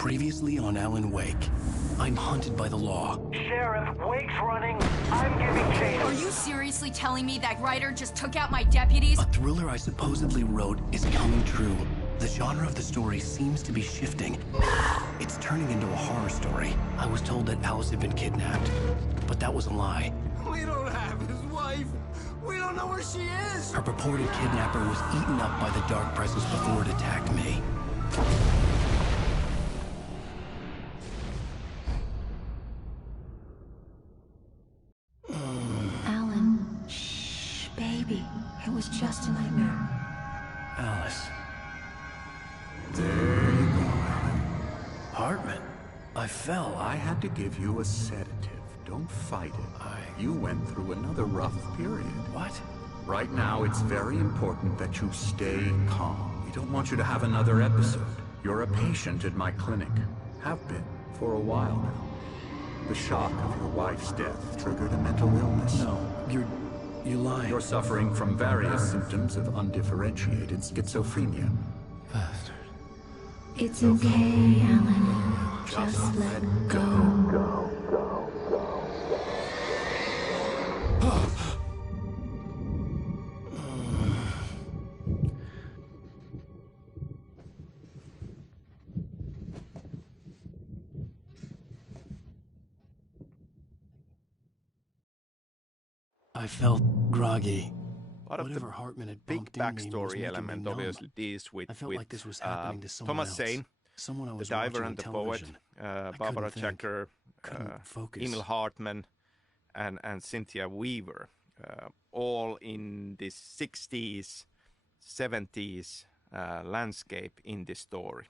Previously on Alan Wake, I'm hunted by the law. Sheriff, Wake's running. I'm giving chase. Are you seriously telling me that writer just took out my deputies? A thriller I supposedly wrote is coming true. The genre of the story seems to be shifting. It's turning into a horror story. I was told that Alice had been kidnapped, but that was a lie. We don't have his wife. We don't know where she is. Her purported kidnapper was eaten up by the dark presence before it attacked me. Alan, shh, baby. It was just a nightmare. Alice. There you go, Alan. Hartman. I fell. I had to give you a sedative. Don't fight it. You went through another rough period. What? Right now, it's very important that you stay calm. We don't want you to have another episode. You're a patient at my clinic. Have been for a while now. The shock of your wife's death triggered a mental illness. No, you're lying. You're suffering from various symptoms of undifferentiated schizophrenia. Bastard. It's okay, Alan. Just let go. I felt groggy. Part of the Whatever Hartman had big bumped into me was backstory making me element numb. obviously deals with, I felt like this was happening to someone Thomas else. Zane, Someone I the was diver watching and the on poet, television. Barbara couldn't think. Jacker, Couldn't focus. Emil Hartman, and Cynthia Weaver, all in this 60s, 70s landscape in this story.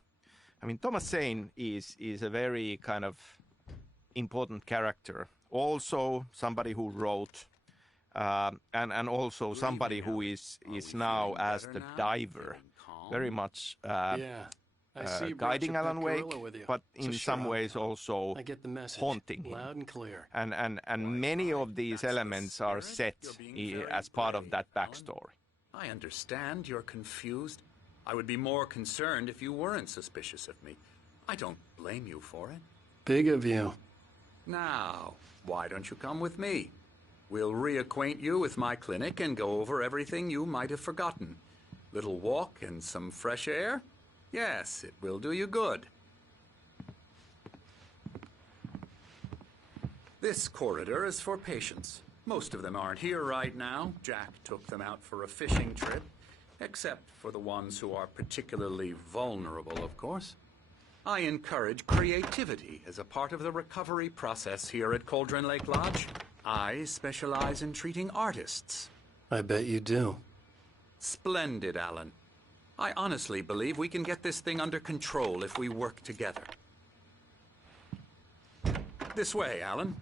I mean, Thomas Zane is a very kind of important character. Also, somebody who wrote, and also somebody who is now as the diver, very much guiding Alan Wake, but in some ways also I get the message. haunting him. Loud and clear. And many of these elements are set as part of that backstory. I understand you're confused. I would be more concerned if you weren't suspicious of me. I don't blame you for it. Big of you. Now, why don't you come with me? We'll reacquaint you with my clinic and go over everything you might have forgotten. Little walk and some fresh air? Yes, it will do you good. This corridor is for patients. Most of them aren't here right now. Jack took them out for a fishing trip. Except for the ones who are particularly vulnerable, of course. I encourage creativity as a part of the recovery process here at Cauldron Lake Lodge. I specialize in treating artists. I bet you do. Splendid, Alan. I honestly believe we can get this thing under control if we work together. This way, Alan.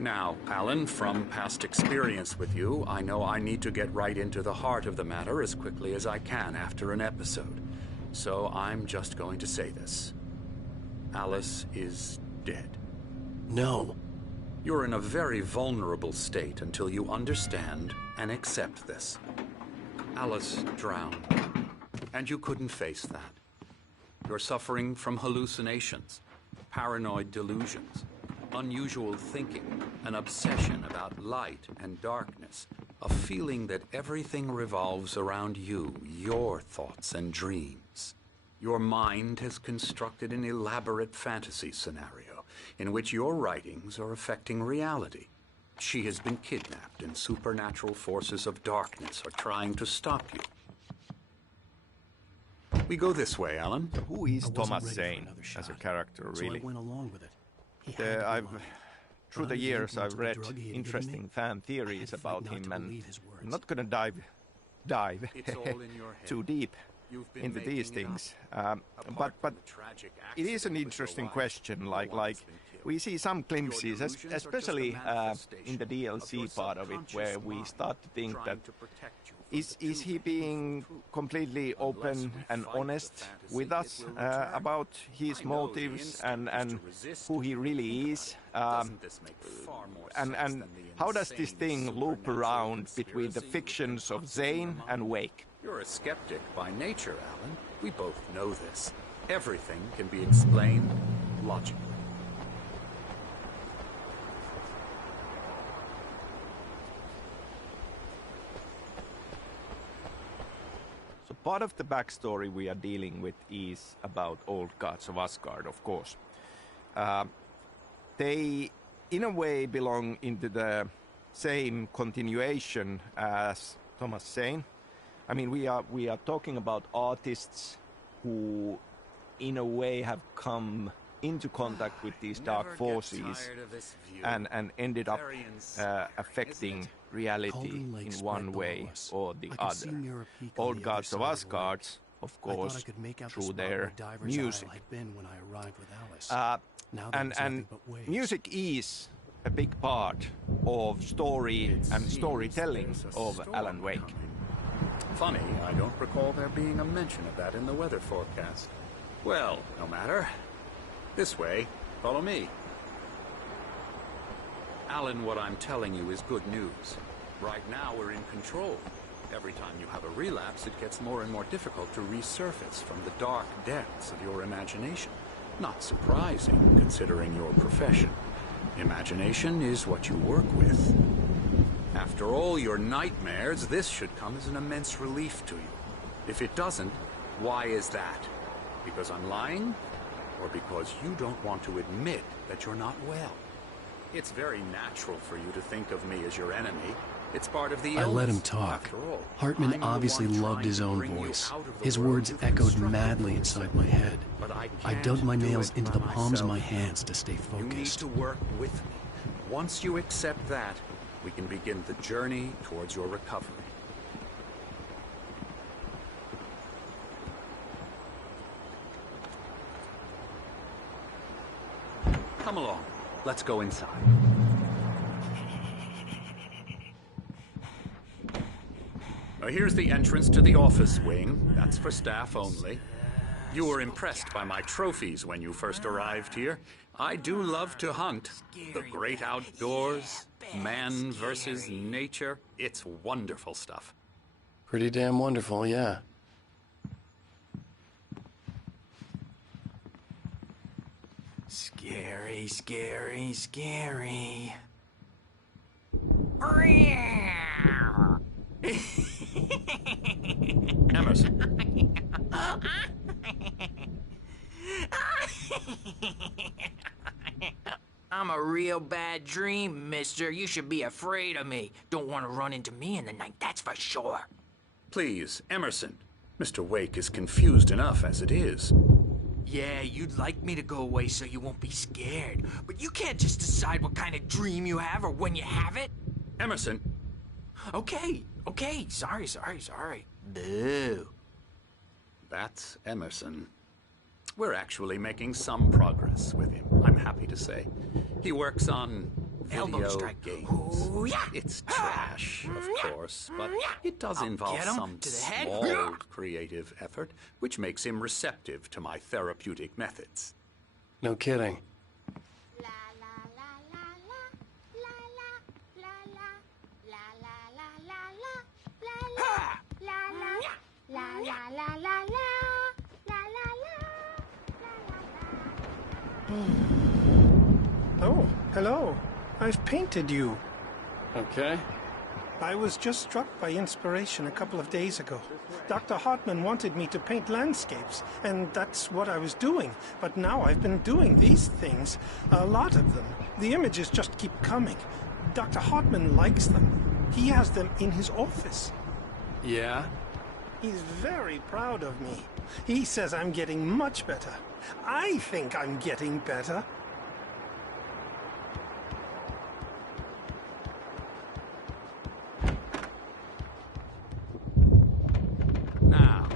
Now, Alan, from past experience with you, I know I need to get right into the heart of the matter as quickly as I can after an episode. So I'm just going to say this. Alice is dead. No. You're in a very vulnerable state until you understand and accept this. Alice drowned, and you couldn't face that. You're suffering from hallucinations, paranoid delusions, unusual thinking, an obsession about light and darkness, a feeling that everything revolves around you, your thoughts and dreams. Your mind has constructed an elaborate fantasy scenario in which your writings are affecting reality. She has been kidnapped and supernatural forces of darkness are trying to stop you. We go this way, Alan. Who is I wasn't Thomas ready for Zane another as shot, a character, So really? I went along with it. He had to I've be lying. through But the I was years influenced I've by the read drug he had given interesting me. fan I had theories to fight about not him, to and believe his words. I'm not going to dive It's all in your head. too deep You've been into these making it up. things. Apart But from the tragic it is an accident with interesting your wife, question. no Like one has been killed. we see some glimpses, delusions are just a especially in the manifestation of DLC your part of it, where subconscious we mind start to think trying that to protect you Is he being completely open and honest with us about his motives and who he really is? And how does this thing loop around between the fictions of Zane and Wake? You're a skeptic by nature, Alan. We both know this. Everything can be explained logically. So part of the backstory we are dealing with is about old gods of Asgard, of course. They, in a way, belong into the same continuation as Thomas Zane. I mean, we are talking about artists who, in a way, have come into contact with these dark forces and ended up affecting reality in one way or the other. Old gods of Asgard, of course, through their music. And music is a big part of story and storytelling of Alan Wake. Funny, I don't recall there being a mention of that in the weather forecast. Well, no matter. This way. Follow me. Alan, what I'm telling you is good news. Right now, we're in control. Every time you have a relapse, it gets more and more difficult to resurface from the dark depths of your imagination. Not surprising, considering your profession. Imagination is what you work with. After all your nightmares, this should come as an immense relief to you. If it doesn't, why is that? Because I'm lying? Or because you don't want to admit that you're not well? It's very natural for you to think of me as your enemy. It's part of the illness. I let him talk. After all, Hartman obviously loved his own voice. His words echoed madly inside my head. I dug my nails into the palms of my hands to stay You need focused. to work with me. Once you accept that, we can begin the journey towards your recovery. Come along. Let's go inside. Now here's the entrance to the office wing. That's for staff only. You were impressed by my trophies when you first arrived here. I do love to hunt. The great outdoors, man versus nature. It's wonderful stuff. Pretty damn wonderful, yeah. Scary, scary, scary. Emerson. I'm a real bad dream, mister. You should be afraid of me. Don't want to run into me in the night, that's for sure. Please, Emerson. Mr. Wake is confused enough as it is. Yeah, you'd like me to go away so you won't be scared. But you can't just decide what kind of dream you have or when you have it. Emerson. Okay. Sorry. Boo. That's Emerson. We're actually making some progress with him, I'm happy to say. He works on Elbow video strike. games. Ooh, yeah. It's trash, of course, but it does involve get him some to the head. small creative effort, which makes him receptive to my therapeutic methods. No kidding. Oh, hello. I've painted you. Okay. I was just struck by inspiration a couple of days ago. Dr. Hartman wanted me to paint landscapes, and that's what I was doing. But now I've been doing these things, a lot of them. The images just keep coming. Dr. Hartman likes them. He has them in his office. Yeah? He's very proud of me. He says I'm getting much better. I think I'm getting better. Now,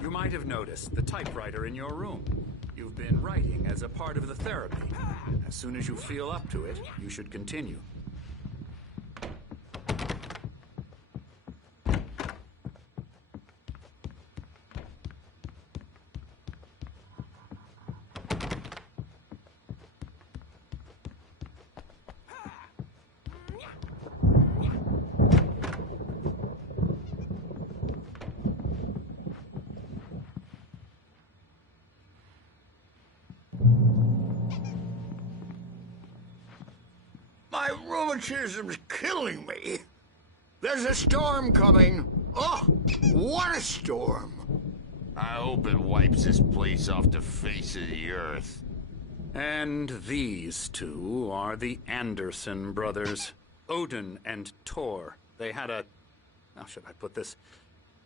you might have noticed the typewriter in your room. You've been writing as a part of the therapy. As soon as you feel up to it, you should continue. Romanticism's killing me. There's a storm coming. Oh, what a storm. I hope it wipes this place off the face of the earth. And these two are the Anderson brothers, Odin and Thor. They had how should I put this?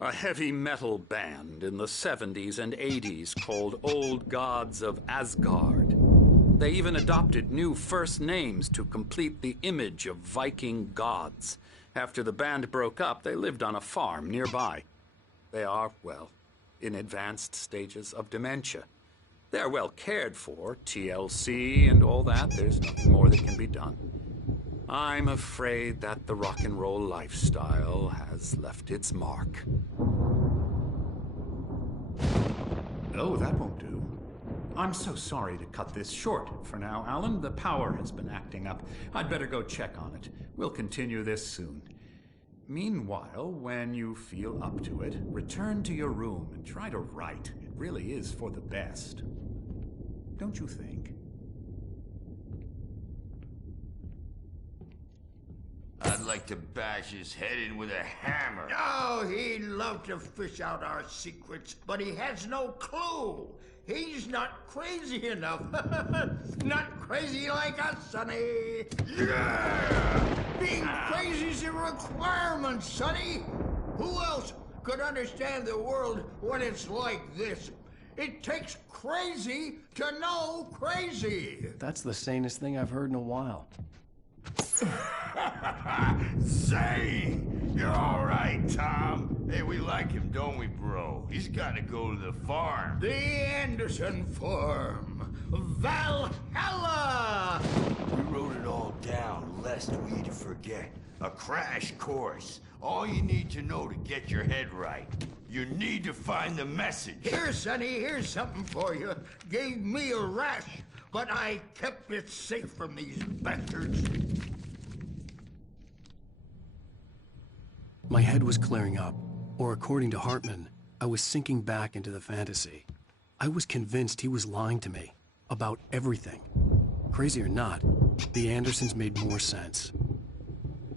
A heavy metal band in the 70s and 80s called Old Gods of Asgard. They even adopted new first names to complete the image of Viking gods. After the band broke up, they lived on a farm nearby. They are, well, in advanced stages of dementia. They're well cared for, TLC and all that. There's nothing more that can be done. I'm afraid that the rock and roll lifestyle has left its mark. Oh, that won't do. I'm so sorry to cut this short for now, Alan. The power has been acting up. I'd better go check on it. We'll continue this soon. Meanwhile, when you feel up to it, return to your room and try to write. It really is for the best. Don't you think? I'd like to bash his head in with a hammer. Oh, he'd love to fish out our secrets, but he has no clue. He's not crazy enough. Not crazy like us, Sonny. Yeah! Being crazy's a requirement, Sonny. Who else could understand the world when it's like this? It takes crazy to know crazy. That's the sanest thing I've heard in a while. Say, you're all right, Tom. Hey, we like him, don't we, bro? He's got to go to the farm. The Anderson farm. Valhalla! We wrote it all down, lest we forget. A crash course. All you need to know to get your head right. You need to find the message. Here, Sonny, here's something for you. Gave me a rash, but I kept it safe from these bastards. My head was clearing up, or according to Hartman, I was sinking back into the fantasy. I was convinced he was lying to me about everything. Crazy or not, the Andersons made more sense.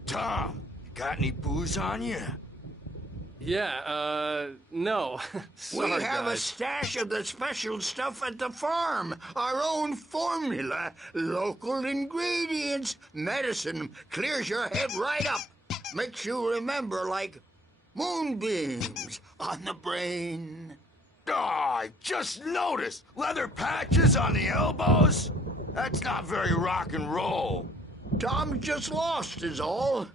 Tom, you got any booze on you? Yeah, no. Sorry, we have a guys. stash of the special stuff at the farm. Our own formula. Local ingredients. Medicine clears your head right up. Makes you remember like moonbeams on the brain. Oh, I just noticed. Leather patches on the elbows? That's not very rock and roll. Tom just lost is all.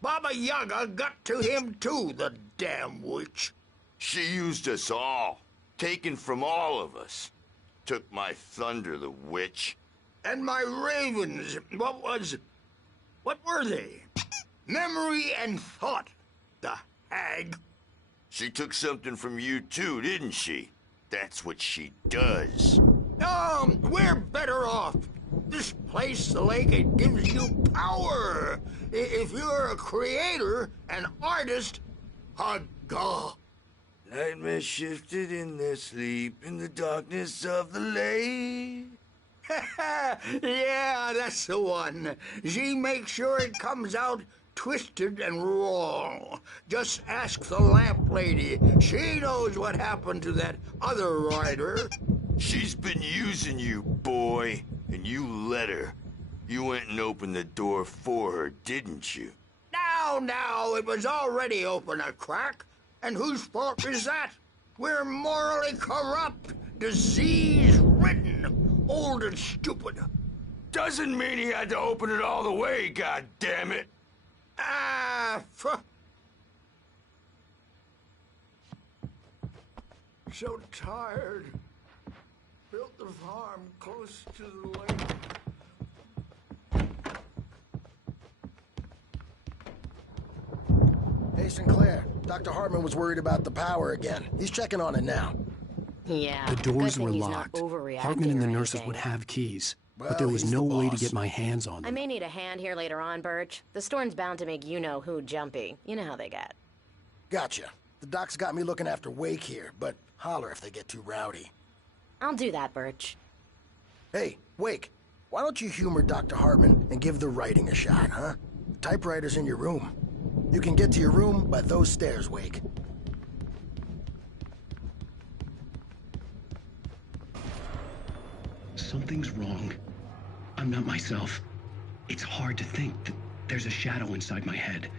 Baba Yaga got to him too, the damn witch. She used us all. Taken from all of us. Took my thunder, the witch. And my ravens. What were they? Memory and thought, the hag. She took something from you too, didn't she? That's what she does. We're better off. This place, the lake, it gives you power. If you're a creator, an artist, Haga. Nightmare shifted in their sleep in the darkness of the lake. Yeah, that's the one. She makes sure it comes out twisted and wrong. Just ask the lamp lady. She knows what happened to that other rider. She's been using you, boy, and you let her. You went and opened the door for her, didn't you? Now, it was already open a crack. And whose fault is that? We're morally corrupt, disease-ridden, old and stupid. Doesn't mean he had to open it all the way, goddammit. So tired. Built the farm close to the lake. Hey, Sinclair. Dr. Hartman was worried about the power again. He's checking on it now. Yeah. The doors good were thing he's not locked. overreacting Hartman and the or nurses anything. would have keys, Well, but there was he's no the way to boss. get my hands on I them. may need a hand here later on, Birch. The storm's bound to make you-know-who jumpy. You know how they get. Gotcha. The doc's got me looking after Wake here, but holler if they get too rowdy. I'll do that, Birch. Hey, Wake. Why don't you humor Dr. Hartman and give the writing a shot, huh? The typewriter's in your room. You can get to your room by those stairs, Wake. Something's wrong. I'm not myself. It's hard to think that there's a shadow inside my head.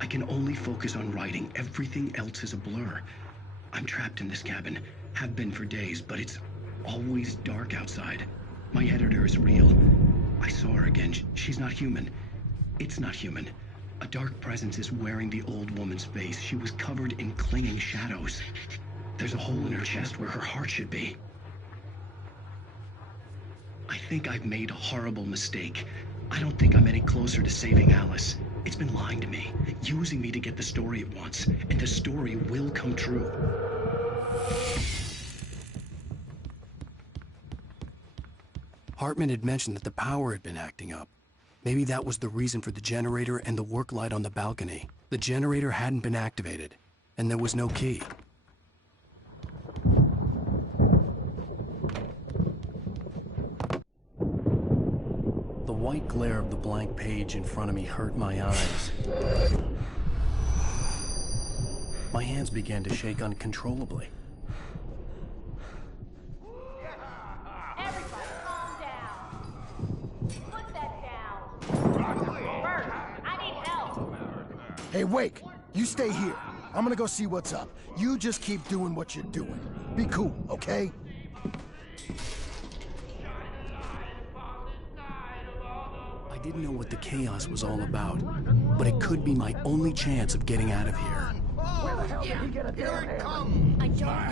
I can only focus on writing. Everything else is a blur. I'm trapped in this cabin. Have been for days, but it's always dark outside. My editor is real. I saw her again. She's not human. It's not human. A dark presence is wearing the old woman's face. She was covered in clinging shadows. There's a hole in her chest where her heart should be. I think I've made a horrible mistake. I don't think I'm any closer to saving Alice. It's been lying to me, using me to get the story it wants, and the story will come true. Hartman had mentioned that the power had been acting up. Maybe that was the reason for the generator and the work light on the balcony. The generator hadn't been activated, and there was no key. The white glare of the blank page in front of me hurt my eyes. My hands began to shake uncontrollably. Everybody calm down. Put that down. Bert, I need help. Hey, Wake, you stay here. I'm gonna go see what's up. You just keep doing what you're doing. Be cool, okay? I didn't know what the chaos was all about, but it could be my only chance of getting out of here. Where the hell did he get a damn hammer? I don't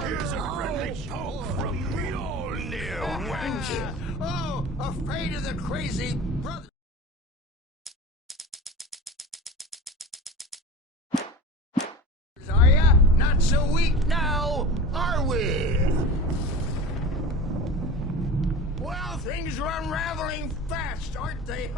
Here's a friendly poke from the old near wench. Oh, afraid of the crazy brother. Are ya? Not so weak now, are we? Well, things are unraveling fast, aren't they?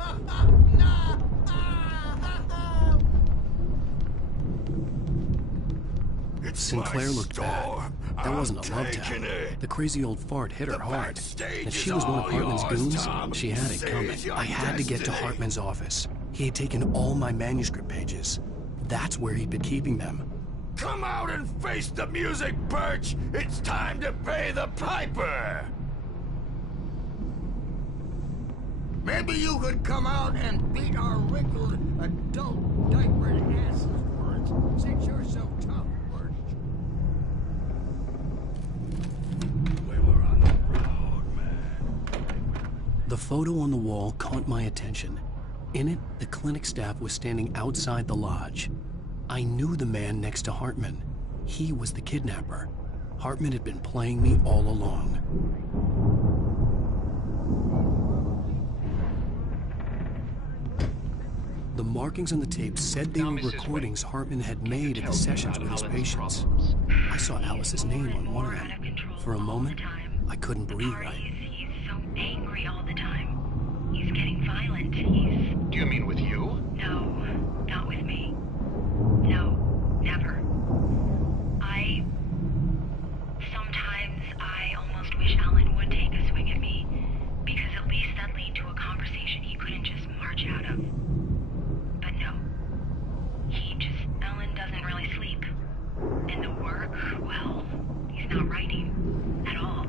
Sinclair looked bad. That wasn't a love tap. The crazy old fart hit her hard. If she was one of Hartman's goons, she had it coming. I had to get to Hartman's office. He had taken all my manuscript pages. That's where he'd been keeping them. Come out and face the music, Birch! It's time to pay the piper! Maybe you could come out and beat our wrinkled adult diapered asses for it, since you're so tough, Birch. We were on the road, man. The photo on the wall caught my attention. In it, the clinic staff was standing outside the lodge. I knew the man next to Hartman. He was the kidnapper. Hartman had been playing me all along. The markings on the tape said they were recordings Hartman had made at the sessions with his patients. I saw Alice's name on one of them. For a moment, I couldn't breathe right. He's so angry all the time. He's getting violent. Do you mean with you? No, not with me. No, never. Sometimes I almost wish Alan would take a swing at me, because at least that'd lead to a conversation he couldn't just march out of. But no. Alan doesn't really sleep. And the work, well, he's not writing at all.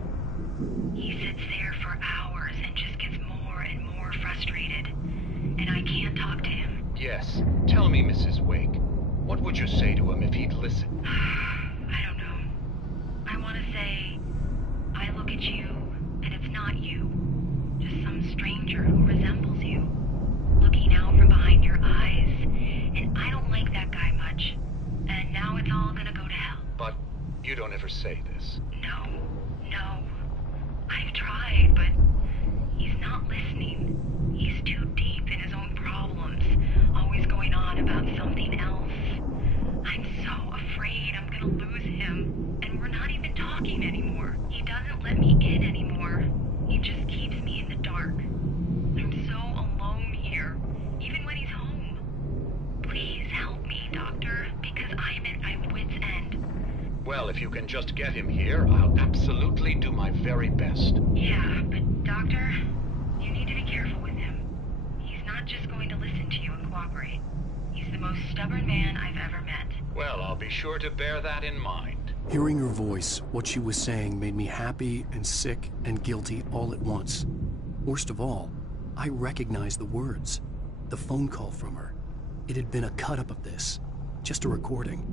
He sits there for hours and just gets more and more frustrated. And I can't talk to him. Yes. Tell me, Mrs. Wake. What would you say to him if he'd listen? I don't know. I want to say, I look at you, and it's not you. Just some stranger who resembles you. Looking out from behind your eyes, and I don't like that guy much. And now it's all gonna go to hell. But you don't ever say this. No. I've tried, but he's not listening. He's too deep in his own problems, always going on about something else. I'm so afraid I'm gonna lose him, and we're not even talking anymore. He doesn't let me in anymore. He just keeps me in the dark. I'm so alone here, even when he's home. Please help me, Doctor, because I'm at my wit's end. Well, if you can just get him here, I'll absolutely do my very best. Yeah, but Doctor, you need to be careful with him. He's not just going to listen to you and cooperate. He's the most stubborn man I've ever met. Well, I'll be sure to bear that in mind. Hearing her voice, what she was saying made me happy and sick and guilty all at once. Worst of all, I recognized the words. The phone call from her. It had been a cut-up of this. Just a recording.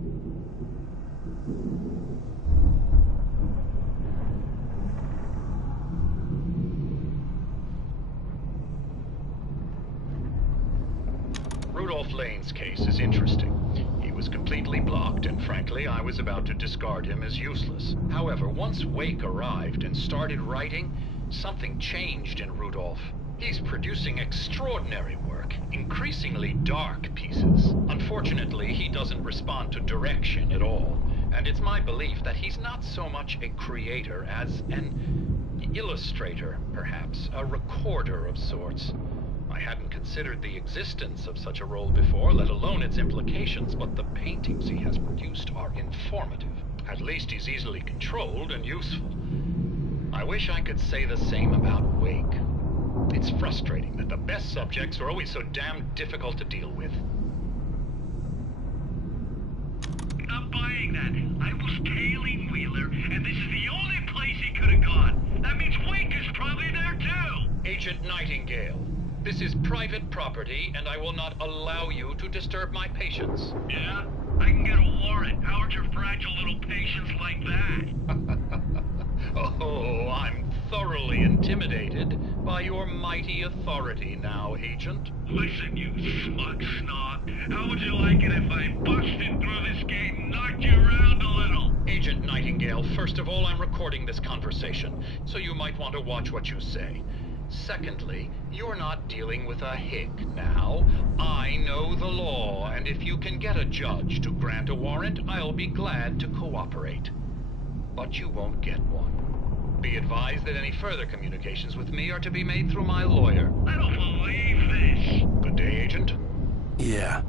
Rudolph Lane's case is interesting. He was completely blocked, and frankly, I was about to discard him as useless. However, once Wake arrived and started writing, something changed in Rudolph. He's producing extraordinary work, increasingly dark pieces. Unfortunately, he doesn't respond to direction at all, and it's my belief that he's not so much a creator as an illustrator, perhaps, a recorder of sorts. I hadn't considered the existence of such a role before, let alone its implications, but the paintings he has produced are informative. At least he's easily controlled and useful. I wish I could say the same about Wake. It's frustrating that the best subjects are always so damn difficult to deal with. Not buying that. I was tailing Wheeler, and this is the only place he could have gone. That means Wake is probably there too. Agent Nightingale, this is private property, and I will not allow you to disturb my patients. Yeah? I can get a warrant. How are your fragile little patients like that? Oh, I'm thoroughly intimidated by your mighty authority now, Agent. Listen, you smug snob. How would you like it if I busted through this gate and knocked you around a little? Agent Nightingale, first of all, I'm recording this conversation, so you might want to watch what you say. Secondly, you're not dealing with a hick now. I know the law, and if you can get a judge to grant a warrant, I'll be glad to cooperate. But you won't get one. Be advised that any further communications with me are to be made through my lawyer. I don't believe this. Good day, Agent. Yeah.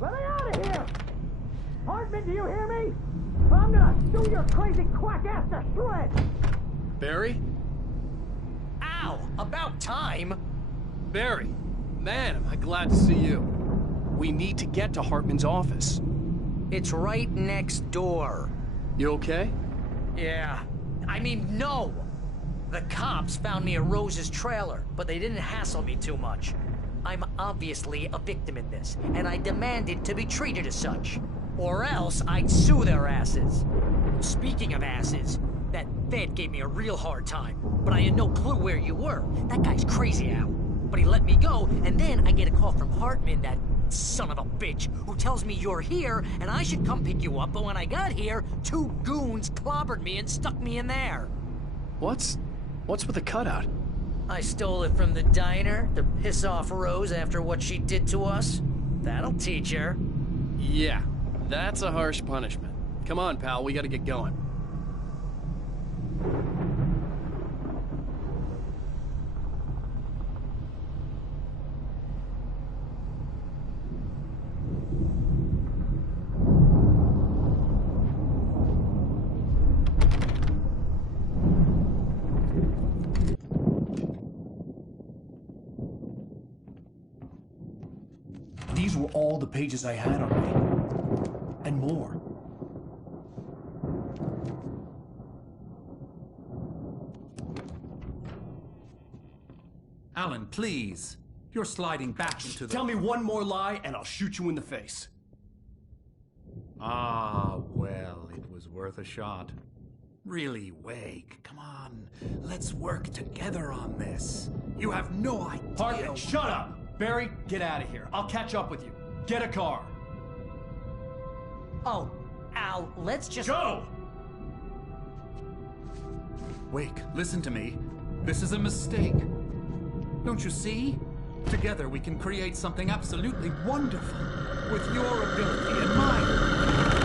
Let me out of here! Hartman, do you hear me? I'm gonna chew your crazy quack ass to shreds! Barry? Ow! About time! Barry, man, am I glad to see you. We need to get to Hartman's office. It's right next door. You okay? Yeah. I mean, no! The cops found me at Rose's trailer, but they didn't hassle me too much. I'm obviously a victim in this, and I demanded to be treated as such. Or else I'd sue their asses. Speaking of asses, that Fed gave me a real hard time, but I had no clue where you were. That guy's crazy, Al. But he let me go, and then I get a call from Hartman, that son of a bitch, who tells me you're here, and I should come pick you up, but when I got here, 2 goons clobbered me and stuck me in there. What's with the cutout? I stole it from the diner to piss off Rose after what she did to us. That'll teach her. Yeah, that's a harsh punishment. Come on, pal, we gotta get going. These were all the pages I had on me. And more. Alan, please. You're sliding back into the... Tell me one more lie and I'll shoot you in the face. Ah, well, it was worth a shot. Really, Wake, come on. Let's work together on this. You have no idea... Hartman, shut up! Barry, get out of here. I'll catch up with you. Get a car. Oh, Al, let's just... Go! Wake, listen to me. This is a mistake. Don't you see? Together we can create something absolutely wonderful. With your ability and mine.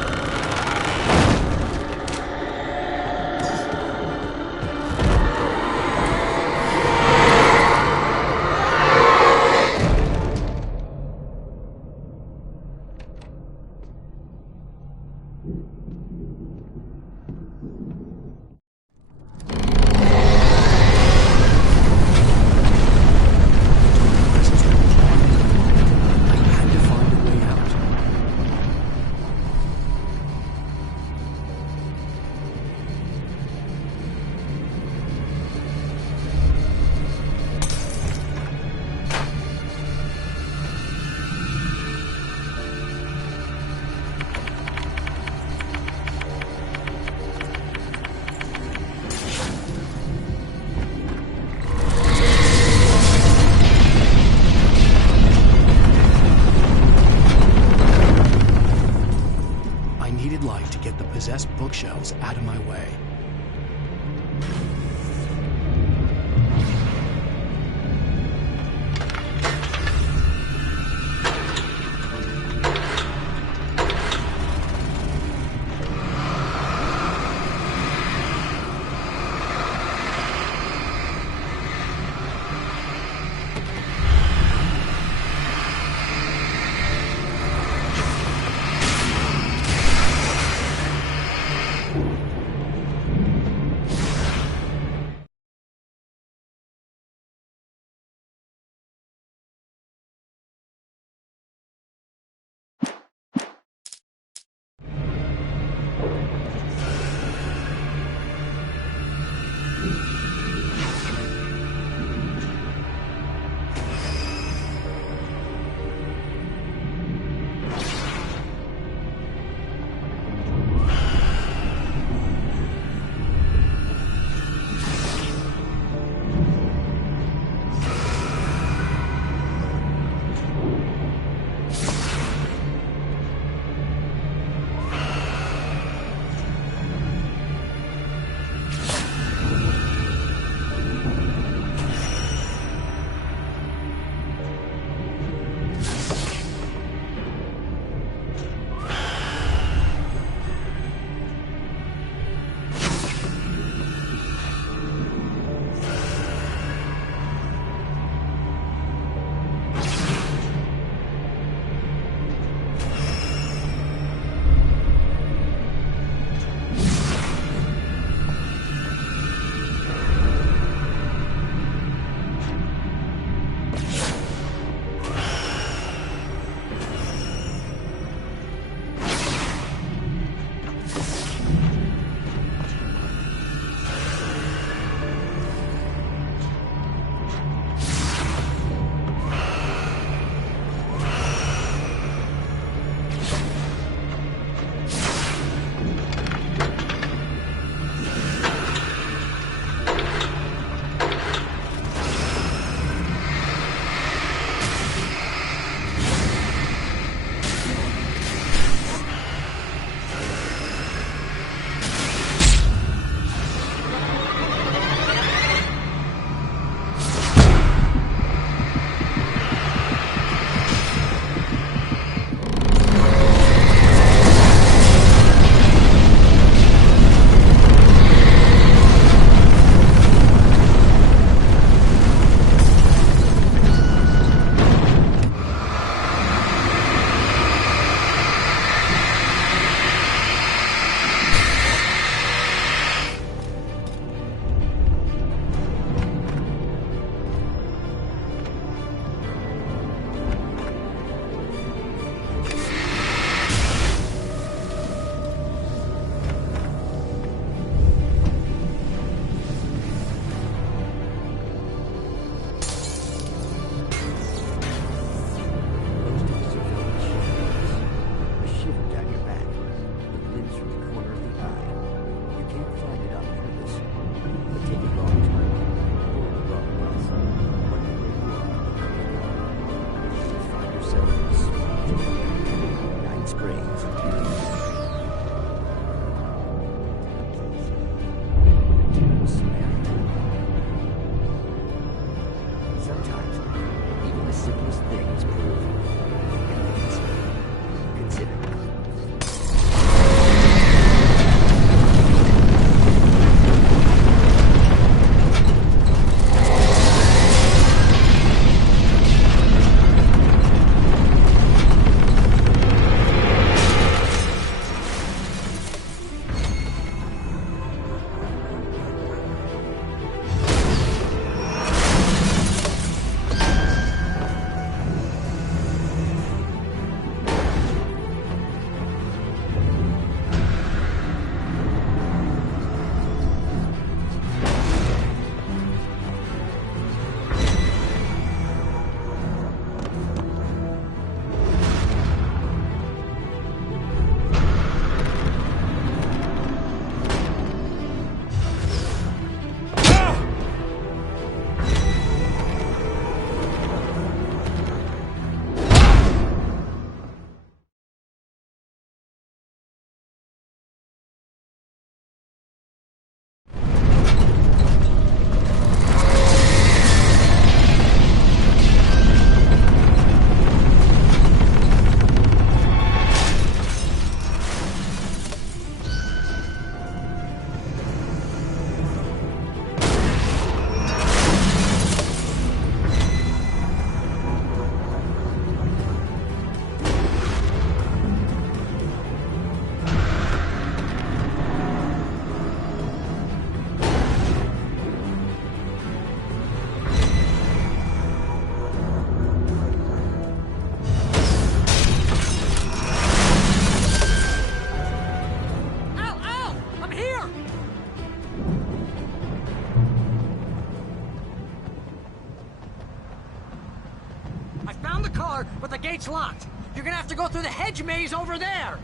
but the gate's locked. You're gonna have to go through the hedge maze over there.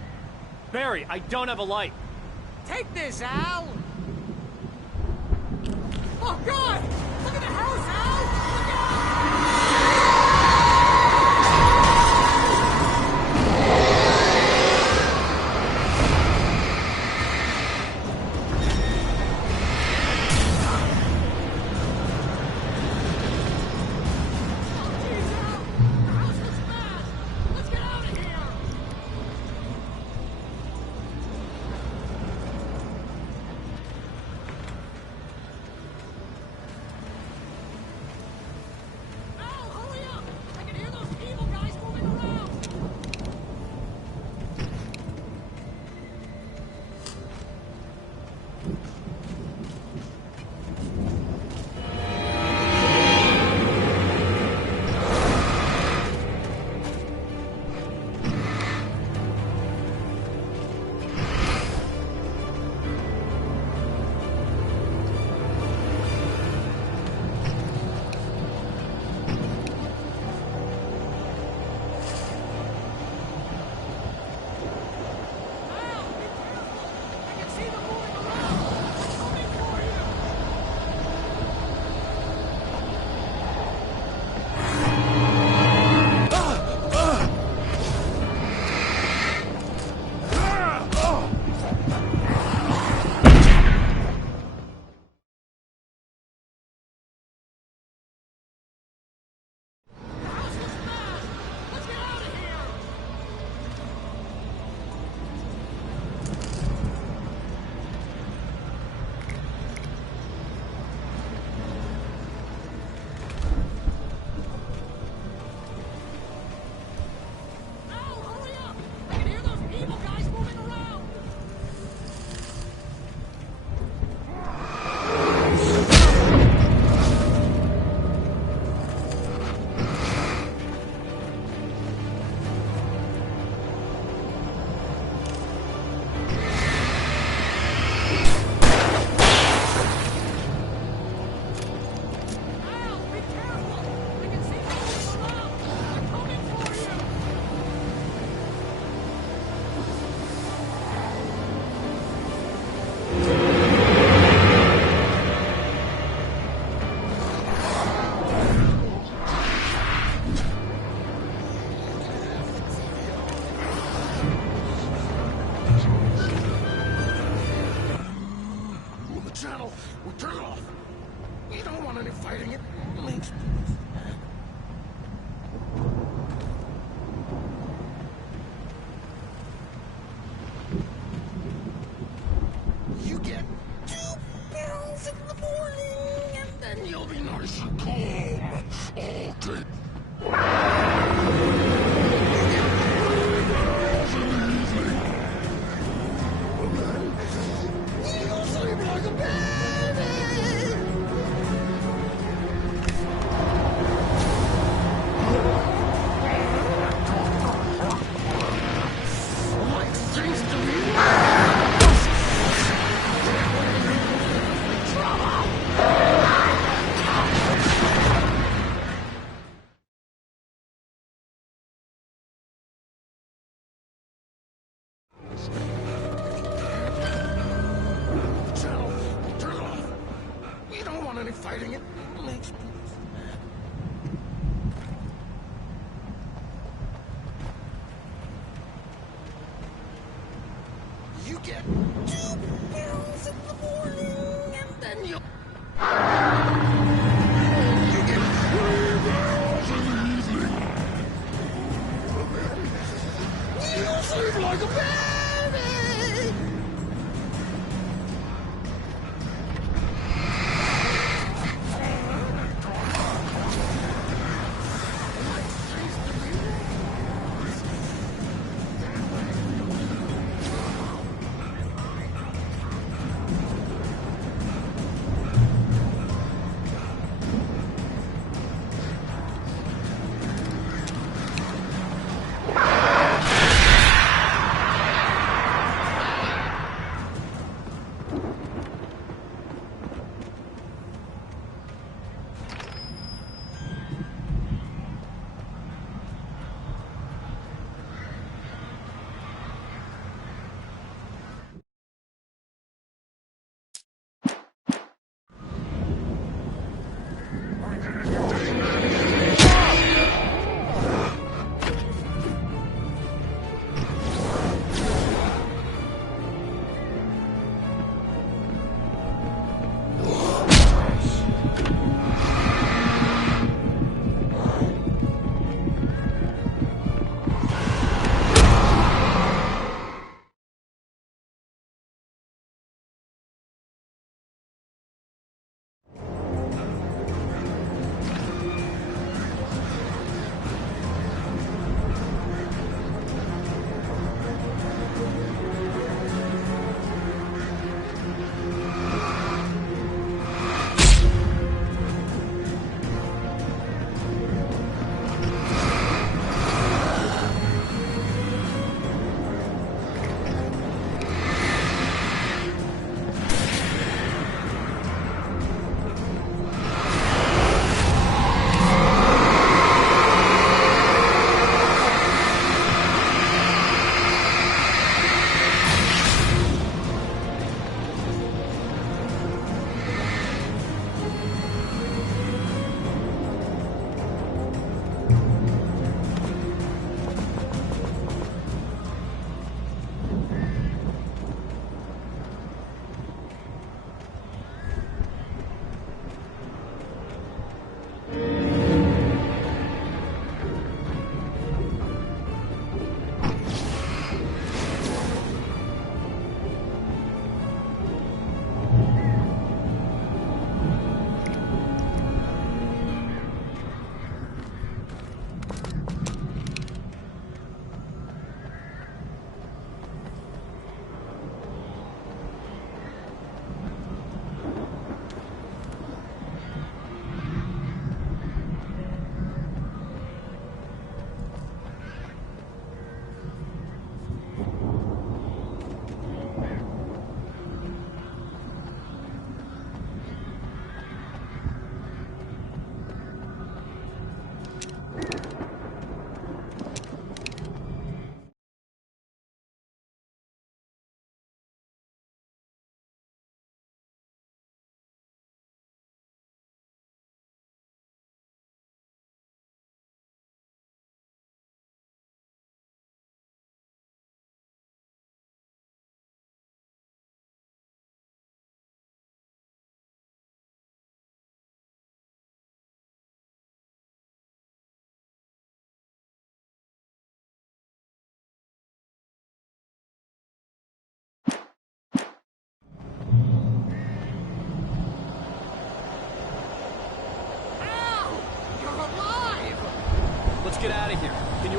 Barry, I don't have a light. Take this, Al. Oh, God! Look at the house, Al! Look out!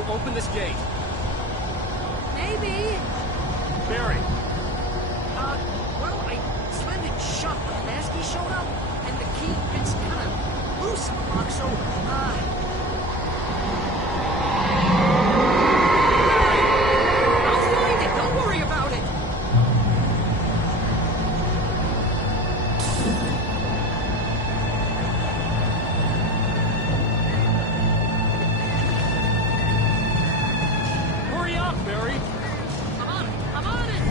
open this gate. Maybe. Barry. Well, I slammed it shut when Masky showed up, and the key, it's kind of loose in the lock, so, I'll find it, don't worry about it! Hurry up, Barry! I'm on it!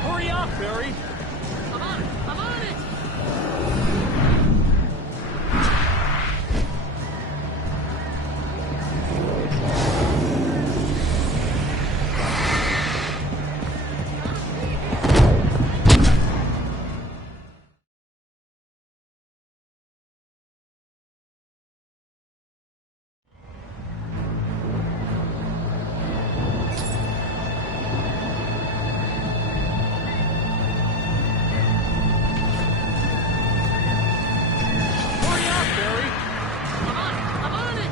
Hurry up, Barry! I'm on it! Hurry up, Barry! I'm on it!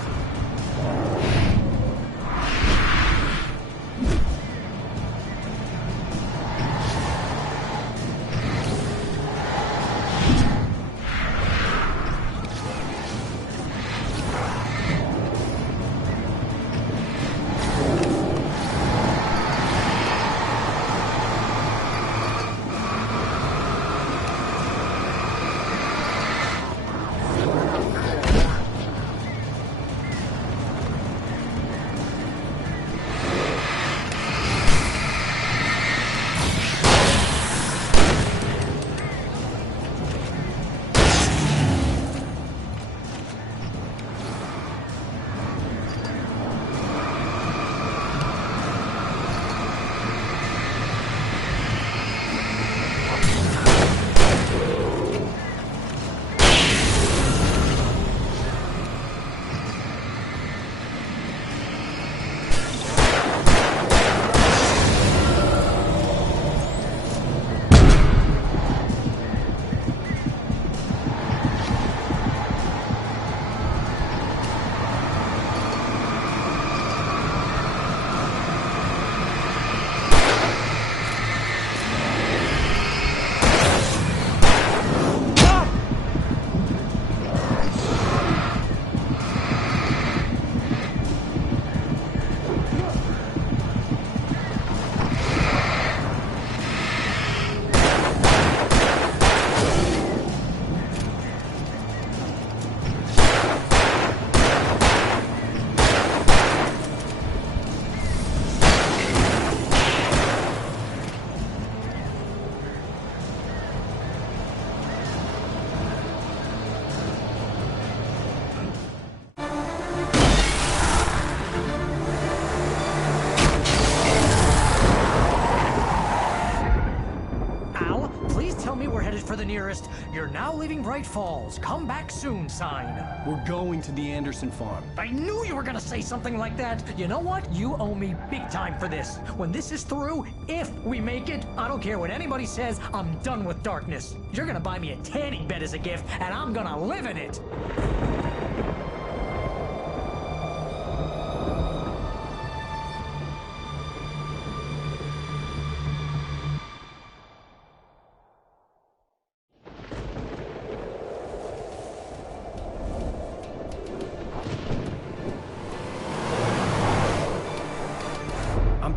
For the nearest, "You're now leaving Bright Falls. Come back soon" sign. We're going to the Anderson farm. I knew you were gonna say something like that. You know what? You owe me big time for this. When this is through, if we make it, I don't care what anybody says, I'm done with darkness. You're gonna buy me a tanning bed as a gift, and I'm gonna live in it.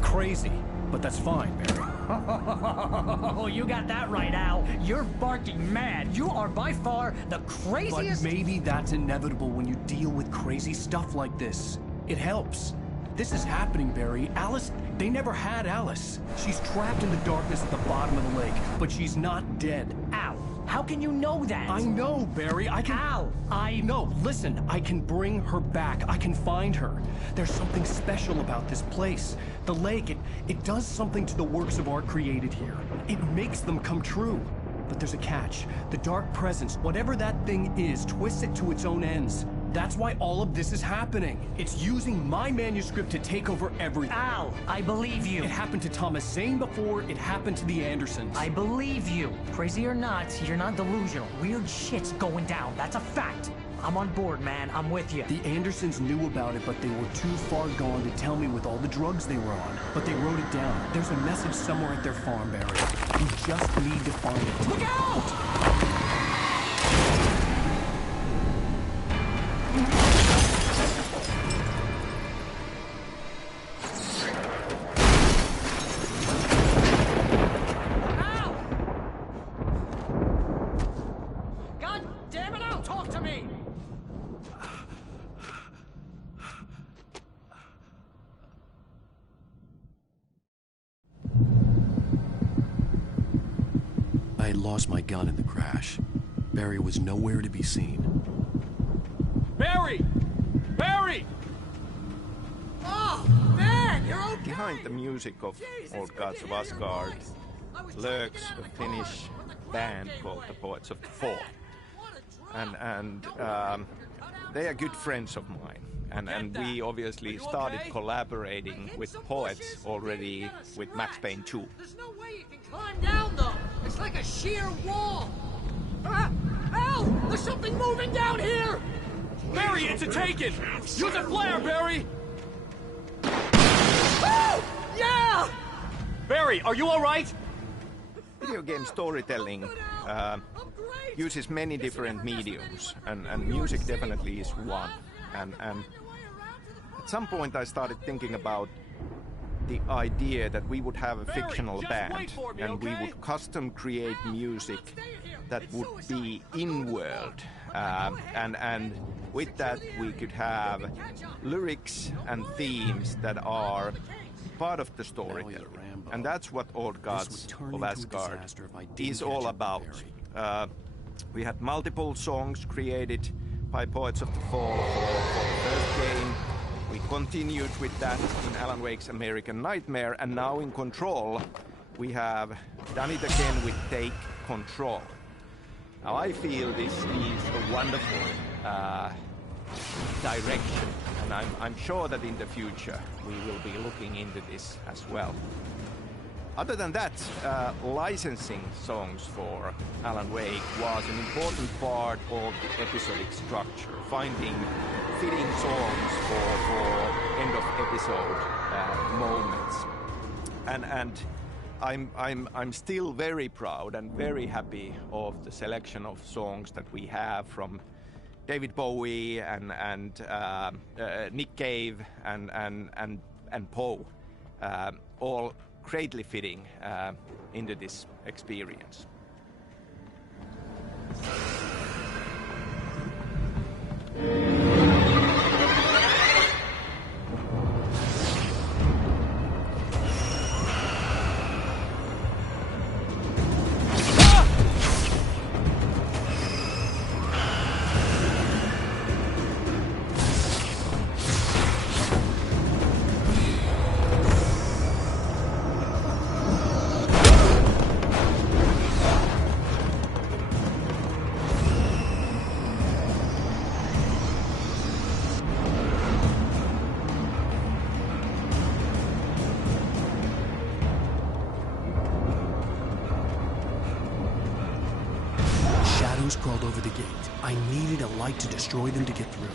Crazy, but that's fine, Barry. Oh, you got that right, Al. You're barking mad. You are by far the craziest... But maybe that's inevitable when you deal with crazy stuff like this. It helps. This is happening, Barry. Alice, they never had Alice. She's trapped in the darkness at the bottom of the lake, but she's not dead. Al, how can you know that? I know, Barry. I can... Al, No, listen. I can bring her back. I can find her. There's something special about this place. The lake, it does something to the works of art created here. It makes them come true. But there's a catch. The Dark Presence, whatever that thing is, twists it to its own ends. That's why all of this is happening. It's using my manuscript to take over everything. Al, I believe you. It happened to Thomas Zane before it happened to the Andersons. I believe you. Crazy or not, you're not delusional. Weird shit's going down. That's a fact. I'm on board, man. I'm with you. The Andersons knew about it, but they were too far gone to tell me with all the drugs they were on. But they wrote it down. There's a message somewhere at their farm, Barry. You just need to find it. Look out! I had lost my gun in the crash. Barry was nowhere to be seen. Barry! Barry! Oh, man, you're okay! Behind the music of Old Gods of Asgard lurks a Finnish band called the Poets of the Fall. And they are good friends of mine. And we obviously started collaborating with poets already with Max Payne 2. There's no way you can climb down, though. It's like a sheer wall. Al! There's something moving down here! Barry, it's a taken! Use a flare, Barry! Oh! Yeah! Barry, are you all right? Video game storytelling uses many different mediums, and music definitely is one. And at some point I started thinking about the idea that we would have a fictional band and we would custom create music that would be in-world. And with that we could have lyrics and themes that are part of the storytelling. And that's what Old Gods of Asgard is all about. We had multiple songs created by Poets of the Fall for the first game. We continued with that in Alan Wake's American Nightmare, and now in Control we have done it again with Take Control. Now I feel this is a wonderful direction, and I'm sure that in the future we will be looking into this as well. Other than that, licensing songs for Alan Wake was an important part of the episodic structure, finding fitting songs for end of episode moments. And I'm still very proud and very happy of the selection of songs that we have from David Bowie and Nick Cave and Poe, all greatly fitting into this experience. Crawled over the gate. I needed a light to destroy them to get through.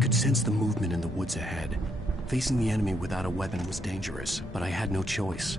could sense the movement in the woods ahead. Facing the enemy without a weapon was dangerous, but I had no choice.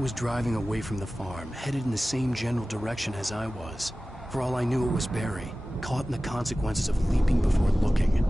Was driving away from the farm, headed in the same general direction as I was. For all I knew, it was Barry, caught in the consequences of leaping before looking.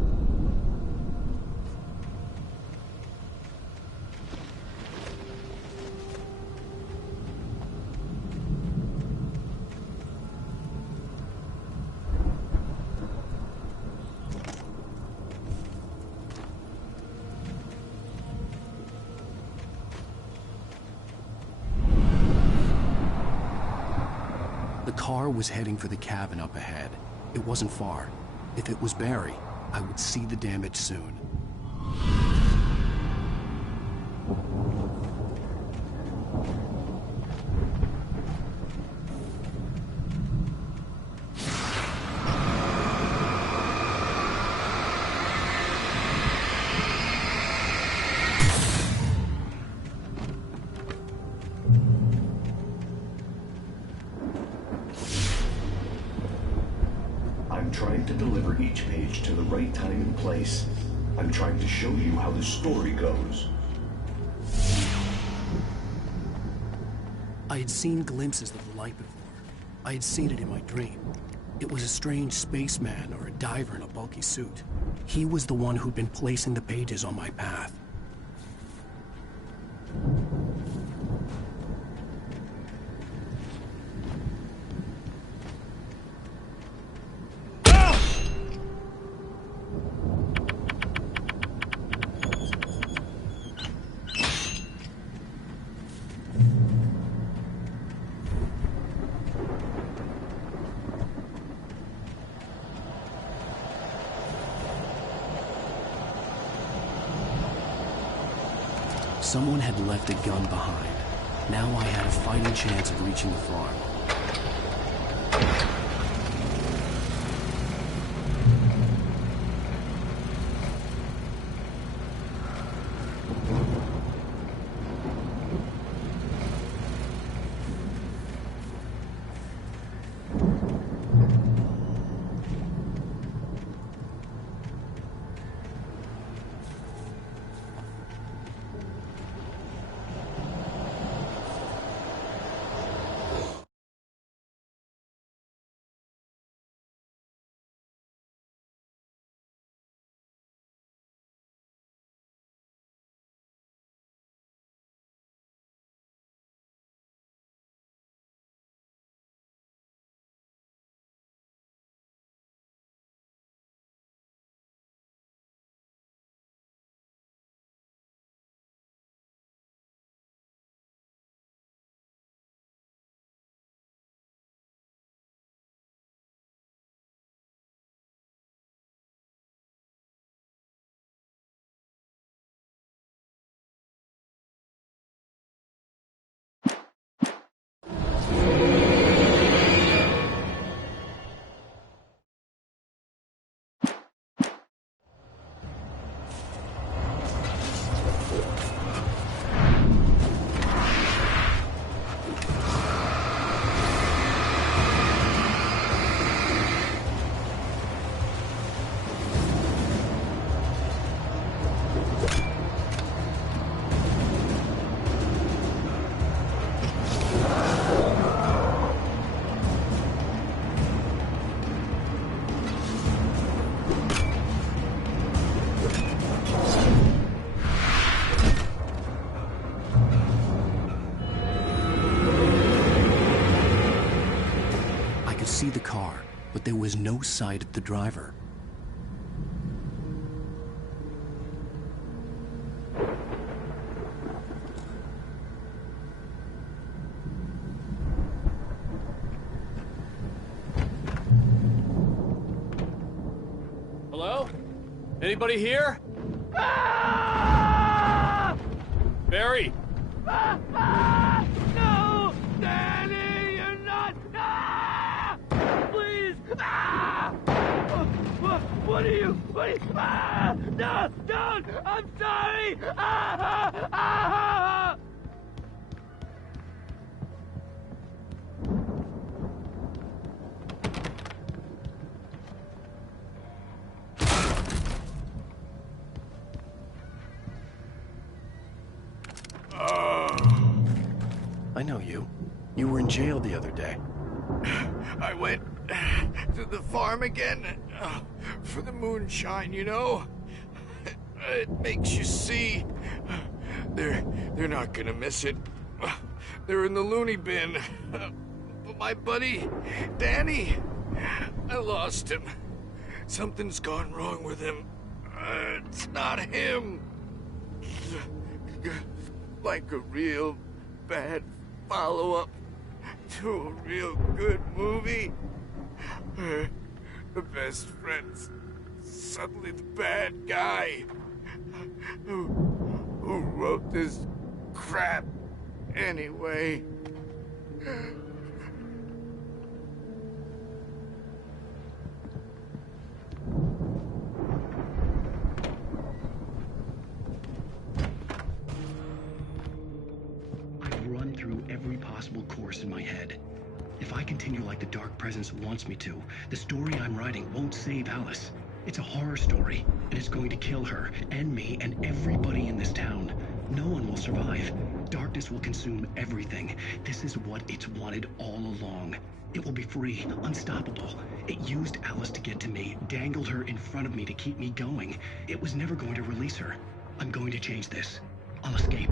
The car was heading for the cabin up ahead. It wasn't far. If it was Barry, I would see the damage soon. I'm trying to deliver each page to the right time and place. I'm trying to show you how the story goes. I had seen glimpses of the light before. I had seen it in my dream. It was a strange spaceman or a diver in a bulky suit. He was the one who'd been placing the pages on my path. Someone had left a gun behind. Now I had a fighting chance of reaching the farm. see the car, but there was no sight of the driver. Hello? Anybody here? Barry! No! Danny, you're not! Please! What are you? No! Don't! I'm sorry! I know you. You were in jail the other day. I went to the farm again for the moonshine, you know? It makes you see. They're not gonna miss it. They're in the loony bin. But my buddy, Danny, I lost him. Something's gone wrong with him. It's not him. Like a real bad follow-up to a real good movie. The best friend's suddenly the bad guy. Who wrote this crap anyway? Run through every possible course in my head. If I continue like the Dark Presence wants me to, the story I'm writing won't save Alice. It's a horror story, and it's going to kill her, and me, and everybody in this town. No one will survive. Darkness will consume everything. This is what it's wanted all along. It will be free, unstoppable. It used Alice to get to me, dangled her in front of me to keep me going. It was never going to release her. I'm going to change this. I'll escape.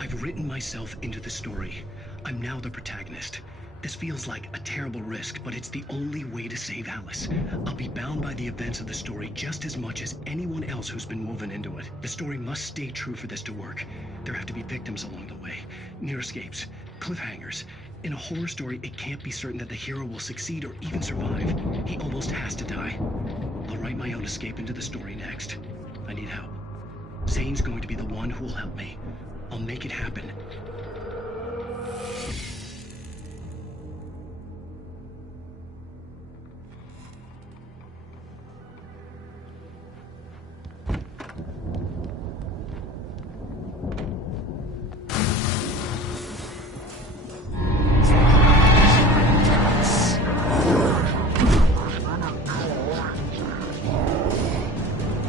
I've written myself into the story. I'm now the protagonist. This feels like a terrible risk, but it's the only way to save Alice. I'll be bound by the events of the story just as much as anyone else who's been woven into it. The story must stay true for this to work. There have to be victims along the way, near escapes, cliffhangers. In a horror story, it can't be certain that the hero will succeed or even survive. He almost has to die. I'll write my own escape into the story next. I need help. Zane's going to be the one who will help me. I'll make it happen.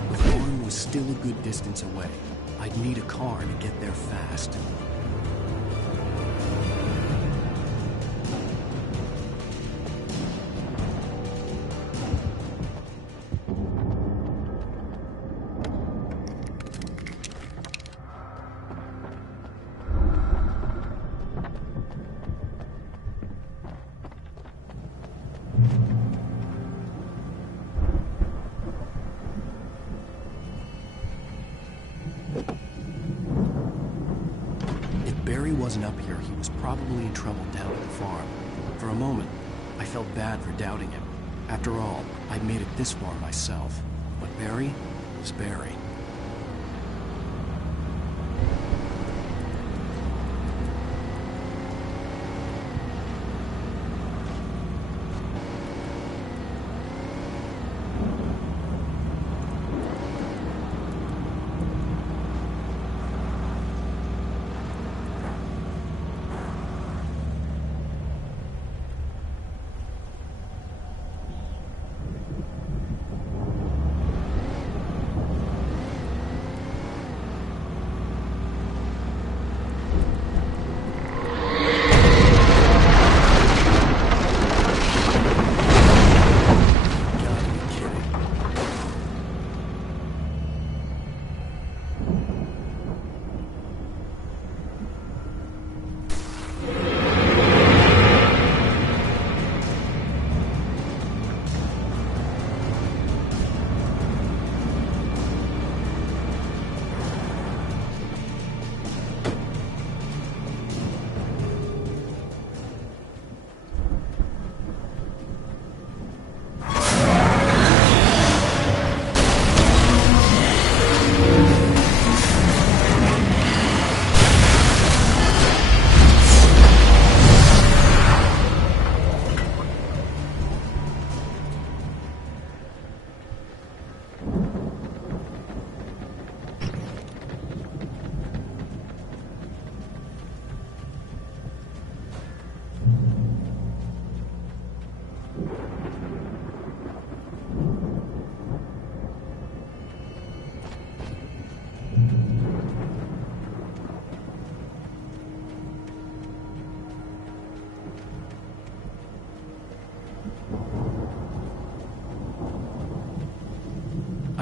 The farm was still a good distance away. I'd need a car to get there fast. Barry wasn't up here, he was probably in trouble down at the farm. For a moment, I felt bad for doubting him. After all, I'd made it this far myself. But Barry was Barry.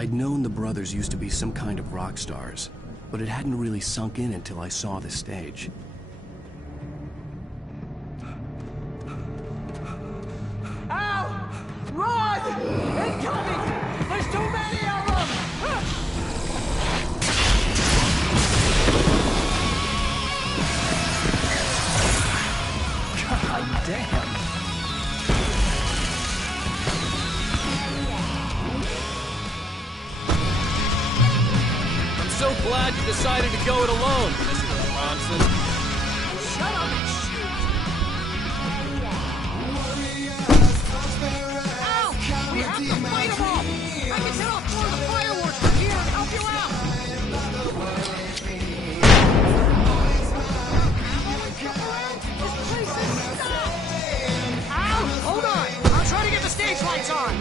I'd known the brothers used to be some kind of rock stars, but it hadn't really sunk in until I saw the stage. Ow! Run! Incoming! There's too many of them! God damn! I'm so glad you decided to go it alone, Mr. Bronson. Shut up and shoot! Ow! We have to fight them off! I can set off more of the fireworks from here and help you out! This place is nuts! Ow! Hold on! I'm trying to get the stage lights on!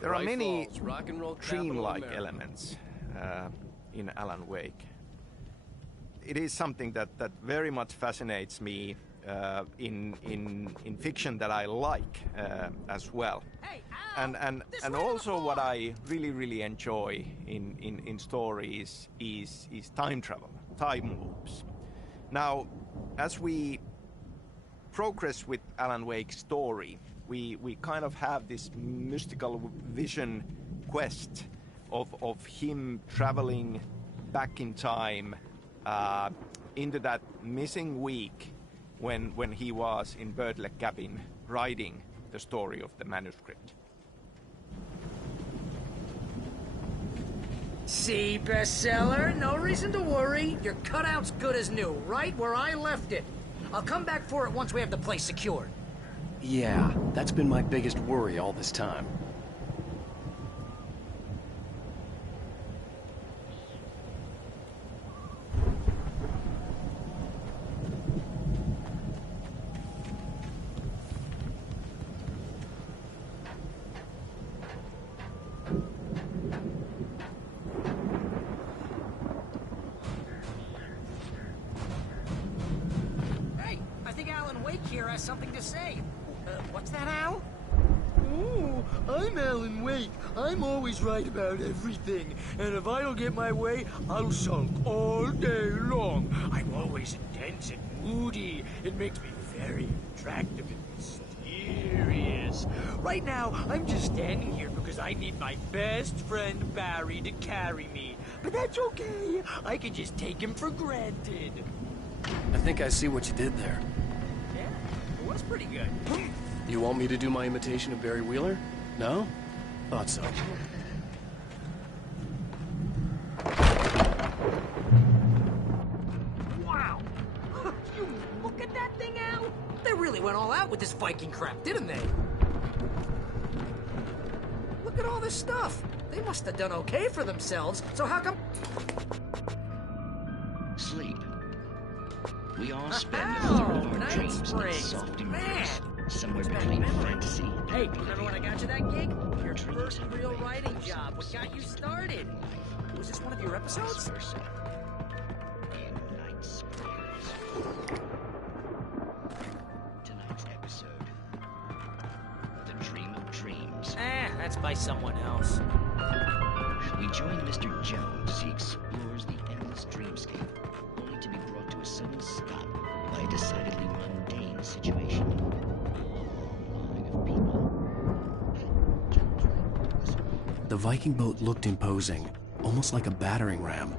There are many dreamlike elements in Alan Wake. It is something that very much fascinates me in fiction that I like as well. And also what I really enjoy in stories is time travel, time loops. Now, as we progress with Alan Wake's story, we kind of have this mystical vision quest of him traveling back in time into that missing week when he was in Birdleg cabin writing the story of the manuscript. See, bestseller? No reason to worry. Your cutout's good as new, right where I left it. I'll come back for it once we have the place secured. Yeah, that's been my biggest worry all this time. Something to say. What's that, Al? Oh, I'm Alan Wake. I'm always right about everything. And if I don't get my way, I'll sulk all day long. I'm always intense and moody. It makes me very attractive and mysterious. Right now, I'm just standing here because I need my best friend Barry to carry me. But that's okay. I can just take him for granted. I think I see what you did there. Was pretty good. You want me to do my imitation of Barry Wheeler? No? Thought so. Wow! You look at that thing, Al! They really went all out with this Viking crap, didn't they? Look at all this stuff. They must have done okay for themselves, so how come... Sleep. We all spend a third of our dreams in soft embrace, somewhere between fantasy and Hey, remember when I got you that gig? Your first real writing job. What got you started? Was this one of your episodes? Tonight's episode, The Dream of Dreams. That's by someone else. We join Mr. Jones as he explores the endless dreamscape, only to be brought to a sudden stop by a decidedly mundane situation. The Viking boat looked imposing, almost like a battering ram.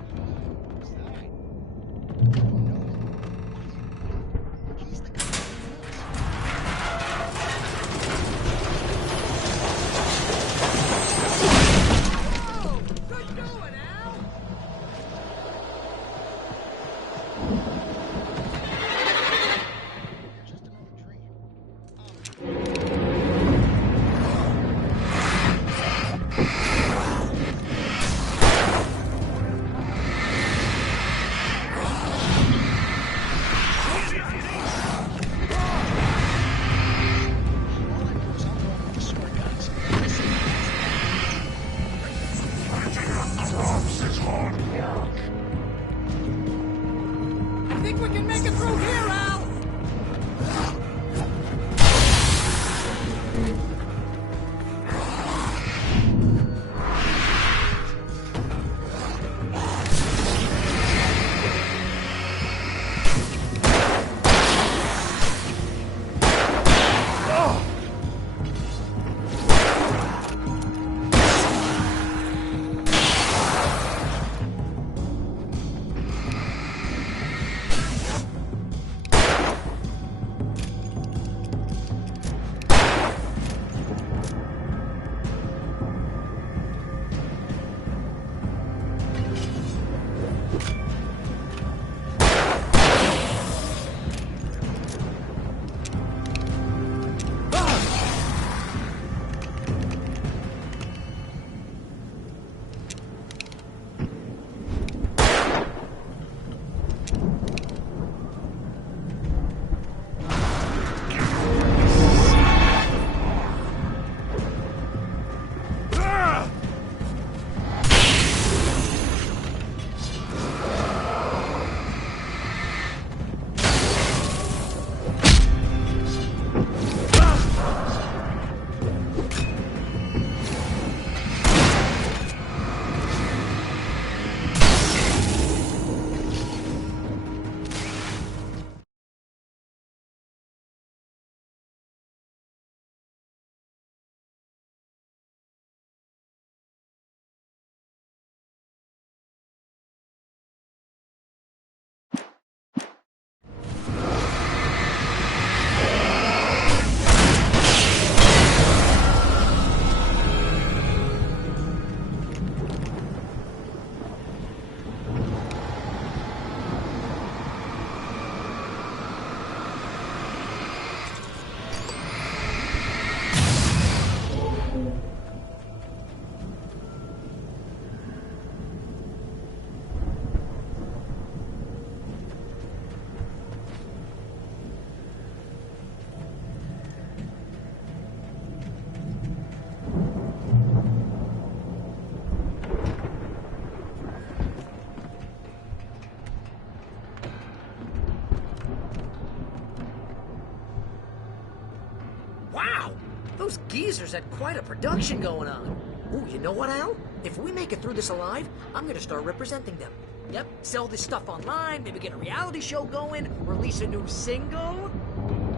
Wow! Those geezers had quite a production going on. Ooh, you know what, Al? If we make it through this alive, I'm gonna start representing them. Yep, sell this stuff online, maybe get a reality show going, release a new single.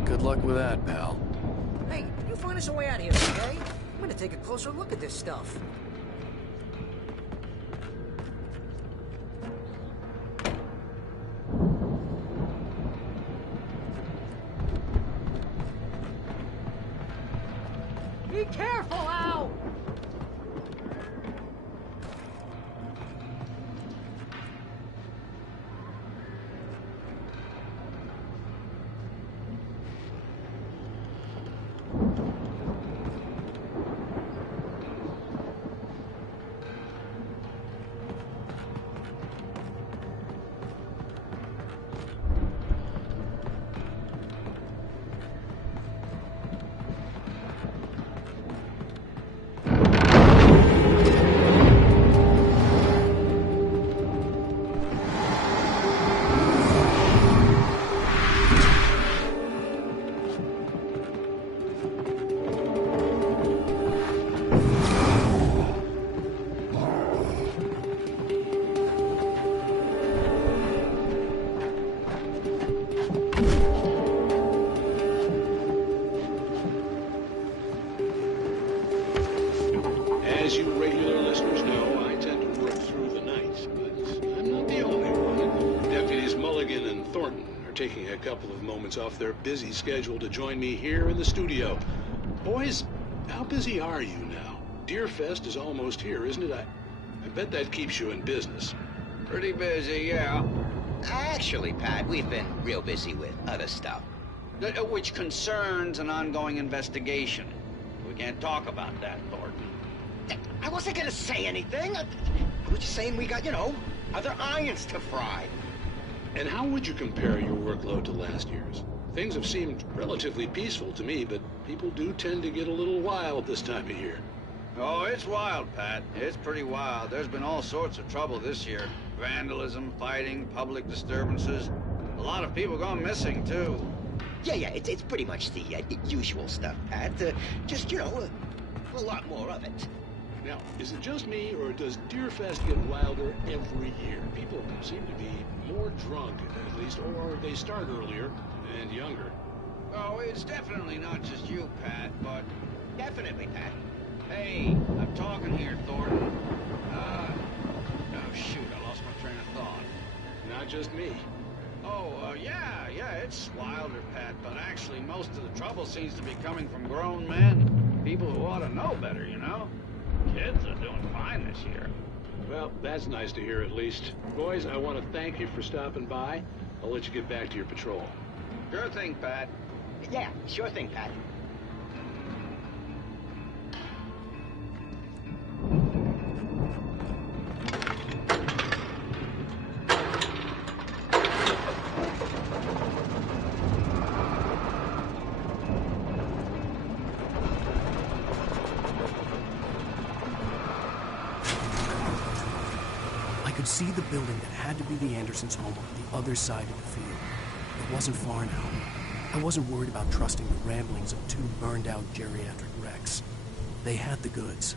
Good luck with that, pal. Hey, you find us a way out of here, okay? I'm gonna take a closer look at this stuff. Be careful, Al! As you regular listeners know, I tend to work through the night, but I'm not the only one. Deputies Mulligan and Thornton are taking a couple of moments off their busy schedule to join me here in the studio. Boys, how busy are you now? Deerfest is almost here, isn't it? I bet that keeps you in business. Pretty busy, yeah. Actually, Pat, we've been real busy with other stuff, which concerns an ongoing investigation. We can't talk about that, Thornton. I wasn't gonna say anything. I was just saying we got, other irons to fry. And how would you compare your workload to last year's? Things have seemed relatively peaceful to me, but people do tend to get a little wild this time of year. Oh, it's wild, Pat. It's pretty wild. There's been all sorts of trouble this year. Vandalism, fighting, public disturbances. A lot of people gone missing, too. Yeah, it's pretty much the usual stuff, Pat. Just, a lot more of it. Now, is it just me, or does Deerfest get wilder every year? People seem to be more drunk, at least, or they start earlier and younger. Oh, it's definitely not just you, Pat, but... Definitely, Pat. Hey, I'm talking here, Thornton. Oh, shoot, I lost my train of thought. Not just me. Oh, yeah, it's wilder, Pat, but actually most of the trouble seems to be coming from grown men. People who ought to know better, Kids are doing fine this year. Well, that's nice to hear at least. Boys, I want to thank you for stopping by. I'll let you get back to your patrol. Sure thing, Pat. Yeah, sure thing, Pat. I could see the building that had to be the Andersons' home on the other side of the field. It wasn't far now. I wasn't worried about trusting the ramblings of two burned-out geriatric wrecks. They had the goods.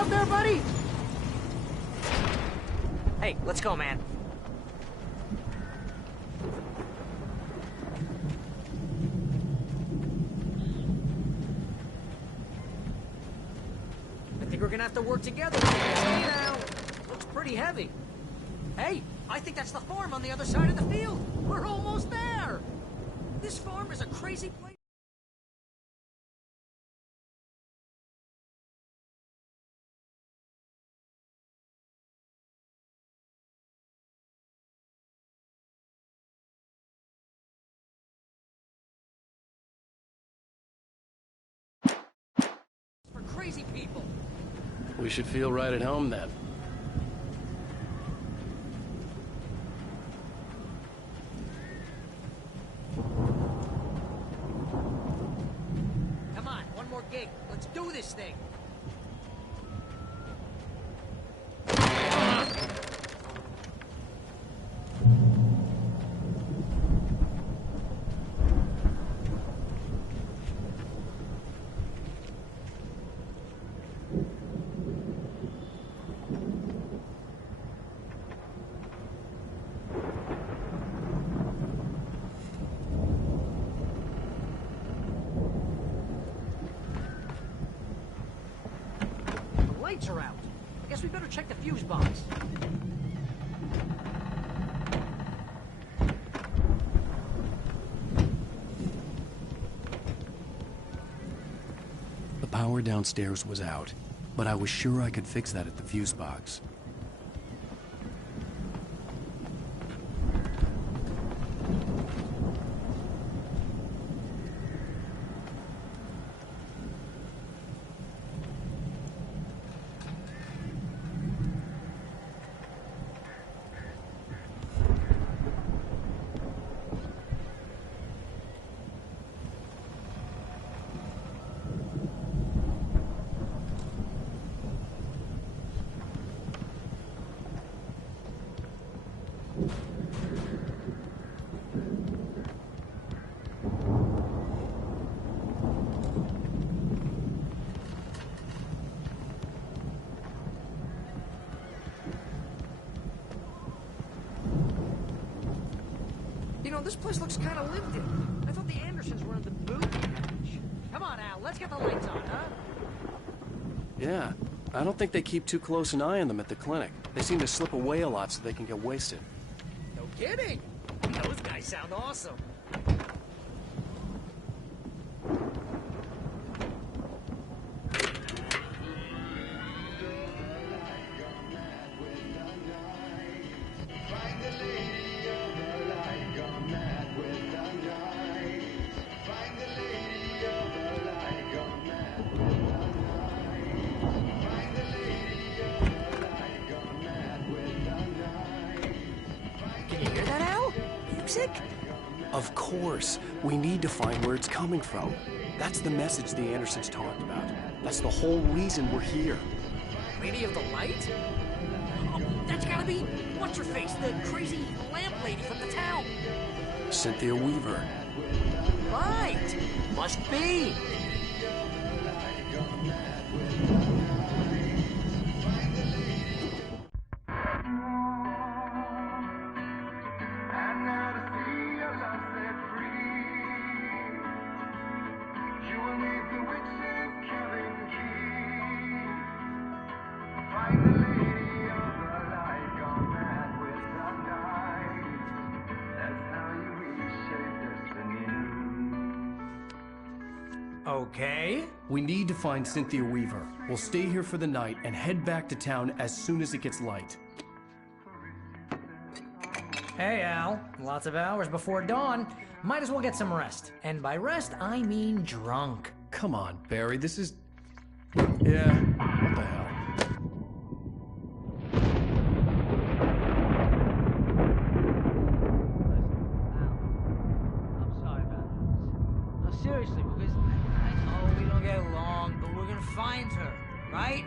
out there, buddy? Hey, let's go, man. I think we're gonna have to work together. Hey now, looks pretty heavy. Hey, I think that's the farm on the other side of the field. We're almost there. This farm is a crazy place. For crazy people. We should feel right at home then. Come on, one more gig. Let's do this thing. Lights are out. I guess we better check the fuse box. The power downstairs was out, but I was sure I could fix that at the fuse box. You know, this place looks kind of lived in. I thought the Andersons were in the booty hatch. Come on, Al, let's get the lights on, huh? Yeah, I don't think they keep too close an eye on them at the clinic. They seem to slip away a lot so they can get wasted. No kidding. Those guys sound awesome. Of course. We need to find where it's coming from. That's the message the Andersons talked about. That's the whole reason we're here. Lady of the Light? Oh, that's gotta be what's-her-face, the crazy lamp lady from the town. Cynthia Weaver. Right. Must be. Okay. We need to find Cynthia Weaver. We'll stay here for the night and head back to town as soon as it gets light. Hey, Al. Lots of hours before dawn. Might as well get some rest. And by rest, I mean drunk. Come on, Barry, this is... Yeah, what the hell? I'm sorry about this. No, seriously, because I know we don't get along, but we're gonna find her, right?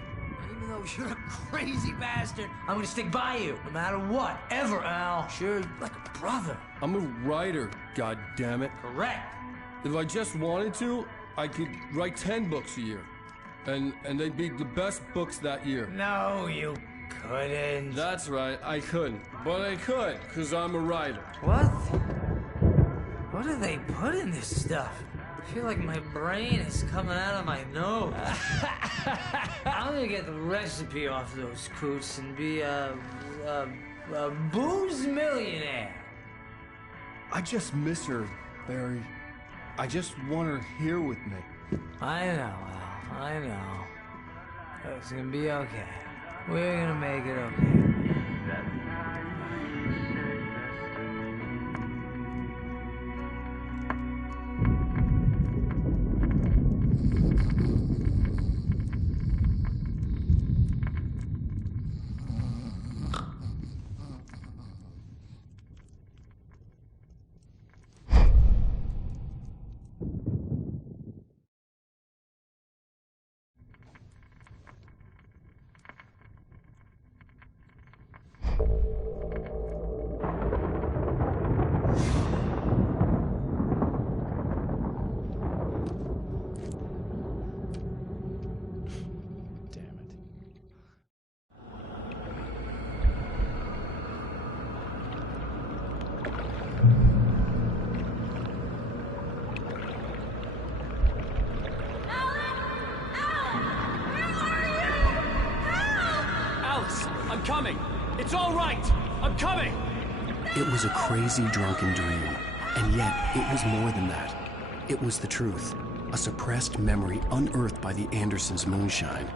Even though you're a crazy bastard, I'm gonna stick by you, no matter what, ever, Al. Sure, like a brother. I'm a writer, goddammit. Correct. If I just wanted to, I could write 10 books a year. And they'd be the best books that year. No, you couldn't. That's right, I couldn't. But I could, because I'm a writer. What? What do they put in this stuff? I feel like my brain is coming out of my nose. I'm gonna get the recipe off those coots and be a booze millionaire. I just miss her, Barry. I just want her here with me. I know, Al. I know. It's gonna be okay. We're gonna make it okay. Coming! It's all right! I'm coming! It was a crazy, drunken dream, and yet it was more than that. It was the truth, a suppressed memory unearthed by the Andersons' moonshine.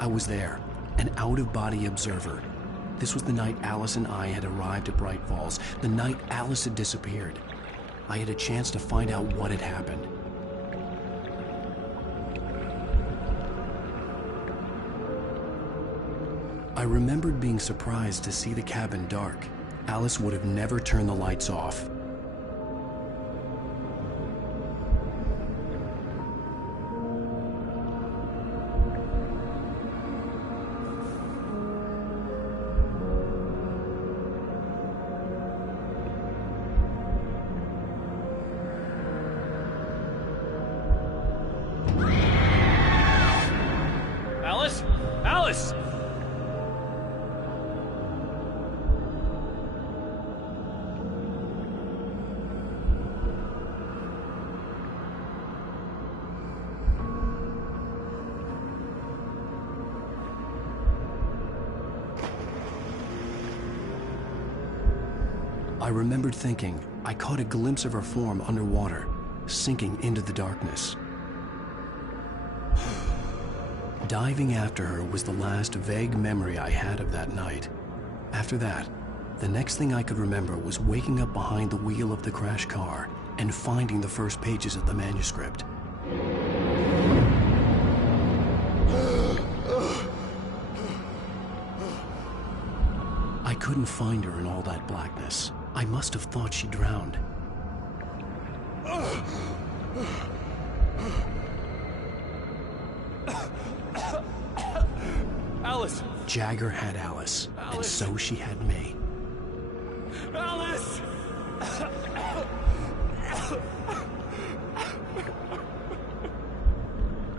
I was there, an out-of-body observer. This was the night Alice and I had arrived at Bright Falls, the night Alice had disappeared. I had a chance to find out what had happened. I remembered being surprised to see the cabin dark. Alice would have never turned the lights off. Alice? Alice! I remembered thinking I caught a glimpse of her form underwater, sinking into the darkness. Diving after her was the last vague memory I had of that night. After that, the next thing I could remember was waking up behind the wheel of the crashed car and finding the first pages of the manuscript. I couldn't find her in all that blackness. I must have thought she drowned. Alice! Jagger had Alice, and so she had me. Alice!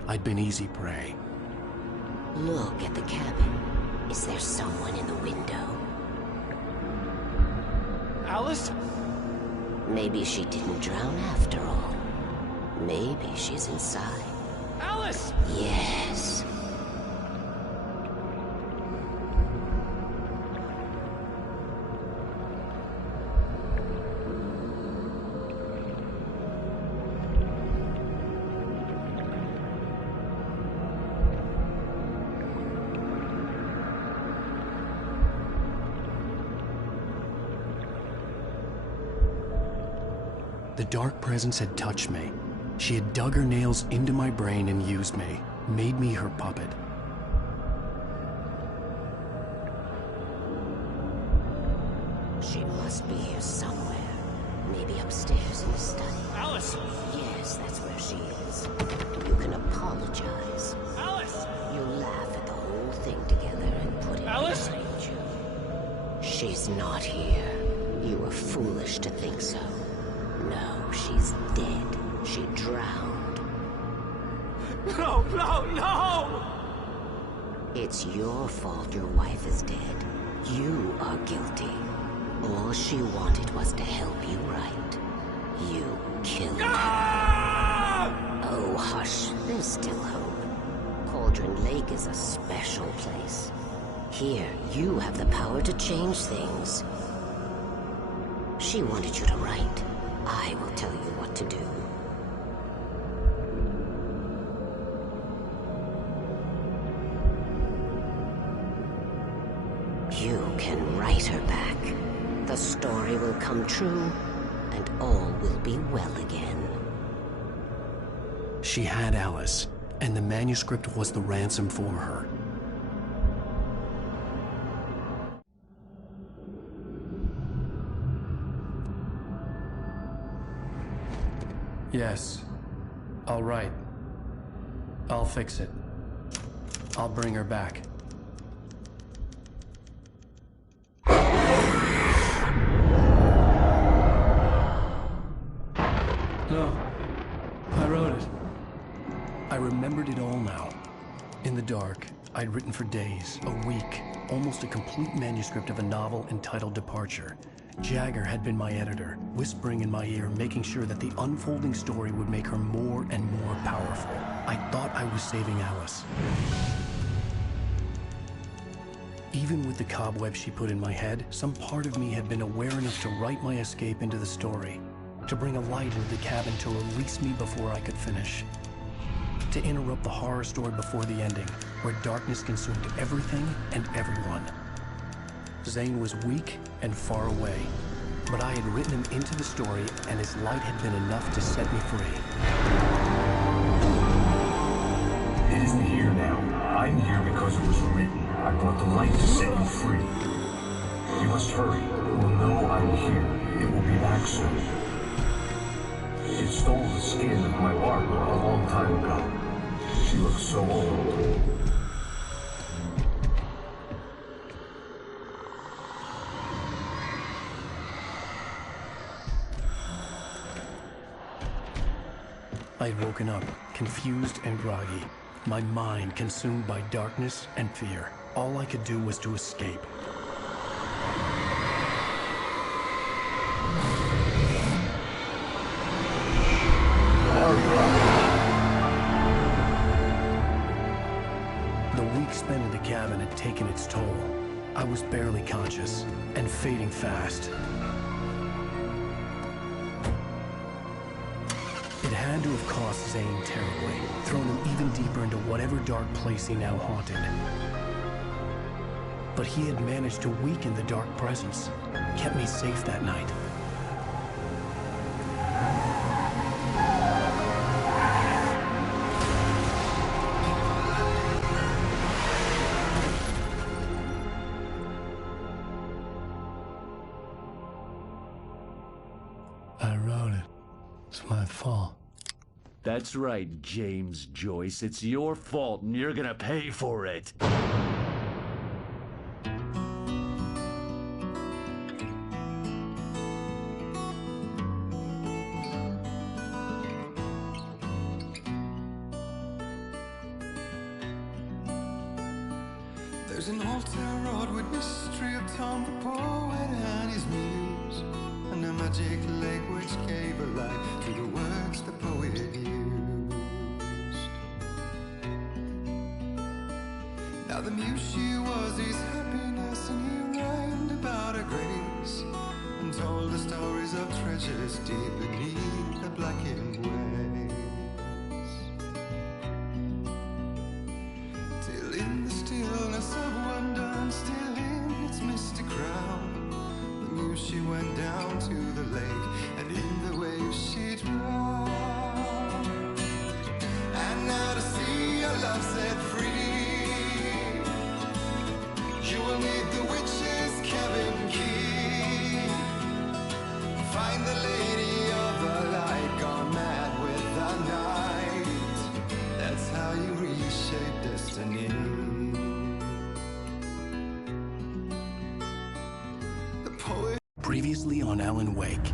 I'd been easy prey. Look at the cabin. Is there someone in the window? Alice? Maybe she didn't drown after all. Maybe she's inside. Alice! Yes. The dark presence had touched me. She had dug her nails into my brain and used me, made me her puppet. She must be here somewhere. Maybe upstairs in the study. Alice! Yes, that's where she is. You can apologize. Alice! You laugh at the whole thing together and put it Alice! behind you. She's not here. You were foolish to think so. No, she's dead. She drowned. No, no, no! It's your fault your wife is dead. You are guilty. All she wanted was to help you right. You killed her. Oh, hush. There's still hope. Cauldron Lake is a special place. Here, you have the power to change things. She wanted you to write. I will tell you what to do. You can write her back. The story will come true, and all will be well again. She had Alice, and the manuscript was the ransom for her. Yes. All right. I'll fix it. I'll bring her back. No. I wrote it. I remembered it all now. In the dark, I'd written for days, a week, almost a complete manuscript of a novel entitled Departure. Jagger had been my editor, whispering in my ear, making sure that the unfolding story would make her more and more powerful. I thought I was saving Alice. Even with the cobweb she put in my head, some part of me had been aware enough to write my escape into the story, to bring a light into the cabin to release me before I could finish, to interrupt the horror story before the ending, where darkness consumed everything and everyone. Zane was weak and far away, but I had written him into the story, and his light had been enough to set me free. It isn't here now. I'm here because it was written. I brought the light to set you free. You must hurry. It will know I'm here. It will be back soon. It stole the skin of my larva a long time ago. She looks so old. I had woken up, confused and groggy, my mind consumed by darkness and fear. All I could do was to escape. The week spent in the cabin had taken its toll. I was barely conscious, and fading fast. It had to have cost Zane terribly, thrown him even deeper into whatever dark place he now haunted. But he had managed to weaken the dark presence, kept me safe that night. I wrote it. It's my fault. That's right, James Joyce. It's your fault, and you're gonna pay for it. There's an old town road with mystery of Tom the poet and his muse, and a magic lake which gave a life to the words the poet used. Now the muse she was his happiness, and he rhymed about her grace, and told the stories of treasures deep beneath the blackened waves. Till in the stillness of wonder, and still in its misty crown, the muse she went down to the lake, and in the waves she drowned. And now to see your love set free, you will need the witch's cabin key. Find the lady of the light, gone mad with the night. That's how you reshape destiny. The poet. Previously on Alan Wake.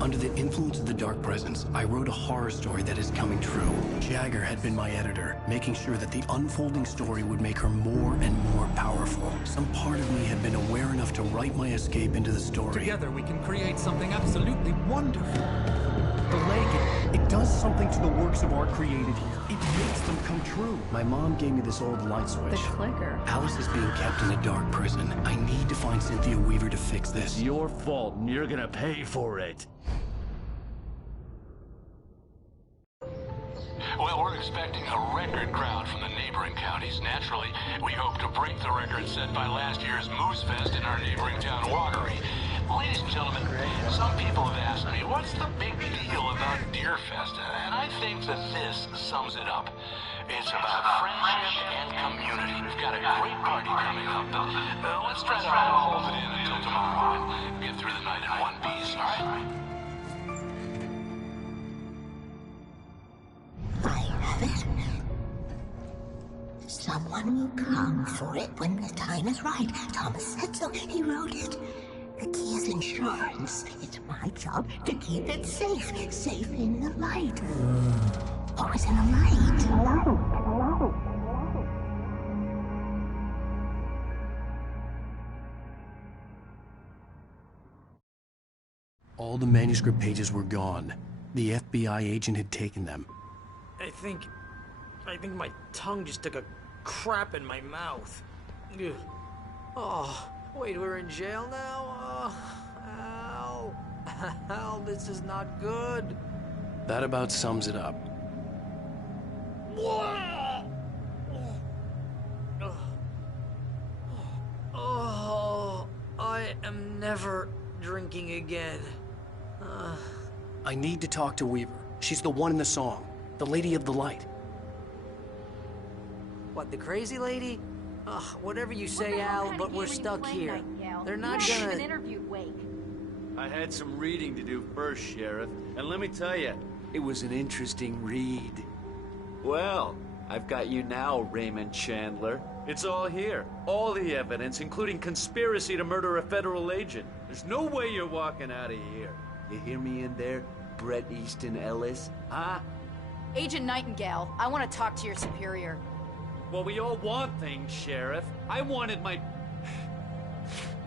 Under the influence of the dark presence, I wrote a horror story that is coming true. Jagger had been my editor, making sure that the unfolding story would make her more and more powerful. Some part of me had been aware enough to write my escape into the story. Together we can create something absolutely wonderful. The lake, it does something to the works of art created here. It makes them come true. My mom gave me this old light switch. The clicker. Alice is being kept in a dark prison. I need to find Cynthia Weaver to fix this. It's your fault, and you're gonna pay for it. Well, we're expecting a record crowd from the neighboring counties. Naturally, we hope to break the record set by last year's Moose Fest in our neighboring town, Watery. Ladies and gentlemen, some people have asked me, what's the big deal about Deerfest? And I think that this sums it up. It's about friendship and community. We've got a great party coming up, but let's try to hold it in until tomorrow and get through the night in one piece, all right? I have it. Someone will come for it when the time is right. Thomas said so. He wrote it. The key is insurance. It's my job to keep it safe. Safe in the light. Always in the light. Hello. All the manuscript pages were gone. The FBI agent had taken them. I think my tongue just took a crap in my mouth. Ugh. Oh, wait, we're in jail now? Ow. Ow, this is not good. That about sums it up. Oh, I am never drinking again. I need to talk to Weaver. She's the one in the song. The Lady of the Light. What, the crazy lady? Ugh, whatever you say, Al, but we're stuck here. They're not gonna... even interviewed Wake. I had some reading to do first, Sheriff, and let me tell you, it was an interesting read. Well, I've got you now, Raymond Chandler. It's all here. All the evidence, including conspiracy to murder a federal agent. There's no way you're walking out of here. You hear me in there, Bret Easton Ellis? Huh? Agent Nightingale, I want to talk to your superior. Well, we all want things, Sheriff. I wanted my...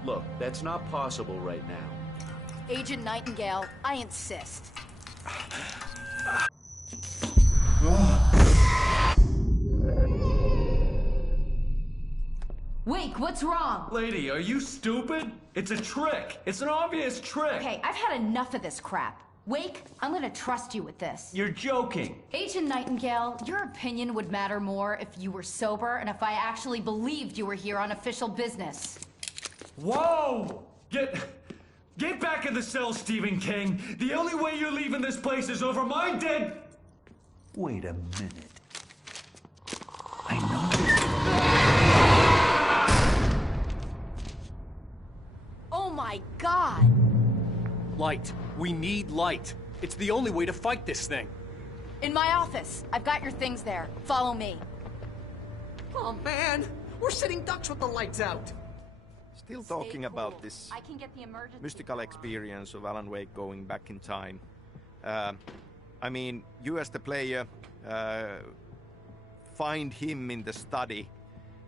Look, that's not possible right now. Agent Nightingale, I insist. Wake, what's wrong? Lady, are you stupid? It's a trick. It's an obvious trick. Okay, I've had enough of this crap. Wake, I'm gonna trust you with this. You're joking. Agent Nightingale, your opinion would matter more if you were sober and if I actually believed you were here on official business. Whoa! Get back in the cell, Stephen King. The only way you're leaving this place is over my dead... Wait a minute. I know... Oh my God! Light. We need light. It's the only way to fight this thing. In my office. I've got your things there. Follow me. Oh man, we're sitting ducks with the lights out. Still talking about this I can get the emergency mystical experience of Alan Wake going back in time. I mean, you as the player find him in the study.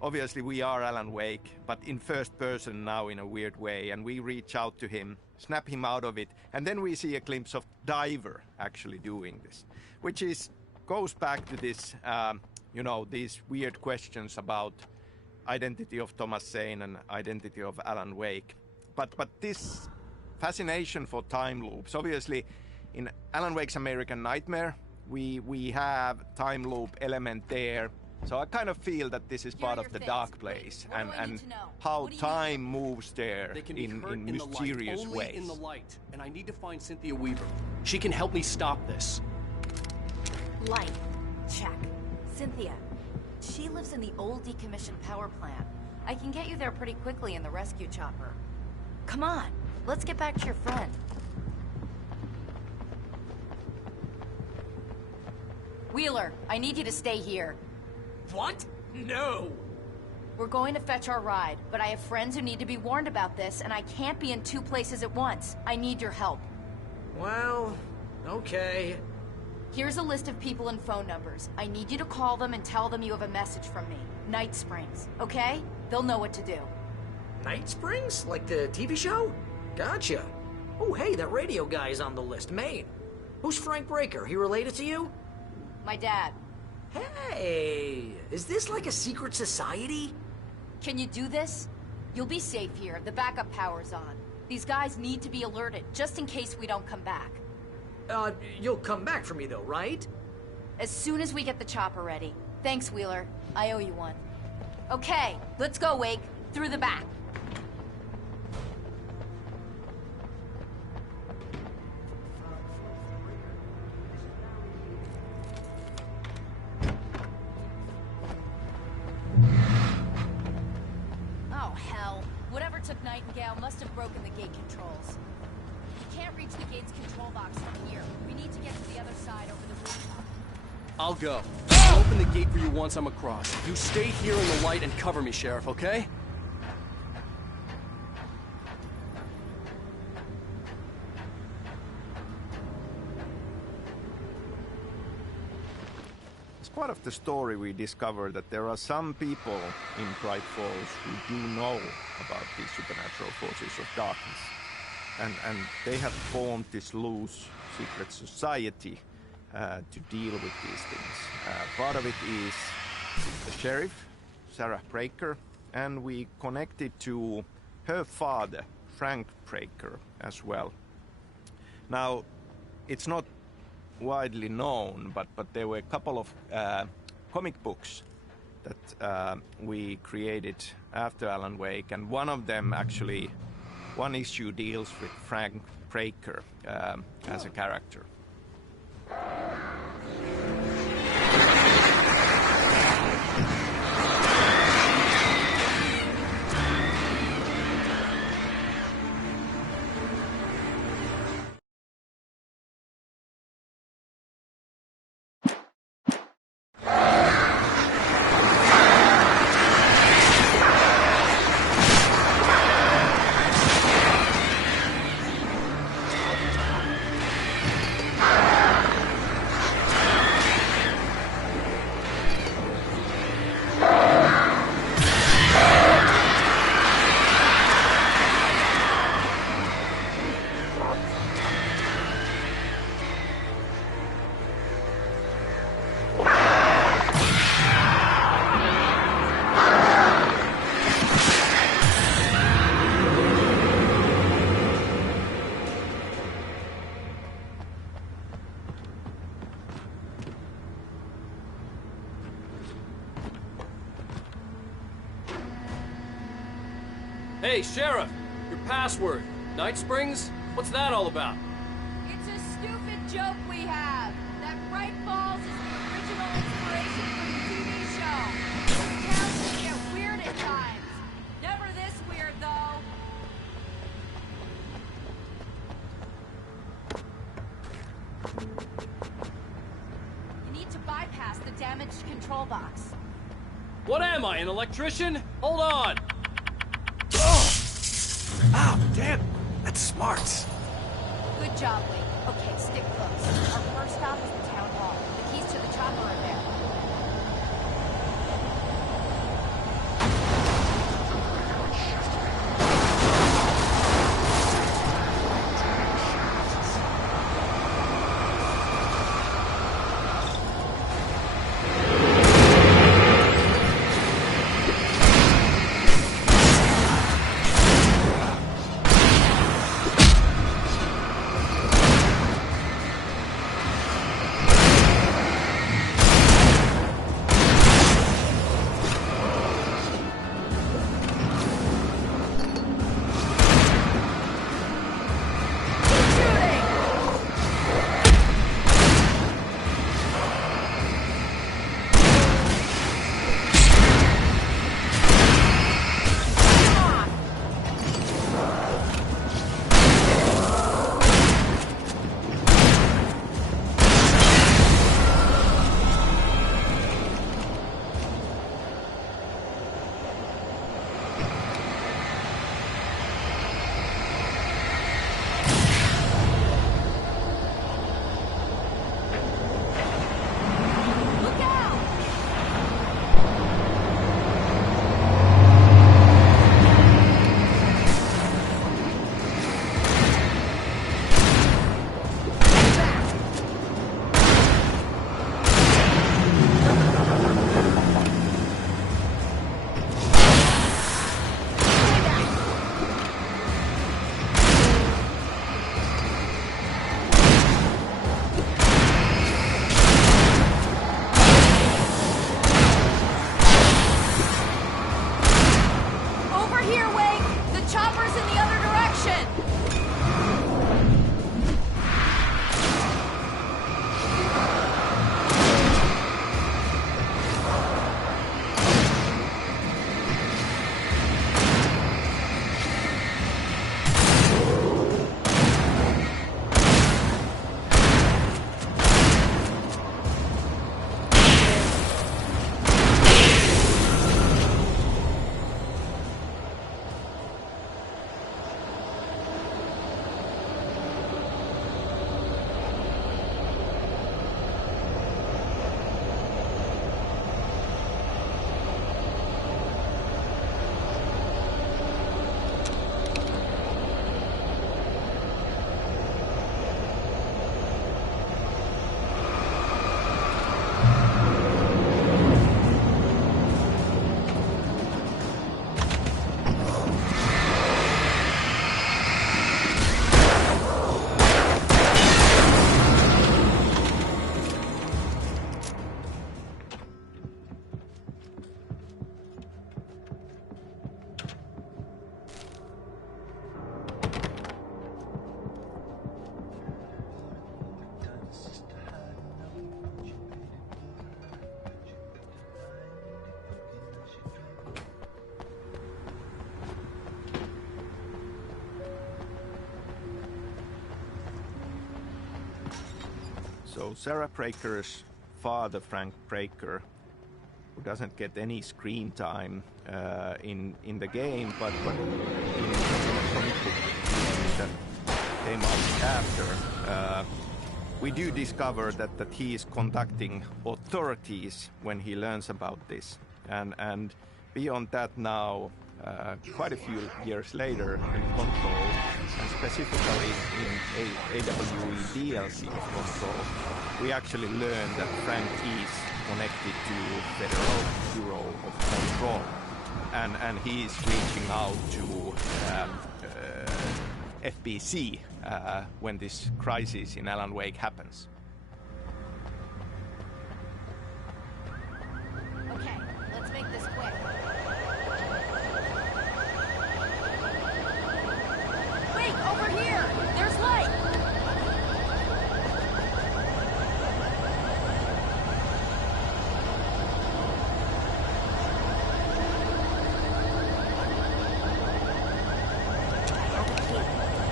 Obviously, we are Alan Wake, but in first person now in a weird way, and we reach out to him, snap him out of it, and then we see a glimpse of Diver actually doing this, which goes back to this, these weird questions about identity of Thomas Zane and identity of Alan Wake. But this fascination for time loops, obviously, in Alan Wake's American Nightmare, we have time loop element there. So I kind of feel that this is part of the dark place and how time moves there in mysterious ways. In the light, and I need to find Cynthia Weaver. She can help me stop this. Light. Check. Cynthia. She lives in the old decommissioned power plant. I can get you there pretty quickly in the rescue chopper. Come on, let's get back to your friend. Wheeler, I need you to stay here. What? No! We're going to fetch our ride, but I have friends who need to be warned about this, and I can't be in two places at once. I need your help. Well, okay. Here's a list of people and phone numbers. I need you to call them and tell them you have a message from me. Night Springs, okay? They'll know what to do. Night Springs? Like the TV show? Gotcha. Oh, hey, that radio guy is on the list. Maine. Who's Frank Breaker? He related to you? My dad. Hey, is this like a secret society? Can you do this? You'll be safe here. The backup power's on. These guys need to be alerted, just in case we don't come back. You'll come back for me though, right? As soon as we get the chopper ready. Thanks, Wheeler. I owe you one. Okay, let's go, Wake. Through the back. Oh, hell. Whatever took Nightingale must have broken the gate controls. We can't reach the gate's control box from here. We need to get to the other side over the rooftop. I'll go. I'll open the gate for you once I'm across. You stay here in the light and cover me, Sheriff, okay? As part of the story, we discover that there are some people in Bright Falls who do know about these supernatural forces of darkness. And they have formed this loose secret society to deal with these things. Part of it is the sheriff, Sarah Breaker, and we connected to her father, Frank Breaker, as well. Now, it's not widely known, but there were a couple of comic books that we created after Alan Wake, and one of them actually, one issue deals with Frank Breaker as a character. Hey, Sheriff! Your password. Night Springs? What's that all about? It's a stupid joke we have. That Bright Falls is the original inspiration for the TV show. The town can get weird at times. Never this weird, though. You need to bypass the damaged control box. What am I, an electrician? Hold on! Ow, damn! That's smart. Good job, Wade. Okay, stick close. Our first stop is the town hall. The keys to the chopper are there. So Sarah Praker's father, Frank Praker, who doesn't get any screen time in the game, but in the comic book that came out after, we do discover that he is contacting authorities when he learns about this. And beyond that now, quite a few years later in Control, and specifically in AWE DLC of Control, we actually learn that Frank is connected to Federal Bureau of Control, and he is reaching out to FBC when this crisis in Alan Wake happens. Okay, let's make this quick. Wait, over here! There's light!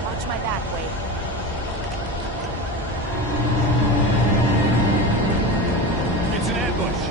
Watch my back, Wade. It's an ambush.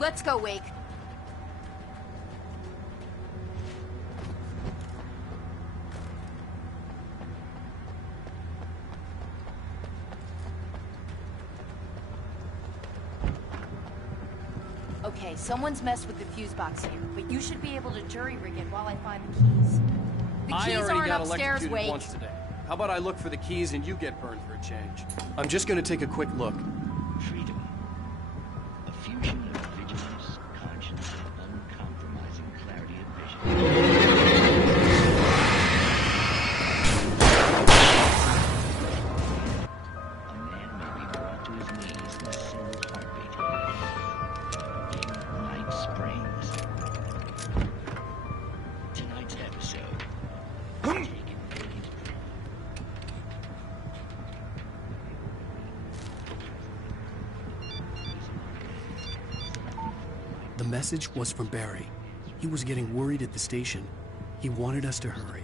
Let's go, Wake. Okay, someone's messed with the fuse box here, but you should be able to jury rig it while I find the keys. The I keys already aren't got upstairs, electrocuted Wake. once today. How about I look for the keys and you get burned for a change? I'm just gonna take a quick look. Freedom. A fusion of vigilance, conscience, and uncompromising clarity of vision. A man may be brought to his knees in a single heartbeat. In Night Springs. Tonight's episode. The message was from Barry. He was getting worried at the station. He wanted us to hurry.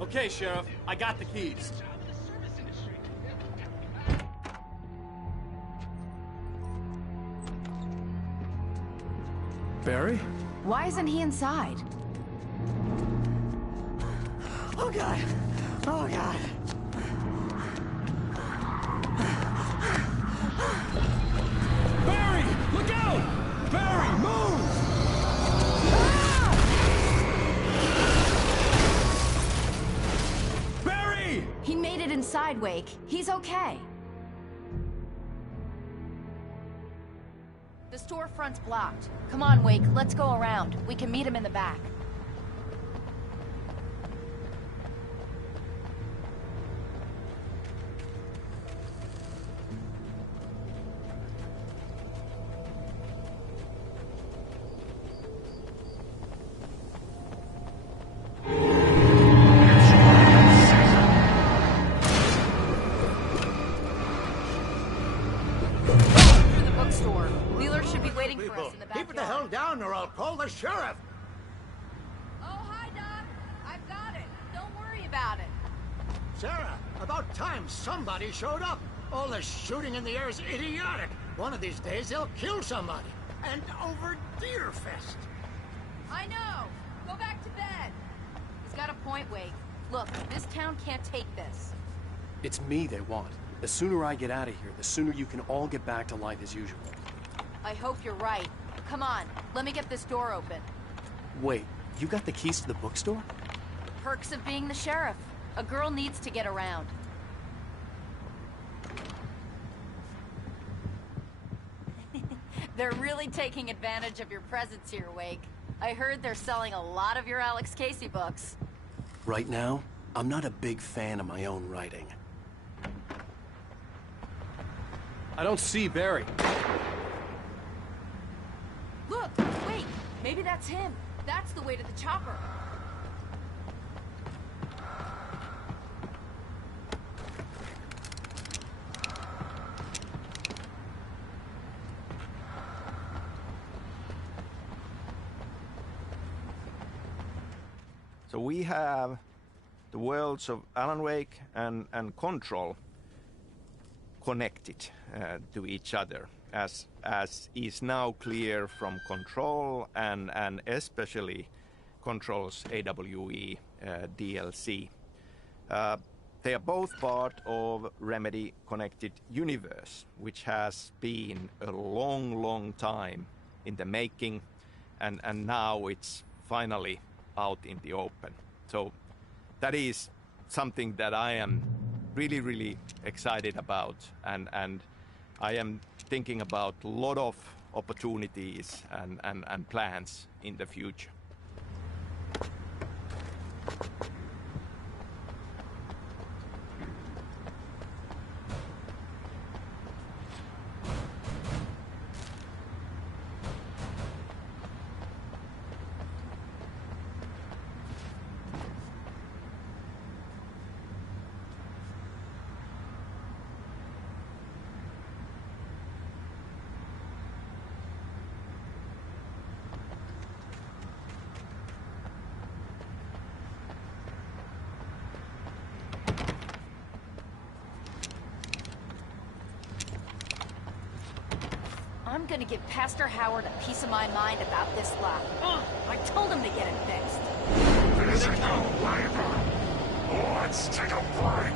Okay, Sheriff, I got the keys. Why isn't he inside? Oh God! Oh God! Barry! Look out! Barry, move! Barry! He made it inside, Wake. He's okay. The storefront's blocked. Come on, Wake. Let's go around. We can meet him in the back. Keep the hell down or I'll call the sheriff! Oh, hi, Doc. I've got it. Don't worry about it. Sarah, about time somebody showed up. All this shooting in the air is idiotic. One of these days they'll kill somebody. And over Deerfest. I know. Go back to bed. He's got a point, Wake. Look, this town can't take this. It's me they want. The sooner I get out of here, the sooner you can all get back to life as usual. I hope you're right. Come on, let me get this door open. Wait, you got the keys to the bookstore? Perks of being the sheriff. A girl needs to get around. They're really taking advantage of your presence here, Wake. I heard they're selling a lot of your Alex Casey books. Right now, I'm not a big fan of my own writing. I don't see Barry. Look, wait, maybe that's him. That's the way to the chopper. So we have the worlds of Alan Wake and Control connected to each other, as is now clear from Control and especially Control's AWE DLC. They are both part of Remedy Connected Universe, which has been a long time in the making, and now it's finally out in the open. So that is something that I am really excited about, and I am thinking about a lot of opportunities and plans in the future. I'm gonna give Pastor Howard a piece of my mind about this lot. I told him to get it fixed. Physical labor. Let's take a break.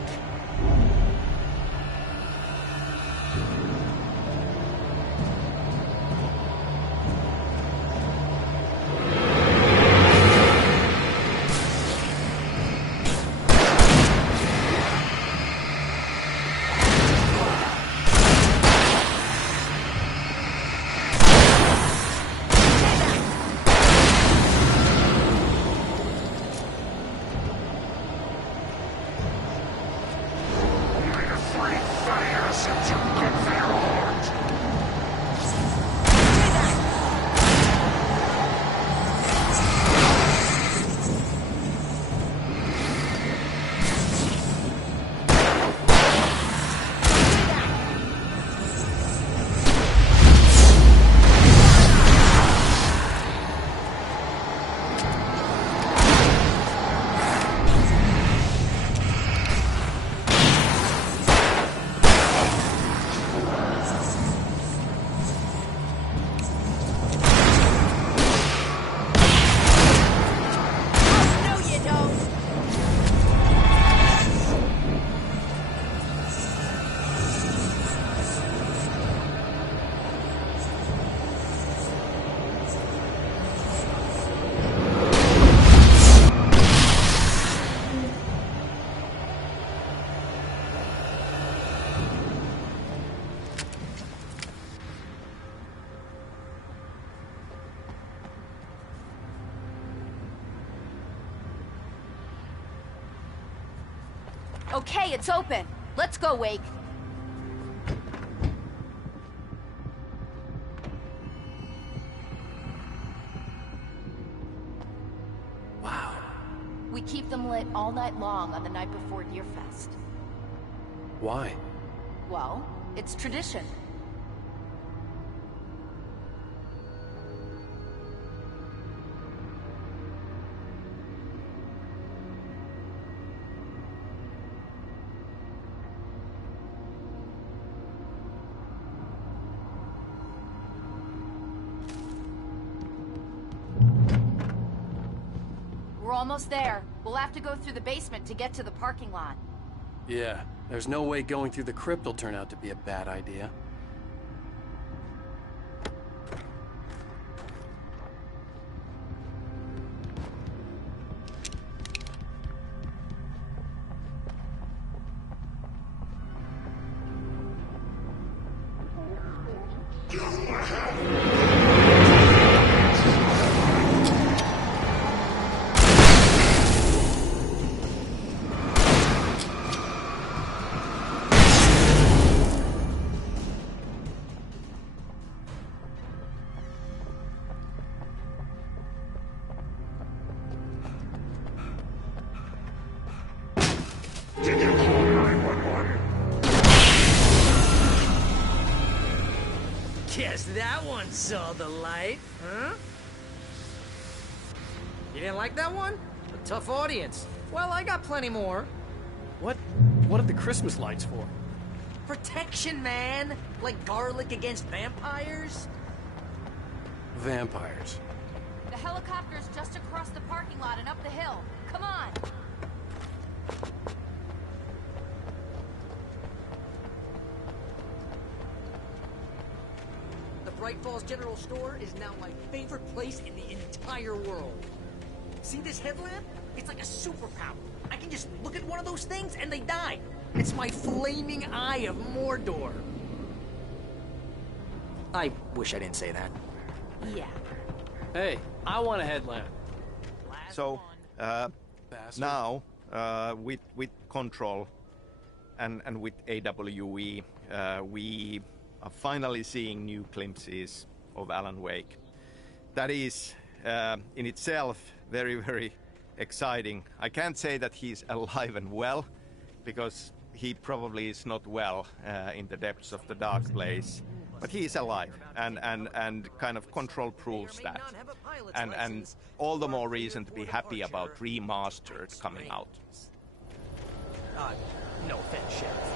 Okay, it's open. Let's go, Wake. Wow. We keep them lit all night long on the night before Deerfest. Why? Well, it's tradition. We're almost there. We'll have to go through the basement to get to the parking lot. Yeah, there's no way going through the crypt will turn out to be a bad idea. Guess that one saw the light, huh? You didn't like that one? A tough audience. Well, I got plenty more. What are the Christmas lights for? Protection, man! Like garlic against vampires? Vampires. The helicopter's just across the parking lot and up the hill. Come on! The Bright Falls General Store is now my favorite place in the entire world. See this headlamp? It's like a superpower. I can just look at one of those things and they die. It's my flaming eye of Mordor. I wish I didn't say that. Yeah. Hey, I want a headlamp. So, now, with Control and with AWE, we are finally seeing new glimpses of Alan Wake. That is, in itself, very, very exciting. I can't say that he's alive and well, because he probably is not well in the depths of the dark place. But he is alive, and kind of Control proves that. And all the more reason to be happy about Remastered coming out. No offense, Sheriff.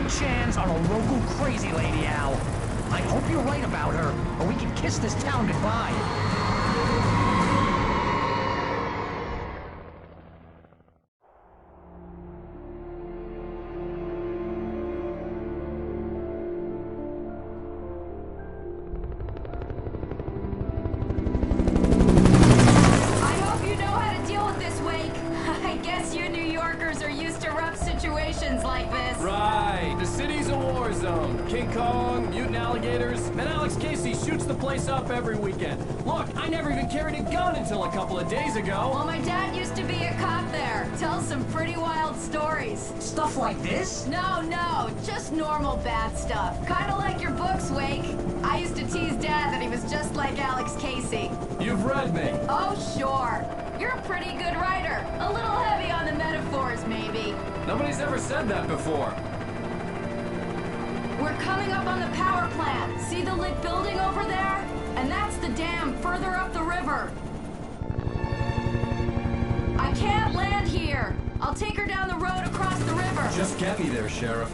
big chance on a local crazy lady, Al. I hope you're right about her, or we can kiss this town goodbye. Like this. Right. The city's a war zone. King Kong, mutant alligators, and Alex Casey shoots the place up every weekend. Look, I never even carried a gun until a couple of days ago. Well, my dad used to be a cop there. Tells some pretty wild stories. Stuff like this? No, just normal bad stuff. Kinda like your books, Wake. I used to tease Dad that he was just like Alex Casey. You've read me. Oh, sure. You're a pretty good writer. A little heavy on the metaphors, maybe. Nobody's ever said that before. We're coming up on the power plant. See the lit building over there? And that's the dam further up the river. I can't land here. I'll take her down the road across the river. Just get me there, Sheriff.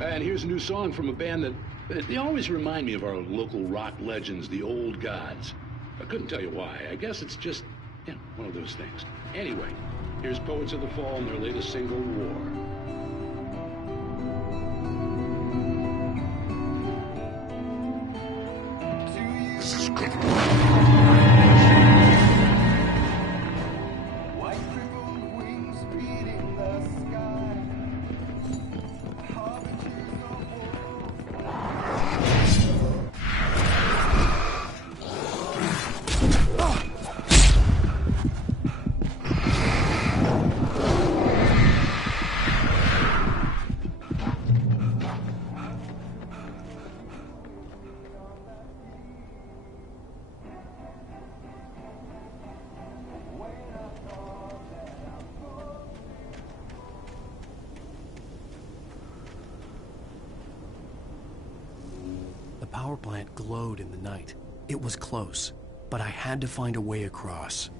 And here's a new song from a band that they always remind me of our local rock legends, the Old Gods. I couldn't tell you why. I guess it's just, one of those things. Anyway, here's Poets of the Fall and their latest single, War. This is good. The power plant glowed in the night. It was close, but I had to find a way across.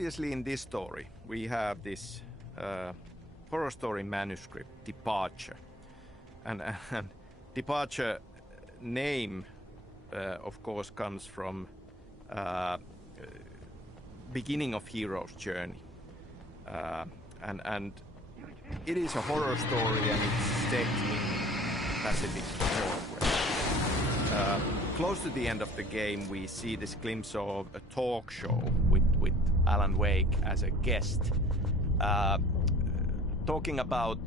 obviously in this story we have this horror story manuscript, Departure. And Departure name, of course, comes from beginning of hero's journey. And it is a horror story, and it's set in Pacific Northwest. Close to the end of the game, we see this glimpse of a talk show with Alan Wake as a guest, talking about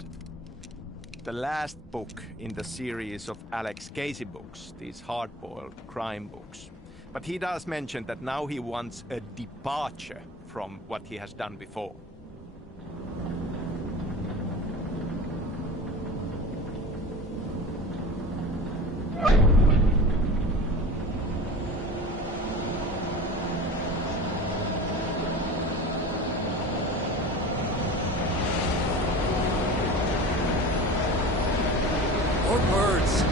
the last book in the series of Alex Casey books, these hard-boiled crime books. But he does mention that now he wants a departure from what he has done before. More birds.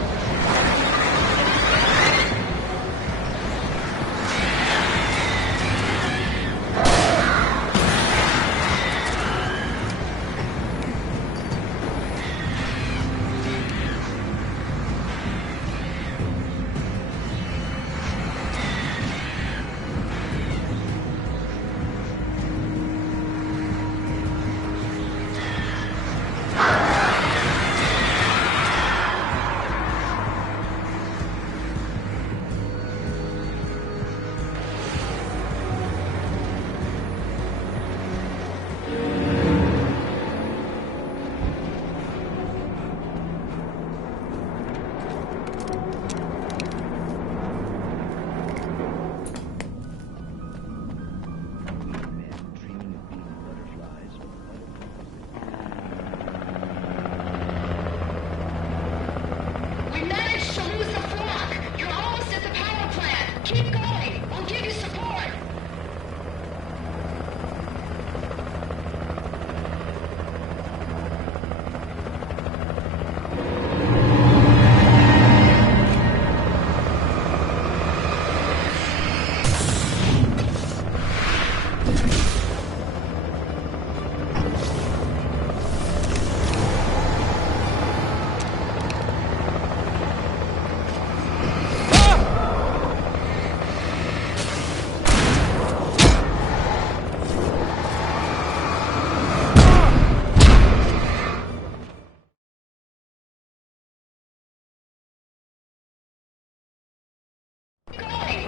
We managed to lose the flock. You're almost at the power plant. Keep going. We'll give you support.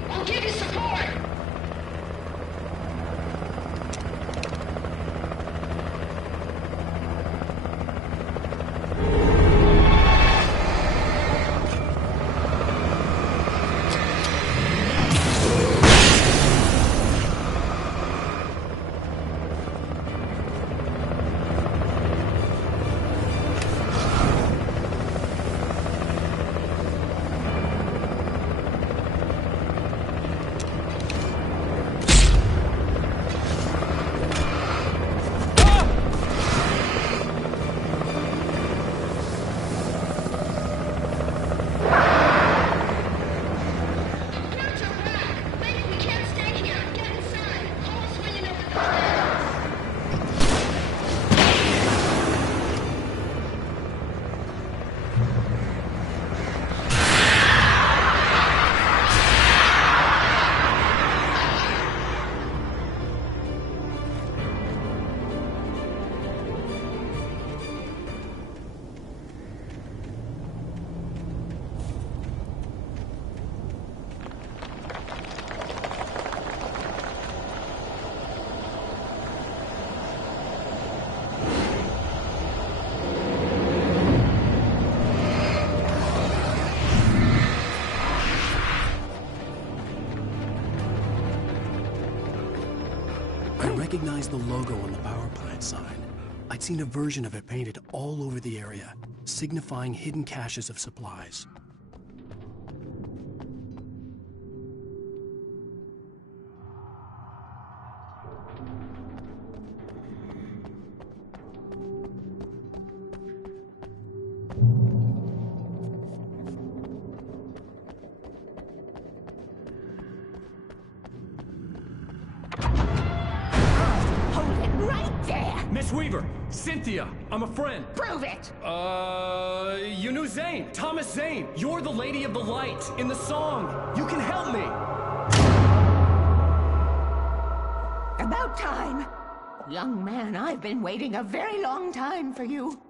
We'll give you support. I recognized the logo on the power plant sign. I'd seen a version of it painted all over the area, signifying hidden caches of supplies. Miss Weaver, Cynthia, I'm a friend. Prove it! You knew Zane, Thomas Zane. You're the Lady of the Light in the song. You can help me. About time. Young man, I've been waiting a very long time for you.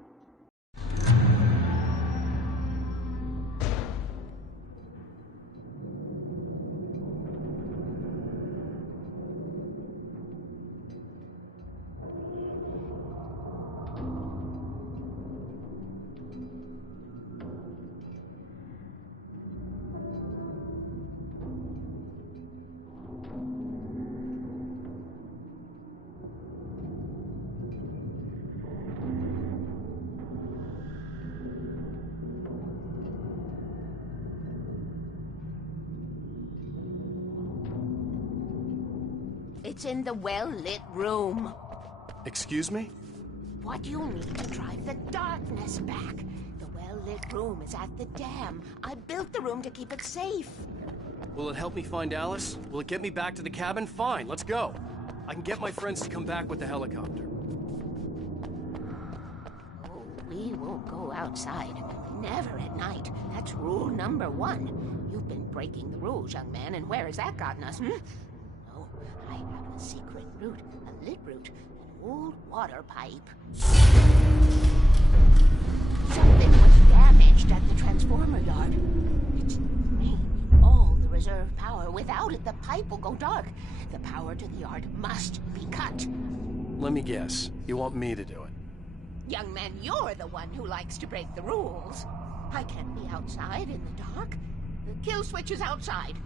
It's in the well-lit room. Excuse me? What you'll need to drive the darkness back. The well-lit room is at the dam. I built the room to keep it safe. Will it help me find Alice? Will it get me back to the cabin? Fine, let's go. I can get my friends to come back with the helicopter. Oh, we won't go outside. Never at night. That's rule number 1. You've been breaking the rules, young man, and where has that gotten us, No, I have a secret route, a lit route, an old water pipe. Something was damaged at the transformer yard. It's drained all the reserve power. Without it, the pipe will go dark. The power to the yard must be cut. Let me guess. You want me to do it? Young man, you're the one who likes to break the rules. I can't be outside in the dark. The kill switch is outside.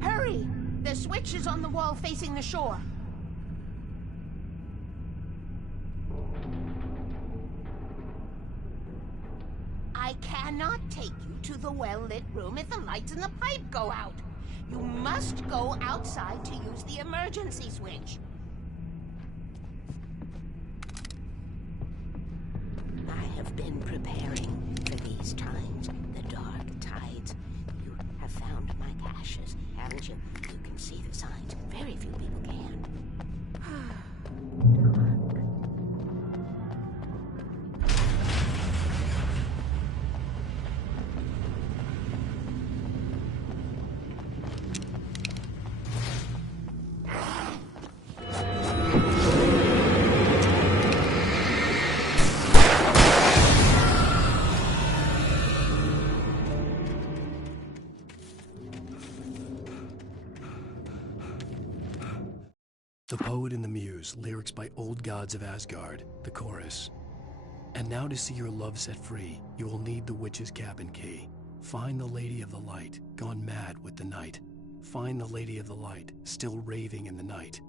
Hurry! The switch is on the wall facing the shore. I cannot take you to the well-lit room if the lights in the pipe go out. You must go outside to use the emergency switch. I have been preparing for these times, the dark tides. You have found my caches, haven't you? You can see the signs. Very few people can. The Poet and the Muse, lyrics by Old Gods of Asgard, the chorus. And now to see your love set free, you will need the witch's cabin key. Find the Lady of the Light, gone mad with the night. Find the Lady of the Light, still raving in the night.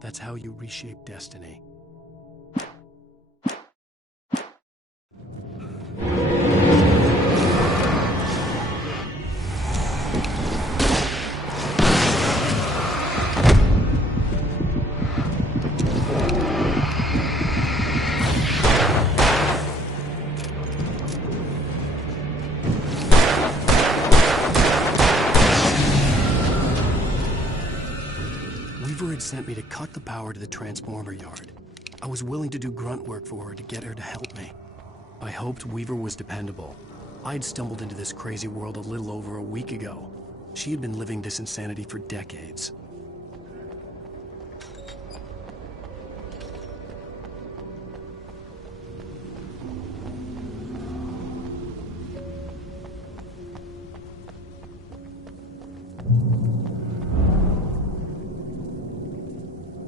That's how you reshape destiny. Weaver had sent me to cut the power to the transformer yard. I was willing to do grunt work for her to get her to help me. I hoped Weaver was dependable. I'd stumbled into this crazy world a little over a week ago. She had been living this insanity for decades.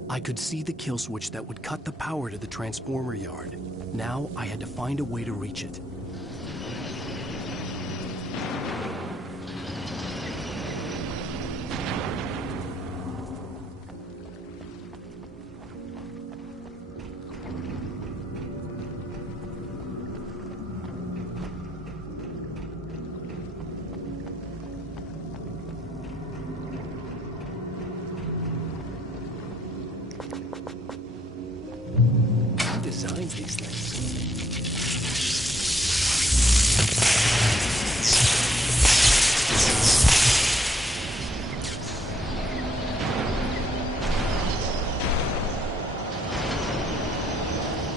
I could see the kill switch that would cut the power to the transformer yard. Now I had to find a way to reach it. Who designs these things?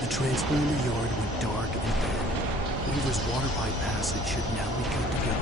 The transponder yard went dark and dead. Weaver's water pipe passage should now be good to go.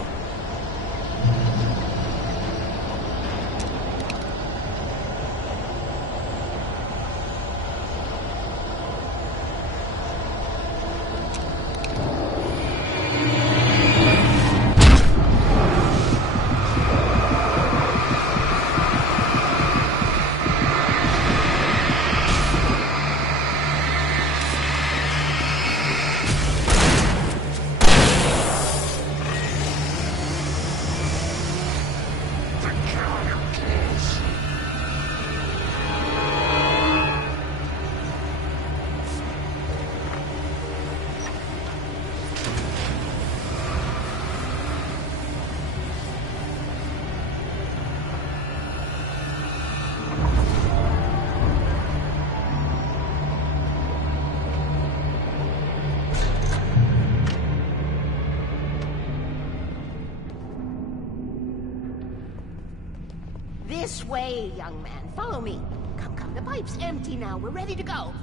This way, young man. Follow me. Come, the pipe's empty now. We're ready to go.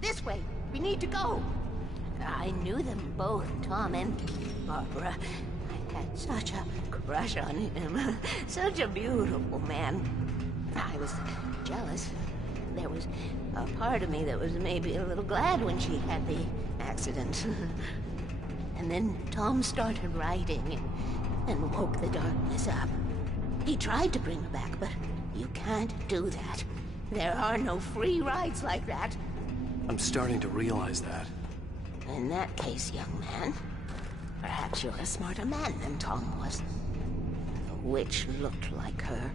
This way. We need to go. I knew them both, Tom and Barbara. I had such a crush on him. Such a beautiful man. I was jealous. There was a part of me that was maybe a little glad when she had the accident. And then Tom started writing and woke the darkness up. He tried to bring her back, but you can't do that. There are no free rides like that. I'm starting to realize that. In that case, young man, perhaps you're a smarter man than Tom was. The witch looked like her,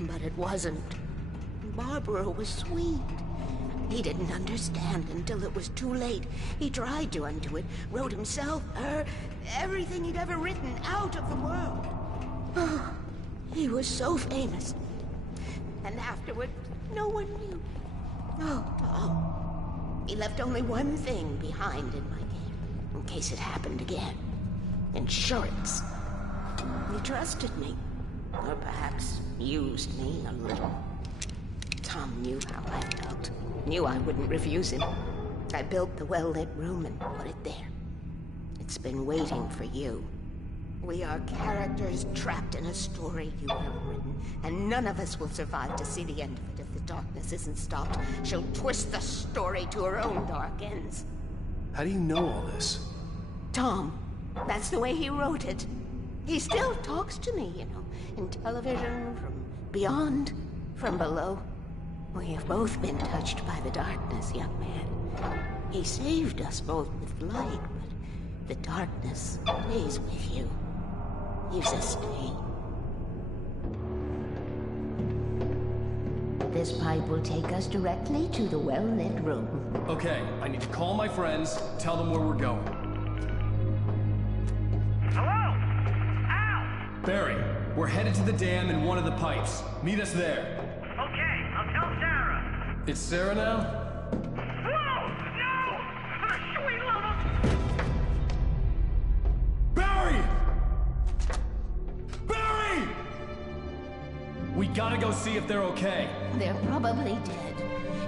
but it wasn't. Barbara was sweet. He didn't understand until it was too late. He tried to undo it, wrote himself, her, everything he'd ever written out of the world. Oh, he was so famous. And afterward, no one knew. Oh, Tom. He left only one thing behind in my game, in case it happened again. Insurance. He trusted me. Or perhaps used me a little. Tom knew how I felt. Knew I wouldn't refuse him. I built the well-lit room and put it there. It's been waiting for you. We are characters trapped in a story you have written, and none of us will survive to see the end of it if the darkness isn't stopped. She'll twist the story to her own dark ends. How do you know all this? Tom, that's the way he wrote it. He still talks to me, you know, in television, from beyond, from below. We have both been touched by the darkness, young man. He saved us both with light, but the darkness stays with you. Leaves a stain. This pipe will take us directly to the well-lit room. Okay, I need to call my friends, tell them where we're going. Hello? Al! Barry, we're headed to the dam in one of the pipes. Meet us there. Okay, I'll tell Sarah. It's Sarah now? Whoa! No! For the sweet love of... Barry! Barry! We gotta go see if they're okay. They're probably dead.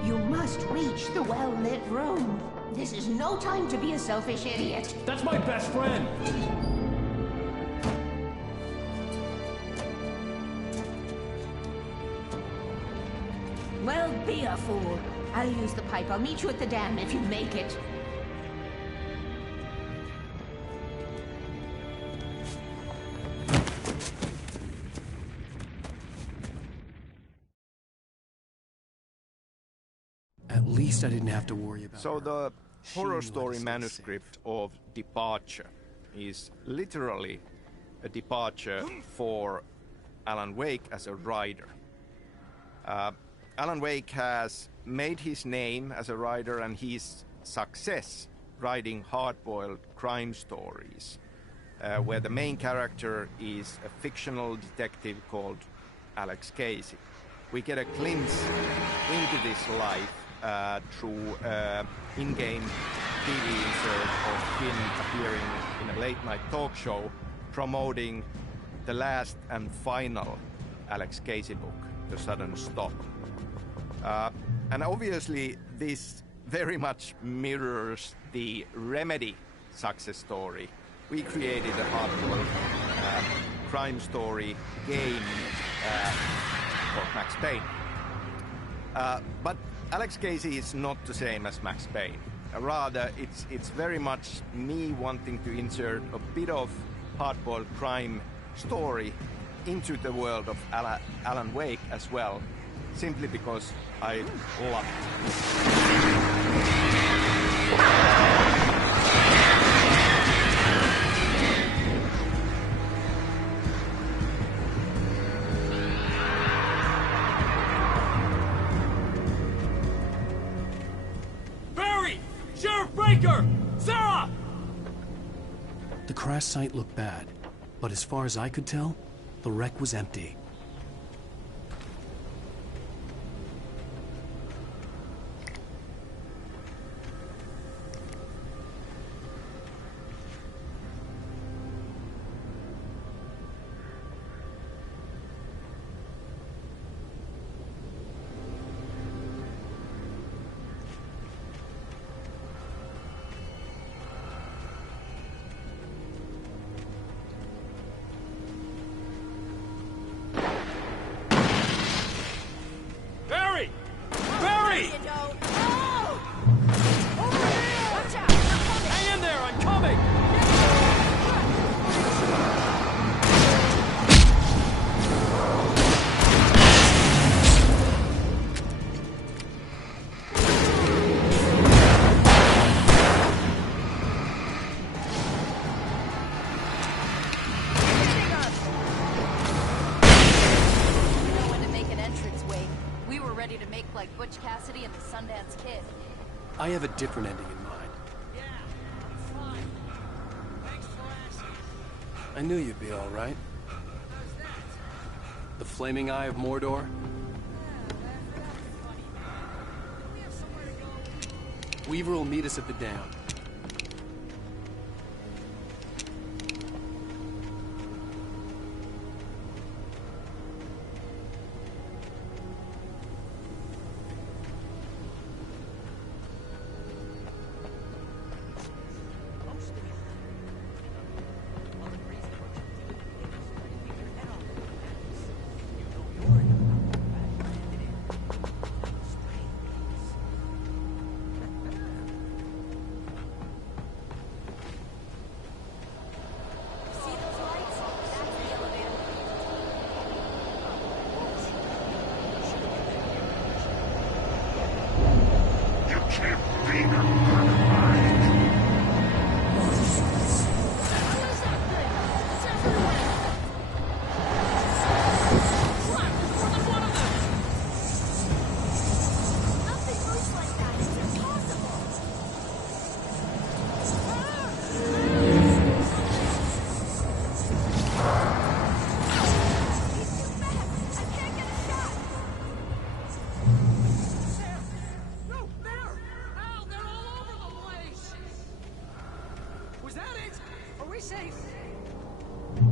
You must reach the well-lit room. This is no time to be a selfish idiot. That's my best friend. Well, be a fool. I'll use the pipe. I'll meet you at the dam if you make it. At least I didn't have to worry about So her. the horror She story was manuscript of Departure is literally a departure for Alan Wake as a writer. Alan Wake has made his name as a writer and his success writing hard-boiled crime stories, where the main character is a fictional detective called Alex Casey. We get a glimpse into this life through in-game TV insert of him appearing in a late-night talk show promoting the last and final Alex Casey book, The Sudden Stop. And obviously this very much mirrors the Remedy success story. We created a hardcore crime story game called Max Payne. But Alex Casey is not the same as Max Payne. Rather, it's very much me wanting to insert a bit of hardcore crime story into the world of Alan Wake as well, simply because I love Barry! Sheriff Breaker! Sarah! The crash site looked bad, but as far as I could tell, the wreck was empty. Barry! Barry! Hang in there, I'm coming! To make like Butch Cassidy and the Sundance Kid. I have a different ending in mind. Yeah, I'm fine. Thanks for asking. I knew you'd be all right. How's that? The flaming eye of Mordor? We have somewhere to go. Weaver will meet us at the dam.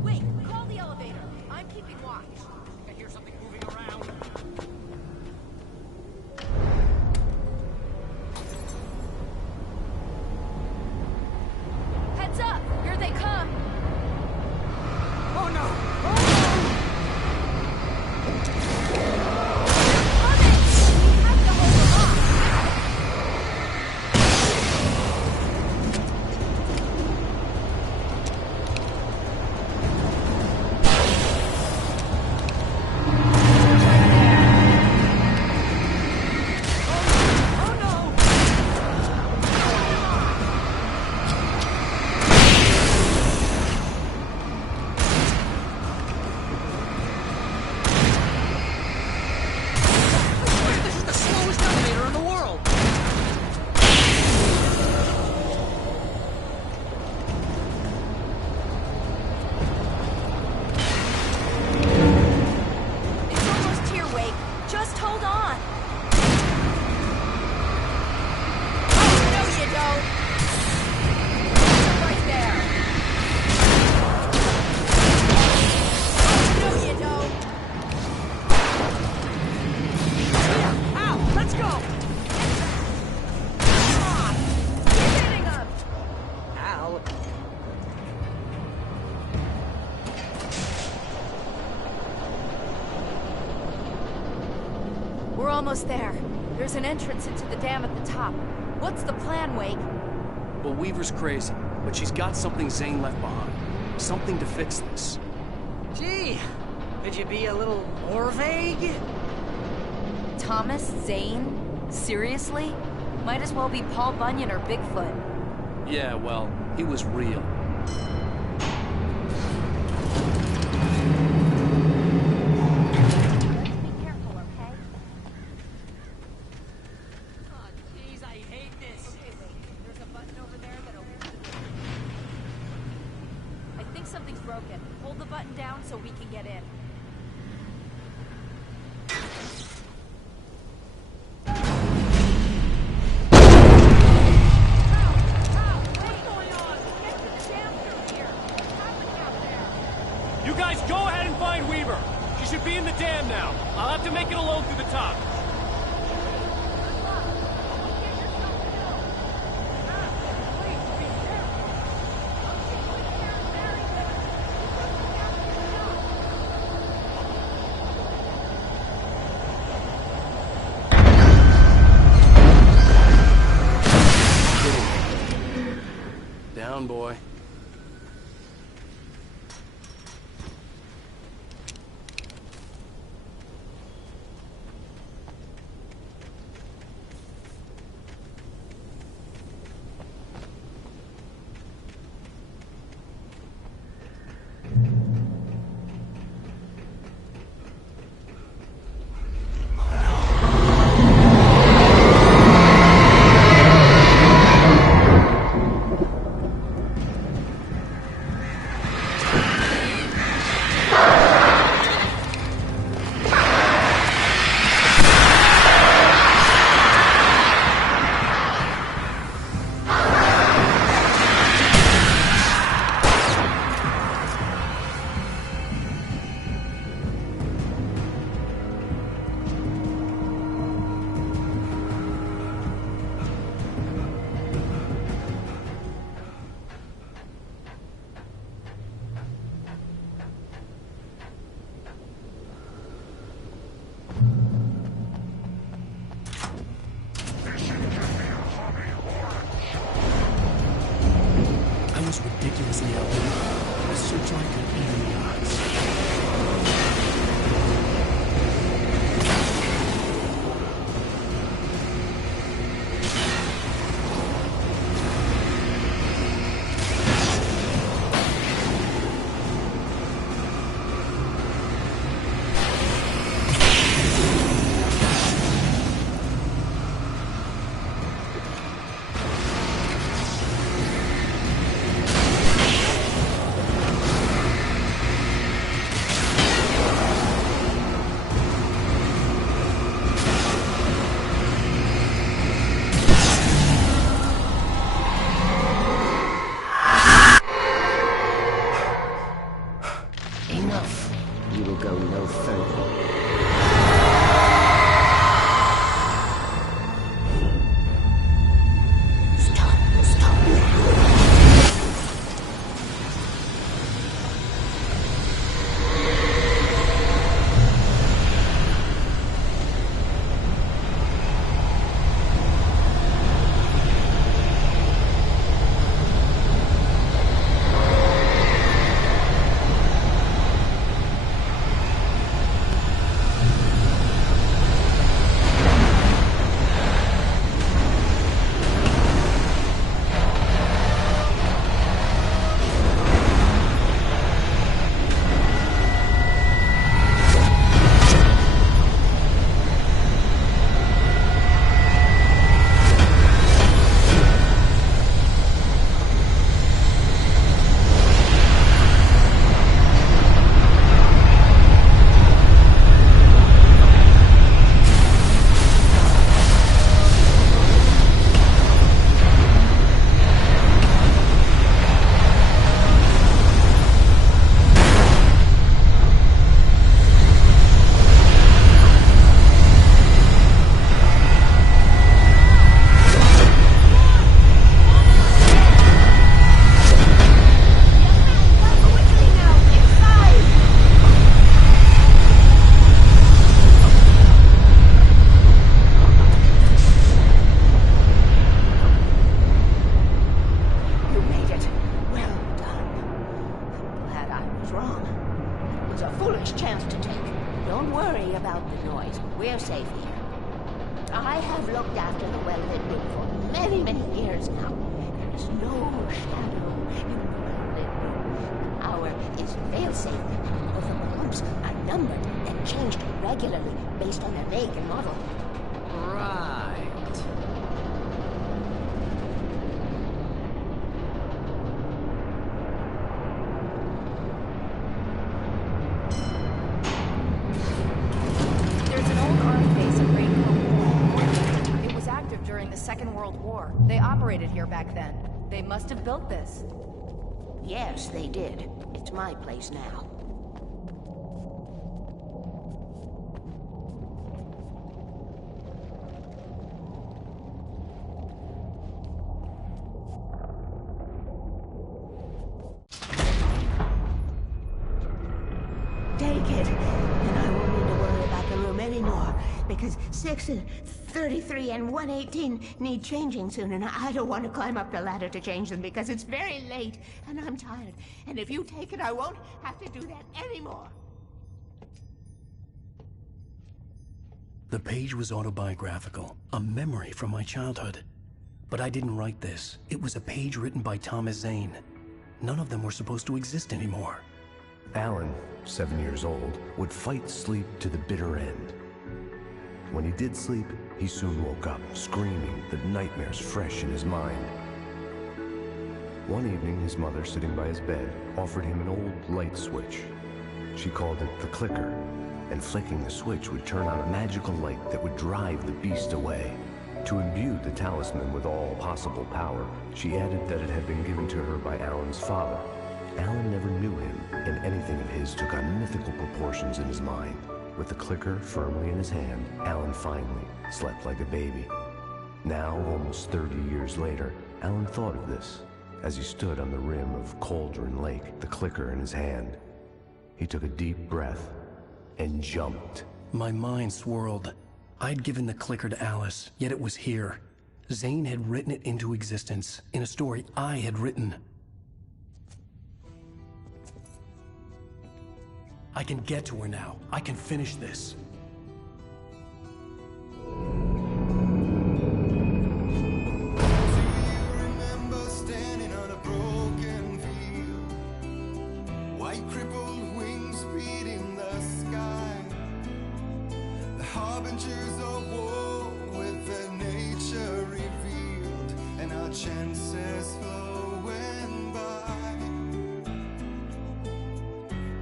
Wait, call the elevator. I'm keeping watch. almost there. There's an entrance into the dam at the top. What's the plan, Wake? Well, Weaver's crazy, but she's got something Zane left behind. Something to fix this. Gee, could you be a little more vague? Thomas Zane? Seriously? Might as well be Paul Bunyan or Bigfoot. Yeah, well, he was real. Something's broken. Hold the button down so we can get in. You guys go ahead and find Weaver. She should be in the dam now. I'll have to make it alone through the top. Down, boy. Ridiculously outdated. A searchlight could even the odds. Enough. You will go no further. last chance to take. Don't worry about the noise. We're safe here. I have looked after the well-lit room for many, many years now. There is no shadow in the well-lit room. The power is fail-safe, and all of the pumps are numbered and changed regularly based on their make and model. Right. During the Second World War. They operated here back then. They must have built this. Yes, they did. It's my place now. Take it, and I won't need to worry about the room anymore, because 6 and 33 and 118 need changing soon, and I don't want to climb up the ladder to change them because it's very late, and I'm tired. And if you take it, I won't have to do that anymore. The page was autobiographical, a memory from my childhood. But I didn't write this. It was a page written by Thomas Zane. None of them were supposed to exist anymore. Alan, 7 years old, would fight sleep to the bitter end. When he did sleep, he soon woke up, screaming, the nightmares fresh in his mind. One evening, his mother, sitting by his bed, offered him an old light switch. She called it the clicker, and flicking the switch would turn on a magical light that would drive the beast away. To imbue the talisman with all possible power, she added that it had been given to her by Alan's father. Alan never knew him, and anything of his took on mythical proportions in his mind. With the clicker firmly in his hand, Alan finally slept like a baby. Now, almost 30 years later, Alan thought of this as he stood on the rim of Cauldron Lake, the clicker in his hand. He took a deep breath and jumped. My mind swirled. I'd given the clicker to Alice, yet it was here. Zane had written it into existence in a story I had written. I can get to her now. I can finish this. White crippled wings beating the sky, the harbingers of war with the nature revealed, and our chances flowing by.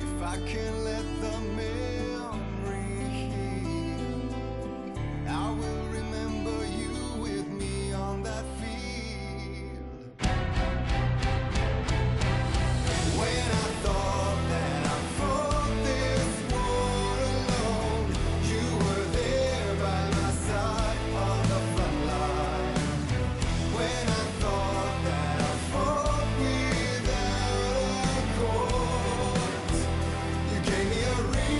If I can let the memory heal, I will remember you with me on that field. When I thought that I fought this war alone, you were there by my side on the front line. When I thought that I fought without a cause, you gave me a reason.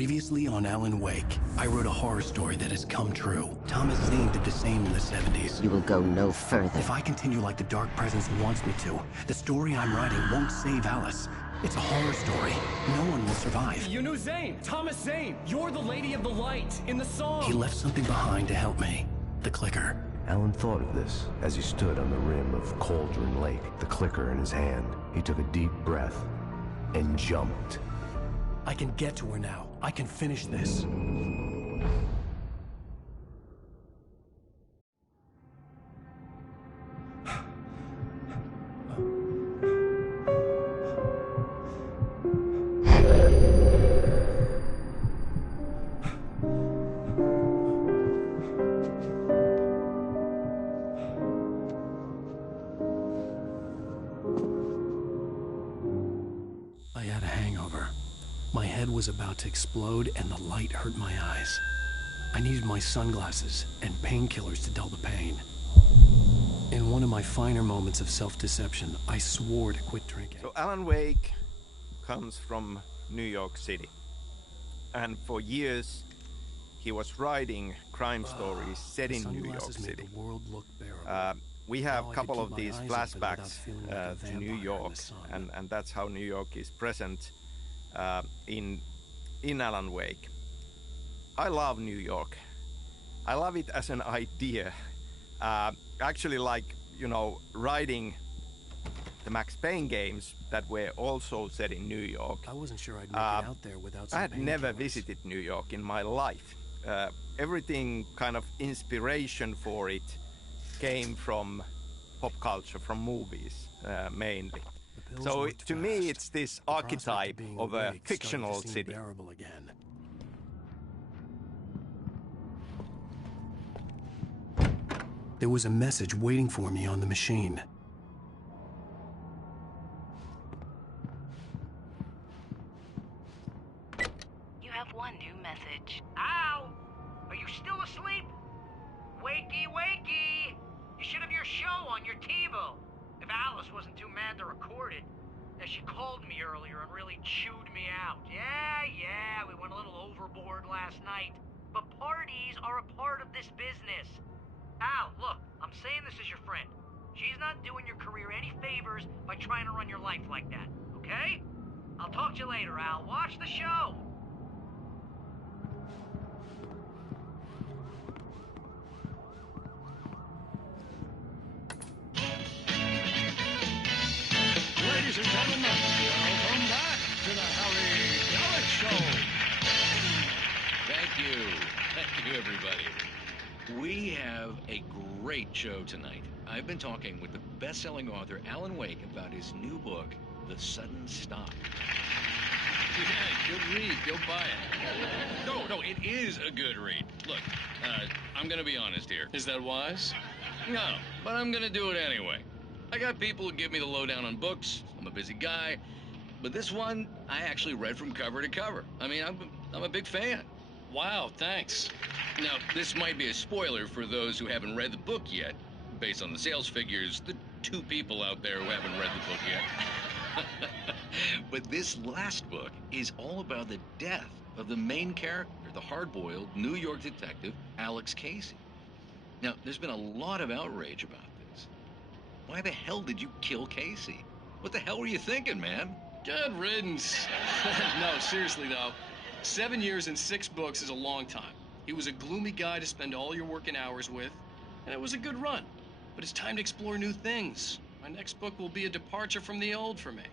Previously on Alan Wake, I wrote a horror story that has come true. Thomas Zane did the same in the 70s. You will go no further. If I continue like the Dark Presence wants me to, the story I'm writing won't save Alice. It's a horror story. No one will survive. You knew Zane! Thomas Zane! You're the Lady of the Light in the song! He left something behind to help me. The clicker. Alan thought of this as he stood on the rim of Cauldron Lake, the clicker in his hand. He took a deep breath and jumped. I can get to her now. I can finish this. I had a hangover. My head was about to explode and the light hurt my eyes. I needed my sunglasses and painkillers to dull the pain. In one of my finer moments of self-deception, I swore to quit drinking. So Alan Wake comes from New York City. And for years, he was writing crime stories set in New York City. We have a couple of these flashbacks to New York, and that's how New York is present in Alan Wake. I love New York. I love it as an idea. Actually, like, you know, writing the Max Payne games that were also set in New York. I wasn't sure I'd make it out there without some I had never visited New York in my life. Everything kind of inspiration for it came from pop culture, from movies mainly. So to me, it's this archetype of a fictional city. Again. There was a message waiting for me on the machine. You have one new message. Al! Are you still asleep? Wakey, wakey! You should have your show on your TiVo. If Alice wasn't too mad to record it. Yeah, she called me earlier and really chewed me out. Yeah, we went a little overboard last night. But parties are a part of this business. Al, look, I'm saying this as your friend. She's not doing your career any favors by trying to run your life like that, okay? I'll talk to you later, Al. Watch the show. Ladies and gentlemen, welcome back to the Harry Alex Show. Thank you. Thank you, everybody. We have a great show tonight. I've been talking with the best-selling author Alan Wake about his new book, The Sudden Stop. Yeah, good read. Go buy it. No, it is a good read. Look, I'm gonna be honest here. Is that wise? No, but I'm gonna do it anyway. I got people who give me the lowdown on books. I'm a busy guy. But this one, I actually read from cover to cover. I mean, I'm a big fan. Wow, thanks. Now, this might be a spoiler for those who haven't read the book yet. Based on the sales figures, the 2 people out there who haven't read the book yet. But this last book is all about the death of the main character, the hard-boiled New York detective, Alex Casey. Now, there's been a lot of outrage about this. Why the hell did you kill Casey? What the hell were you thinking, man? Good riddance. No, seriously though. 7 years and 6 books is a long time. He was a gloomy guy to spend all your working hours with, and it was a good run. But it's time to explore new things. My next book will be a departure from the old for me.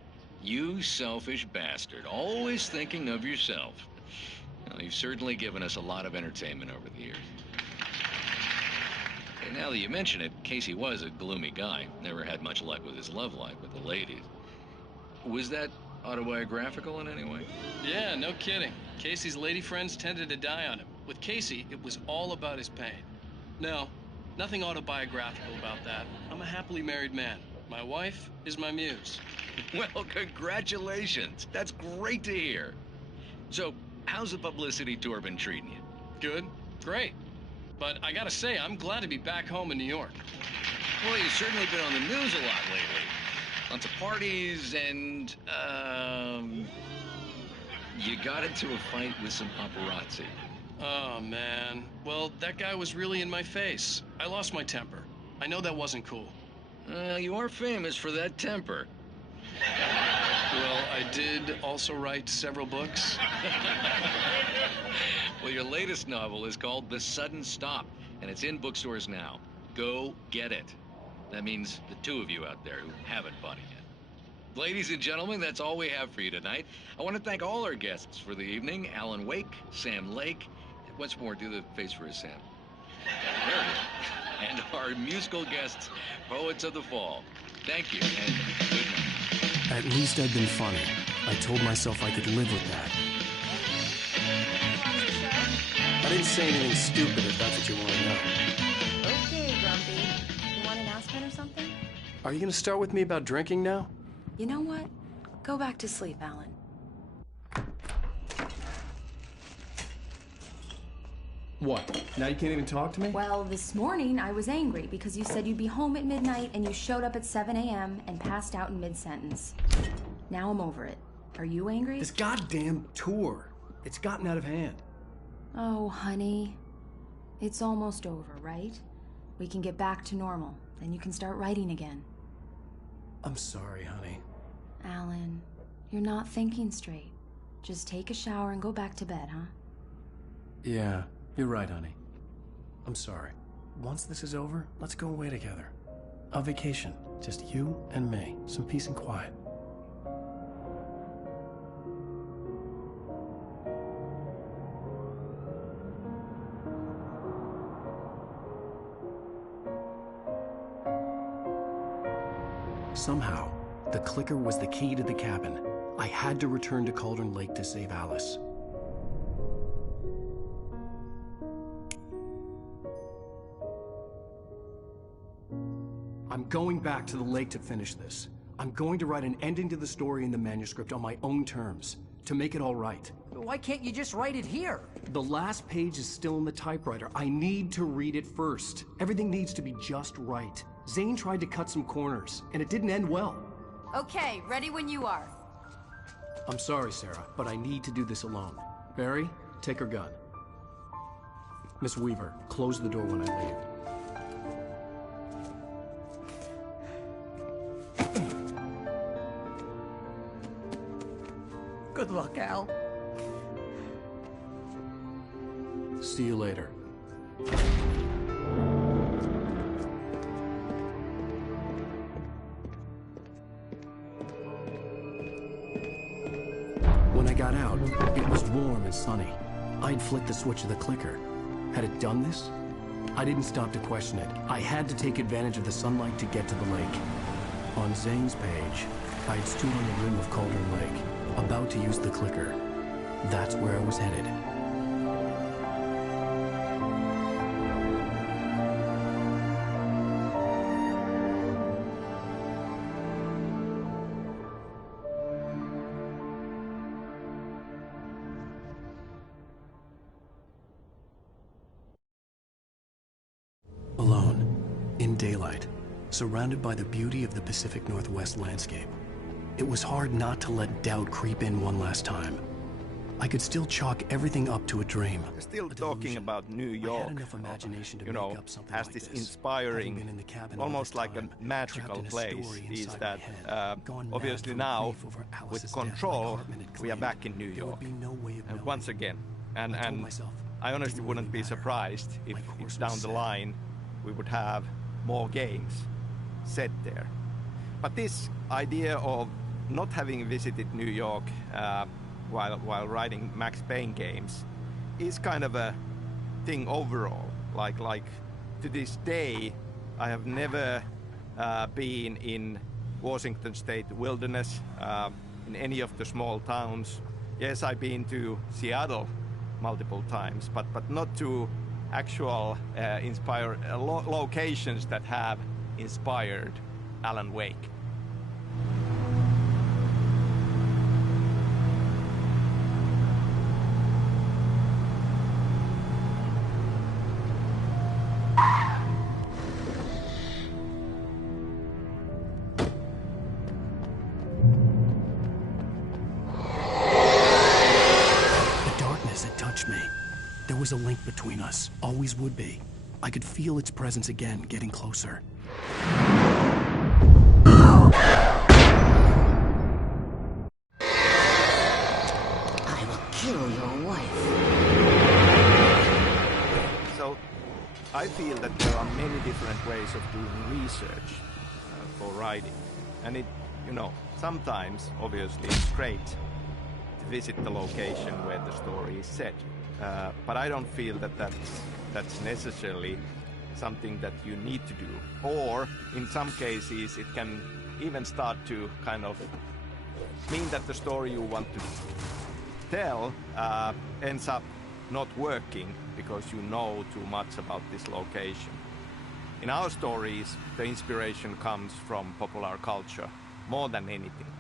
You selfish bastard, always thinking of yourself. Well, you've certainly given us a lot of entertainment over the years. And now that you mention it, Casey was a gloomy guy. Never had much luck with his love life with the ladies. Was that autobiographical in any way? Yeah, no kidding. Casey's lady friends tended to die on him. With Casey, it was all about his pain. No, nothing autobiographical about that. I'm a happily married man. My wife is my muse. Well, congratulations. That's great to hear. So, how's the publicity tour been treating you? Good. Great. But I gotta say, I'm glad to be back home in New York. Well, you've certainly been on the news a lot lately. Lots of parties and, You got into a fight with some paparazzi. Oh, man. Well, that guy was really in my face. I lost my temper. I know that wasn't cool. You are famous for that temper. Well, I did also write several books. Well, your latest novel is called The Sudden Stop, and it's in bookstores now. Go get it. That means the two of you out there who haven't bought it yet. Ladies and gentlemen, that's all we have for you tonight. I want to thank all our guests for the evening. Alan Wake, Sam Lake. Once more, do the face for Sam. There it is. And our musical guests, Poets of the Fall. Thank you, and good night. At least I've been funny. I told myself I could live with that. I didn't say anything stupid if that's what you want to know. Okay, Grumpy. You want an aspirin or something? Are you going to start with me about drinking now? You know what? Go back to sleep, Alan. What? Now you can't even talk to me? Well, this morning I was angry because you said you'd be home at midnight and you showed up at 7 a.m. and passed out in mid-sentence. Now I'm over it. Are you angry? This goddamn tour. It's gotten out of hand. Oh, honey. It's almost over, right? We can get back to normal. Then you can start writing again. I'm sorry, honey. Alan, you're not thinking straight. Just take a shower and go back to bed, huh? Yeah, you're right, honey. I'm sorry. Once this is over, let's go away together. A vacation. Just you and me. Some peace and quiet. Somehow, the clicker was the key to the cabin. I had to return to Cauldron Lake to save Alice. I'm going back to the lake to finish this. I'm going to write an ending to the story in the manuscript on my own terms, to make it all right. Why can't you just write it here? The last page is still in the typewriter. I need to read it first. Everything needs to be just right. Zane tried to cut some corners, and it didn't end well. Okay, ready when you are. I'm sorry, Sarah, but I need to do this alone. Barry, take her gun. Miss Weaver, close the door when I leave. Good luck, Al. See you later. When I got out, it was warm and sunny. I'd flicked the switch of the clicker. Had it done this? I didn't stop to question it. I had to take advantage of the sunlight to get to the lake. On Zane's page, I'd stood on the rim of Cauldron Lake, about to use the clicker. That's where I was headed. Alone, in daylight, surrounded by the beauty of the Pacific Northwest landscape. It was hard not to let doubt creep in one last time. I could still chalk everything up to a dream. Still talking about New York, you know, as this inspiring, almost like a magical place, is that obviously now, with Control, we are back in New York, and once again, and I honestly wouldn't be surprised if down the line we would have more games set there. But this idea of not having visited New York while writing Max Payne games is kind of a thing overall. Like to this day, I have never been in Washington State wilderness, in any of the small towns. Yes, I've been to Seattle multiple times, but not to actual locations that have inspired Alan Wake. was a link between us. Always would be. I could feel its presence again, getting closer. I will kill your wife. So, I feel that there are many different ways of doing research for writing. And it, sometimes, obviously, it's great to visit the location where the story is set. But I don't feel that that's necessarily something that you need to do. Or, in some cases, it can even start to kind of mean that the story you want to tell ends up not working because you know too much about this location. In our stories, the inspiration comes from popular culture more than anything.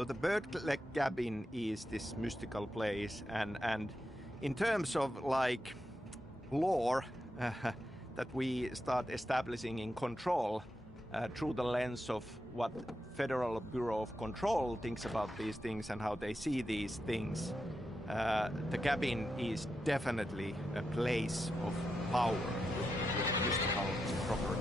So the Birdleg Cabin is this mystical place, and in terms of like lore that we start establishing in Control through the lens of what Federal Bureau of Control thinks about these things and how they see these things, the cabin is definitely a place of power with mystical properties.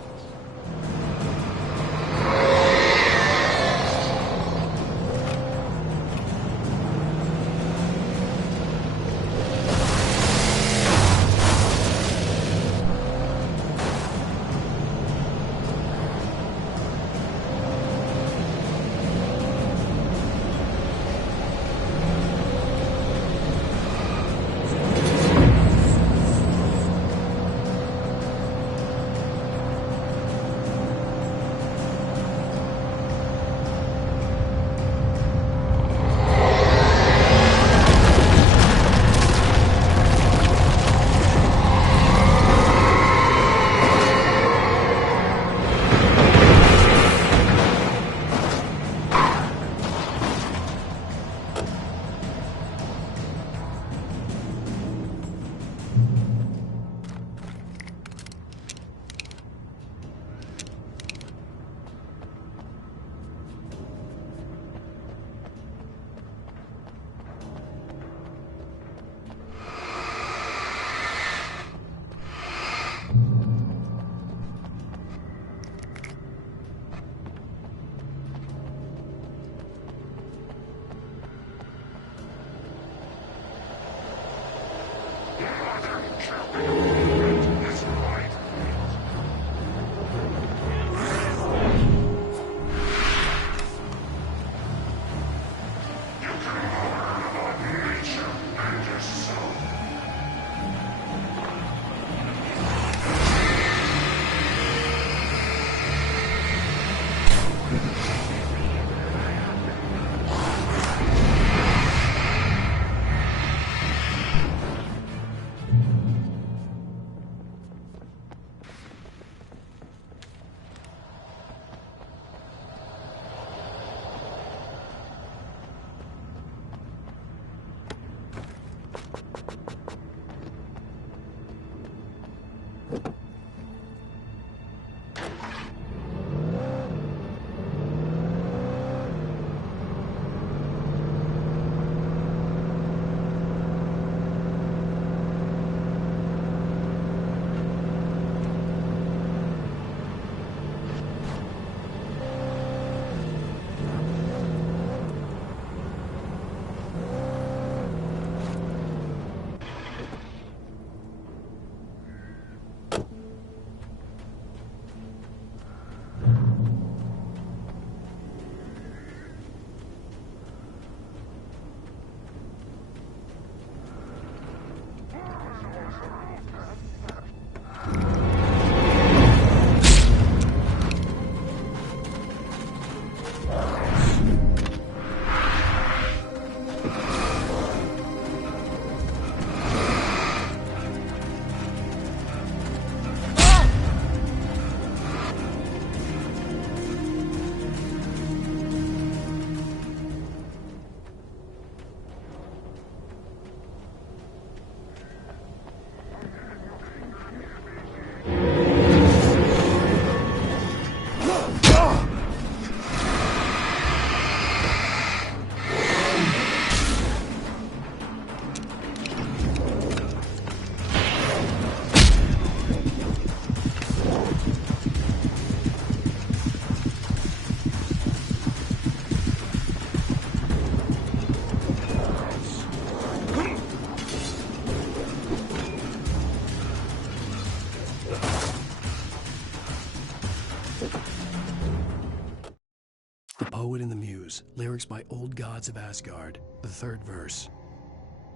Poet and the Muse, lyrics by Old Gods of Asgard, the third verse.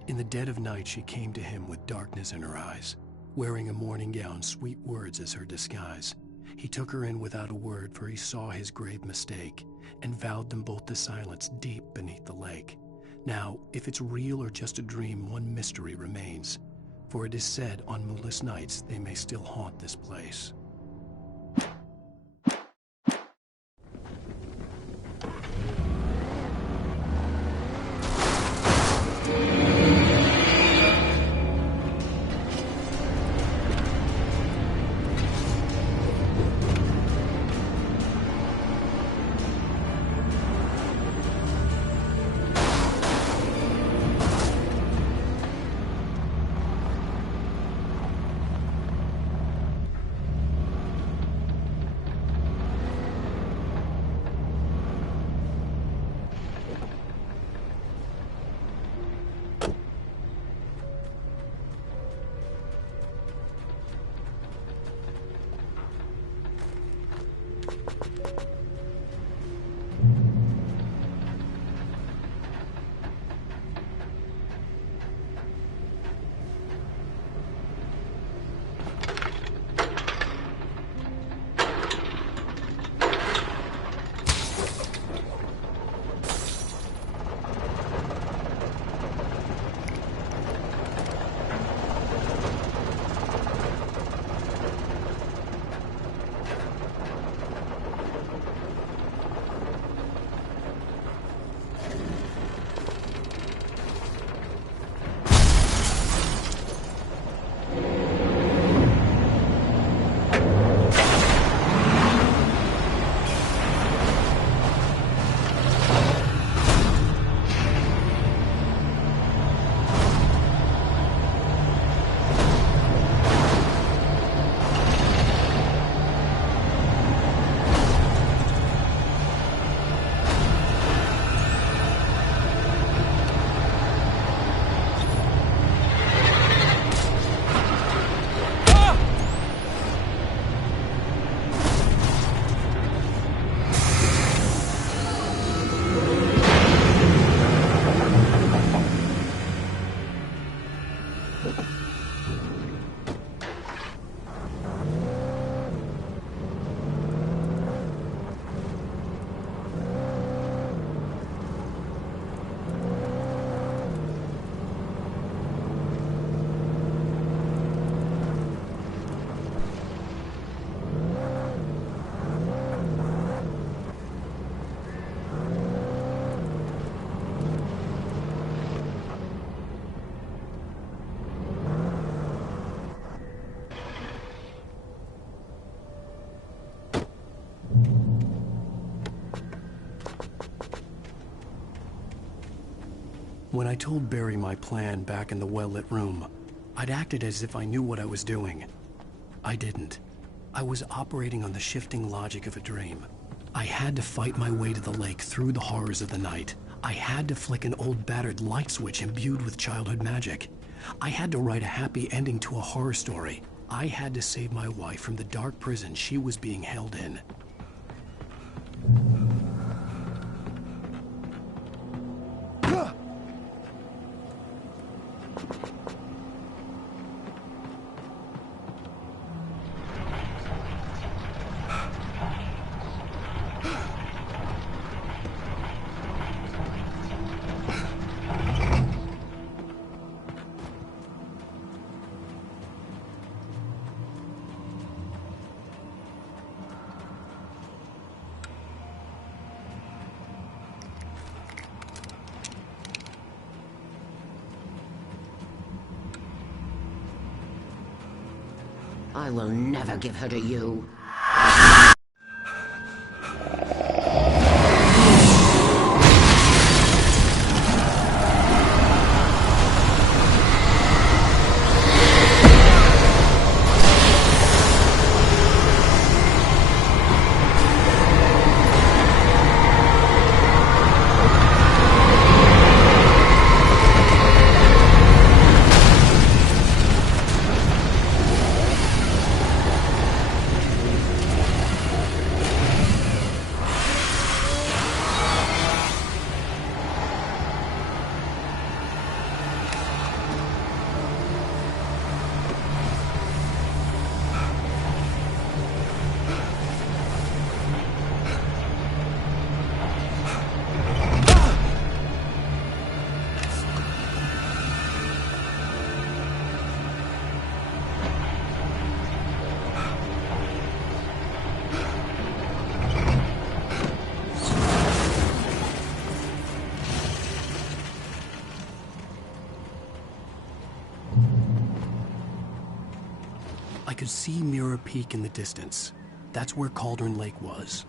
In the dead of night she came to him with darkness in her eyes, wearing a morning gown, sweet words as her disguise. He took her in without a word, for he saw his grave mistake, and vowed them both to silence deep beneath the lake. Now, if it's real or just a dream, one mystery remains, for it is said on moonless nights they may still haunt this place. When I told Barry my plan back in the well-lit room, I'd acted as if I knew what I was doing. I didn't. I was operating on the shifting logic of a dream. I had to fight my way to the lake through the horrors of the night. I had to flick an old battered light switch imbued with childhood magic. I had to write a happy ending to a horror story. I had to save my wife from the dark prison she was being held in. I will never give her to you. I could see Mirror Peak in the distance. That's where Cauldron Lake was.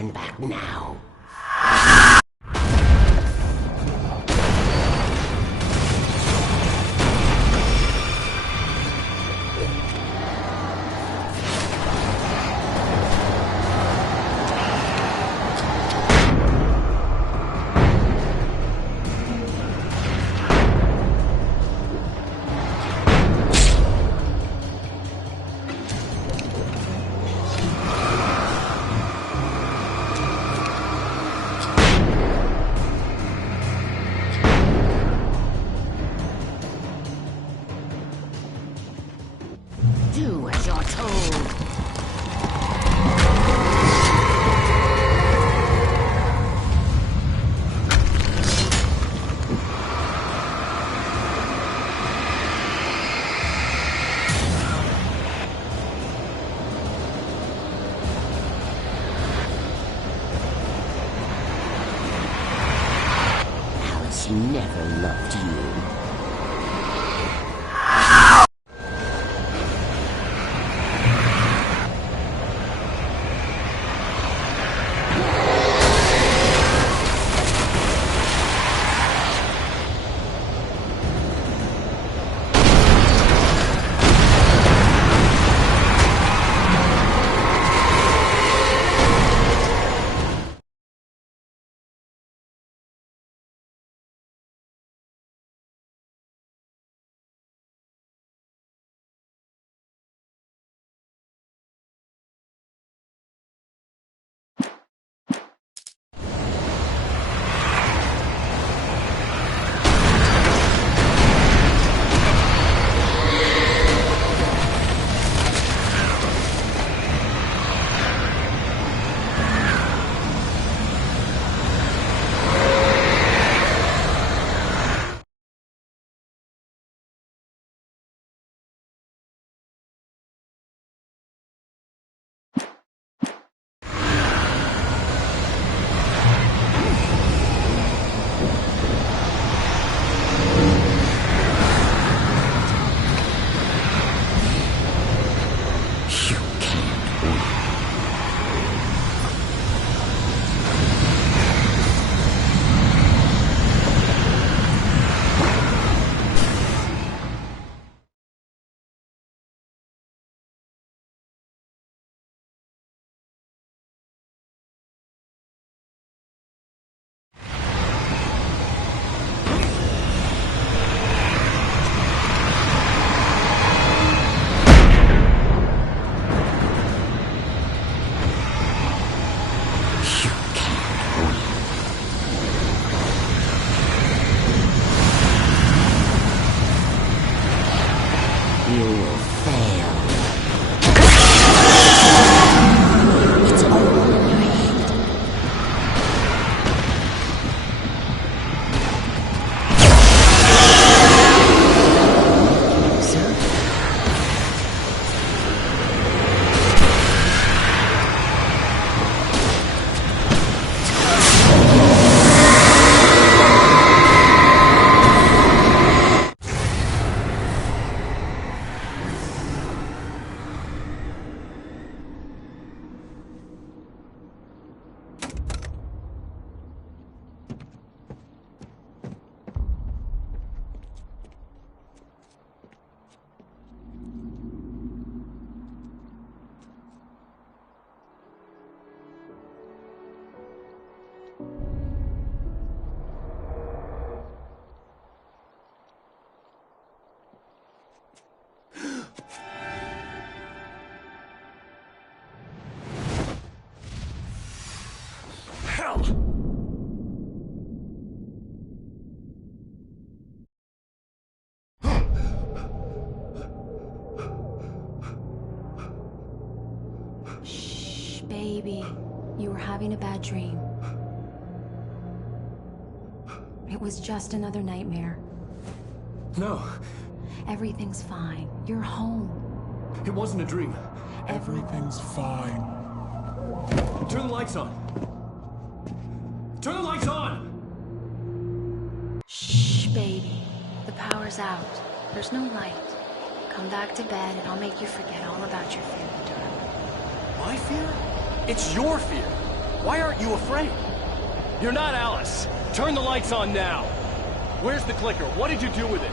turn back now. Do as you're told. Alice never loved you. You will fail. It's all in your head. Sir? Shh, baby. You were having a bad dream. It was just another nightmare. No. Everything's fine. You're home. It wasn't a dream. Everything's fine. Turn the lights on. Turn the lights on! Shh, baby. The power's out. There's no light. Come back to bed and I'll make you forget all about your fear, darling. My fear? It's your fear. Why aren't you afraid? You're not Alice. Turn the lights on now. Where's the clicker? What did you do with it?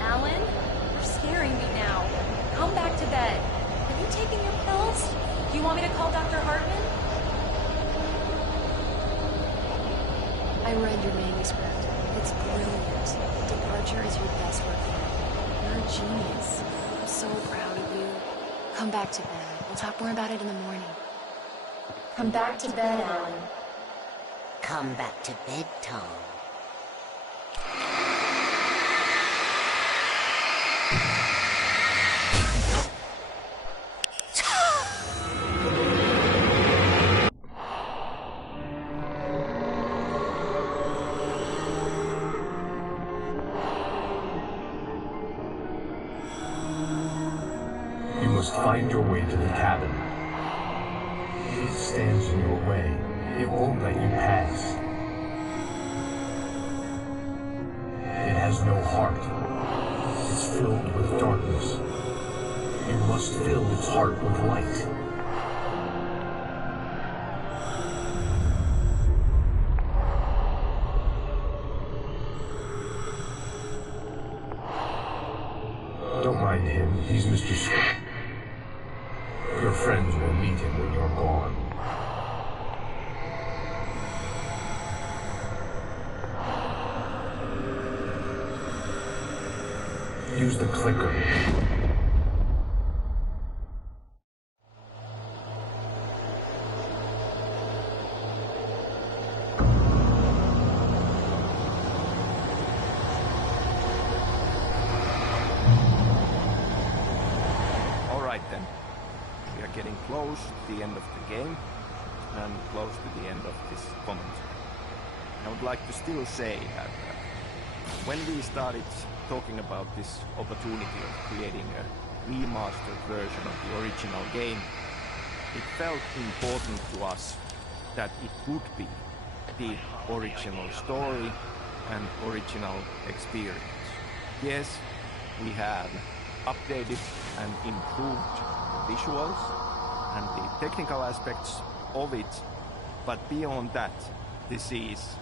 Alan, you're scaring me now. Come back to bed. Are you taking your pills? Do you want me to call Dr. Hartman? I read your manuscript. It's brilliant. Departure is your best work yet. You're a genius. I'm so proud of you. Come back to bed. We'll talk more about it in the morning. Come back to bed, Alan. Come back to bed, Tom. You must find your way to the cabin. It stands in your way. It won't let you pass. It has no heart. It's filled with darkness. You must fill its heart with light. Don't mind him. He's Mr. Scott. Your friends will meet him when you're gone. Use the clicker. All right then. We are getting close to the end of the game and close to the end of this commentary. I would like to still say that when we started talking about this opportunity of creating a remastered version of the original game, it felt important to us that it would be the original story and original experience. Yes, we have updated and improved the visuals and the technical aspects of it, but beyond that, this is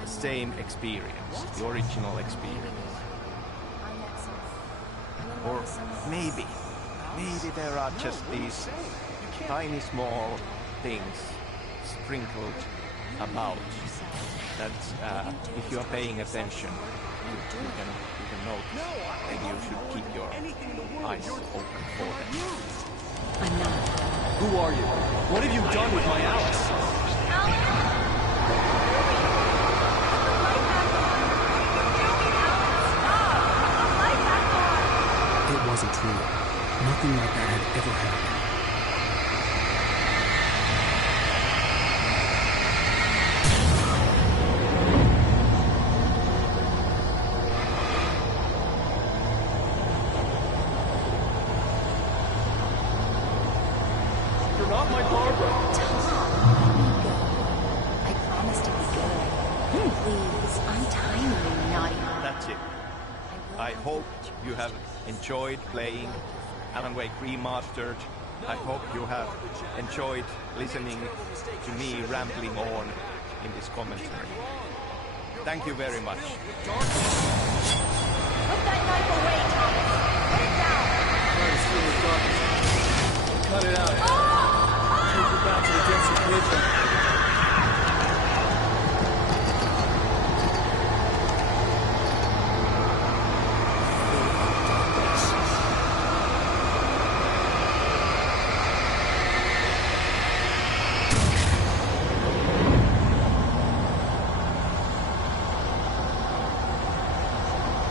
the same experience, the original experience. Or maybe there are just these tiny small things sprinkled about that if you are paying attention, you can notice. Maybe you should keep your eyes open for them. I'm not. Who are you? What have you done with my Alice? It wasn't true. Nothing like that had ever happened. You're not my Barbara. Tom, let me go. I promised to be good. Please, I'm tiny, naughty. That's it. I hope you have enjoyed playing Alan Wake Remastered. I hope you have enjoyed listening to me rambling on in this commentary. Thank you very much. Put that knife away, Thomas. Put it down. Trying to steal the darkness. Cut it out. Take it back to the Dixie Bridge.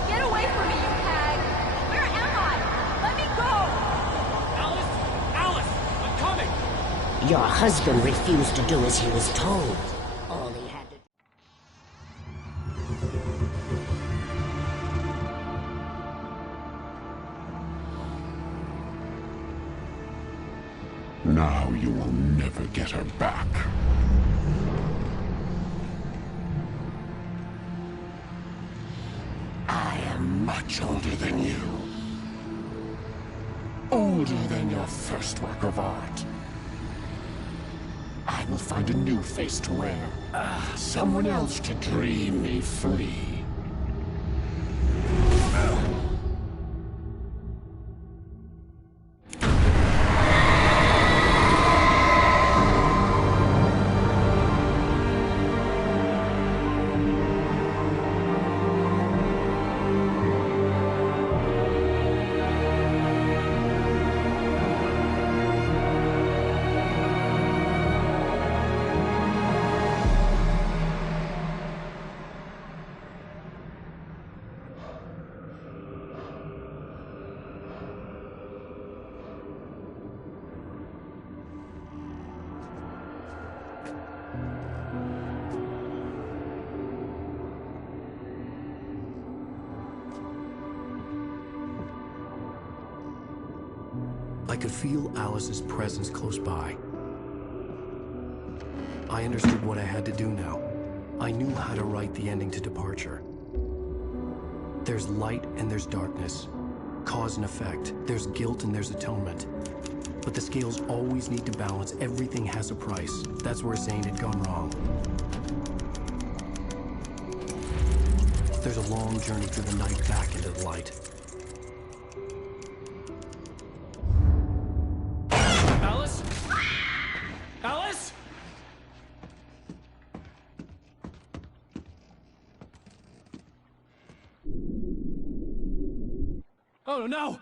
Get away from me, you hag! Where am I? Let me go! Alice! I'm coming! Your husband refused to do as he was told. All he had to... Now you will never get her back. I am much older than you. older than your first work of art. I will find a new face to wear, someone else to dream me free. I could feel Alice's presence close by. I understood what I had to do now. I knew how to write the ending to Departure. There's light and there's darkness. Cause and effect. There's guilt and there's atonement. But the scales always need to balance. Everything has a price. That's where Zane had gone wrong. There's a long journey through the night back into the light. Alice? Alice? Oh no!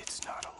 It's not a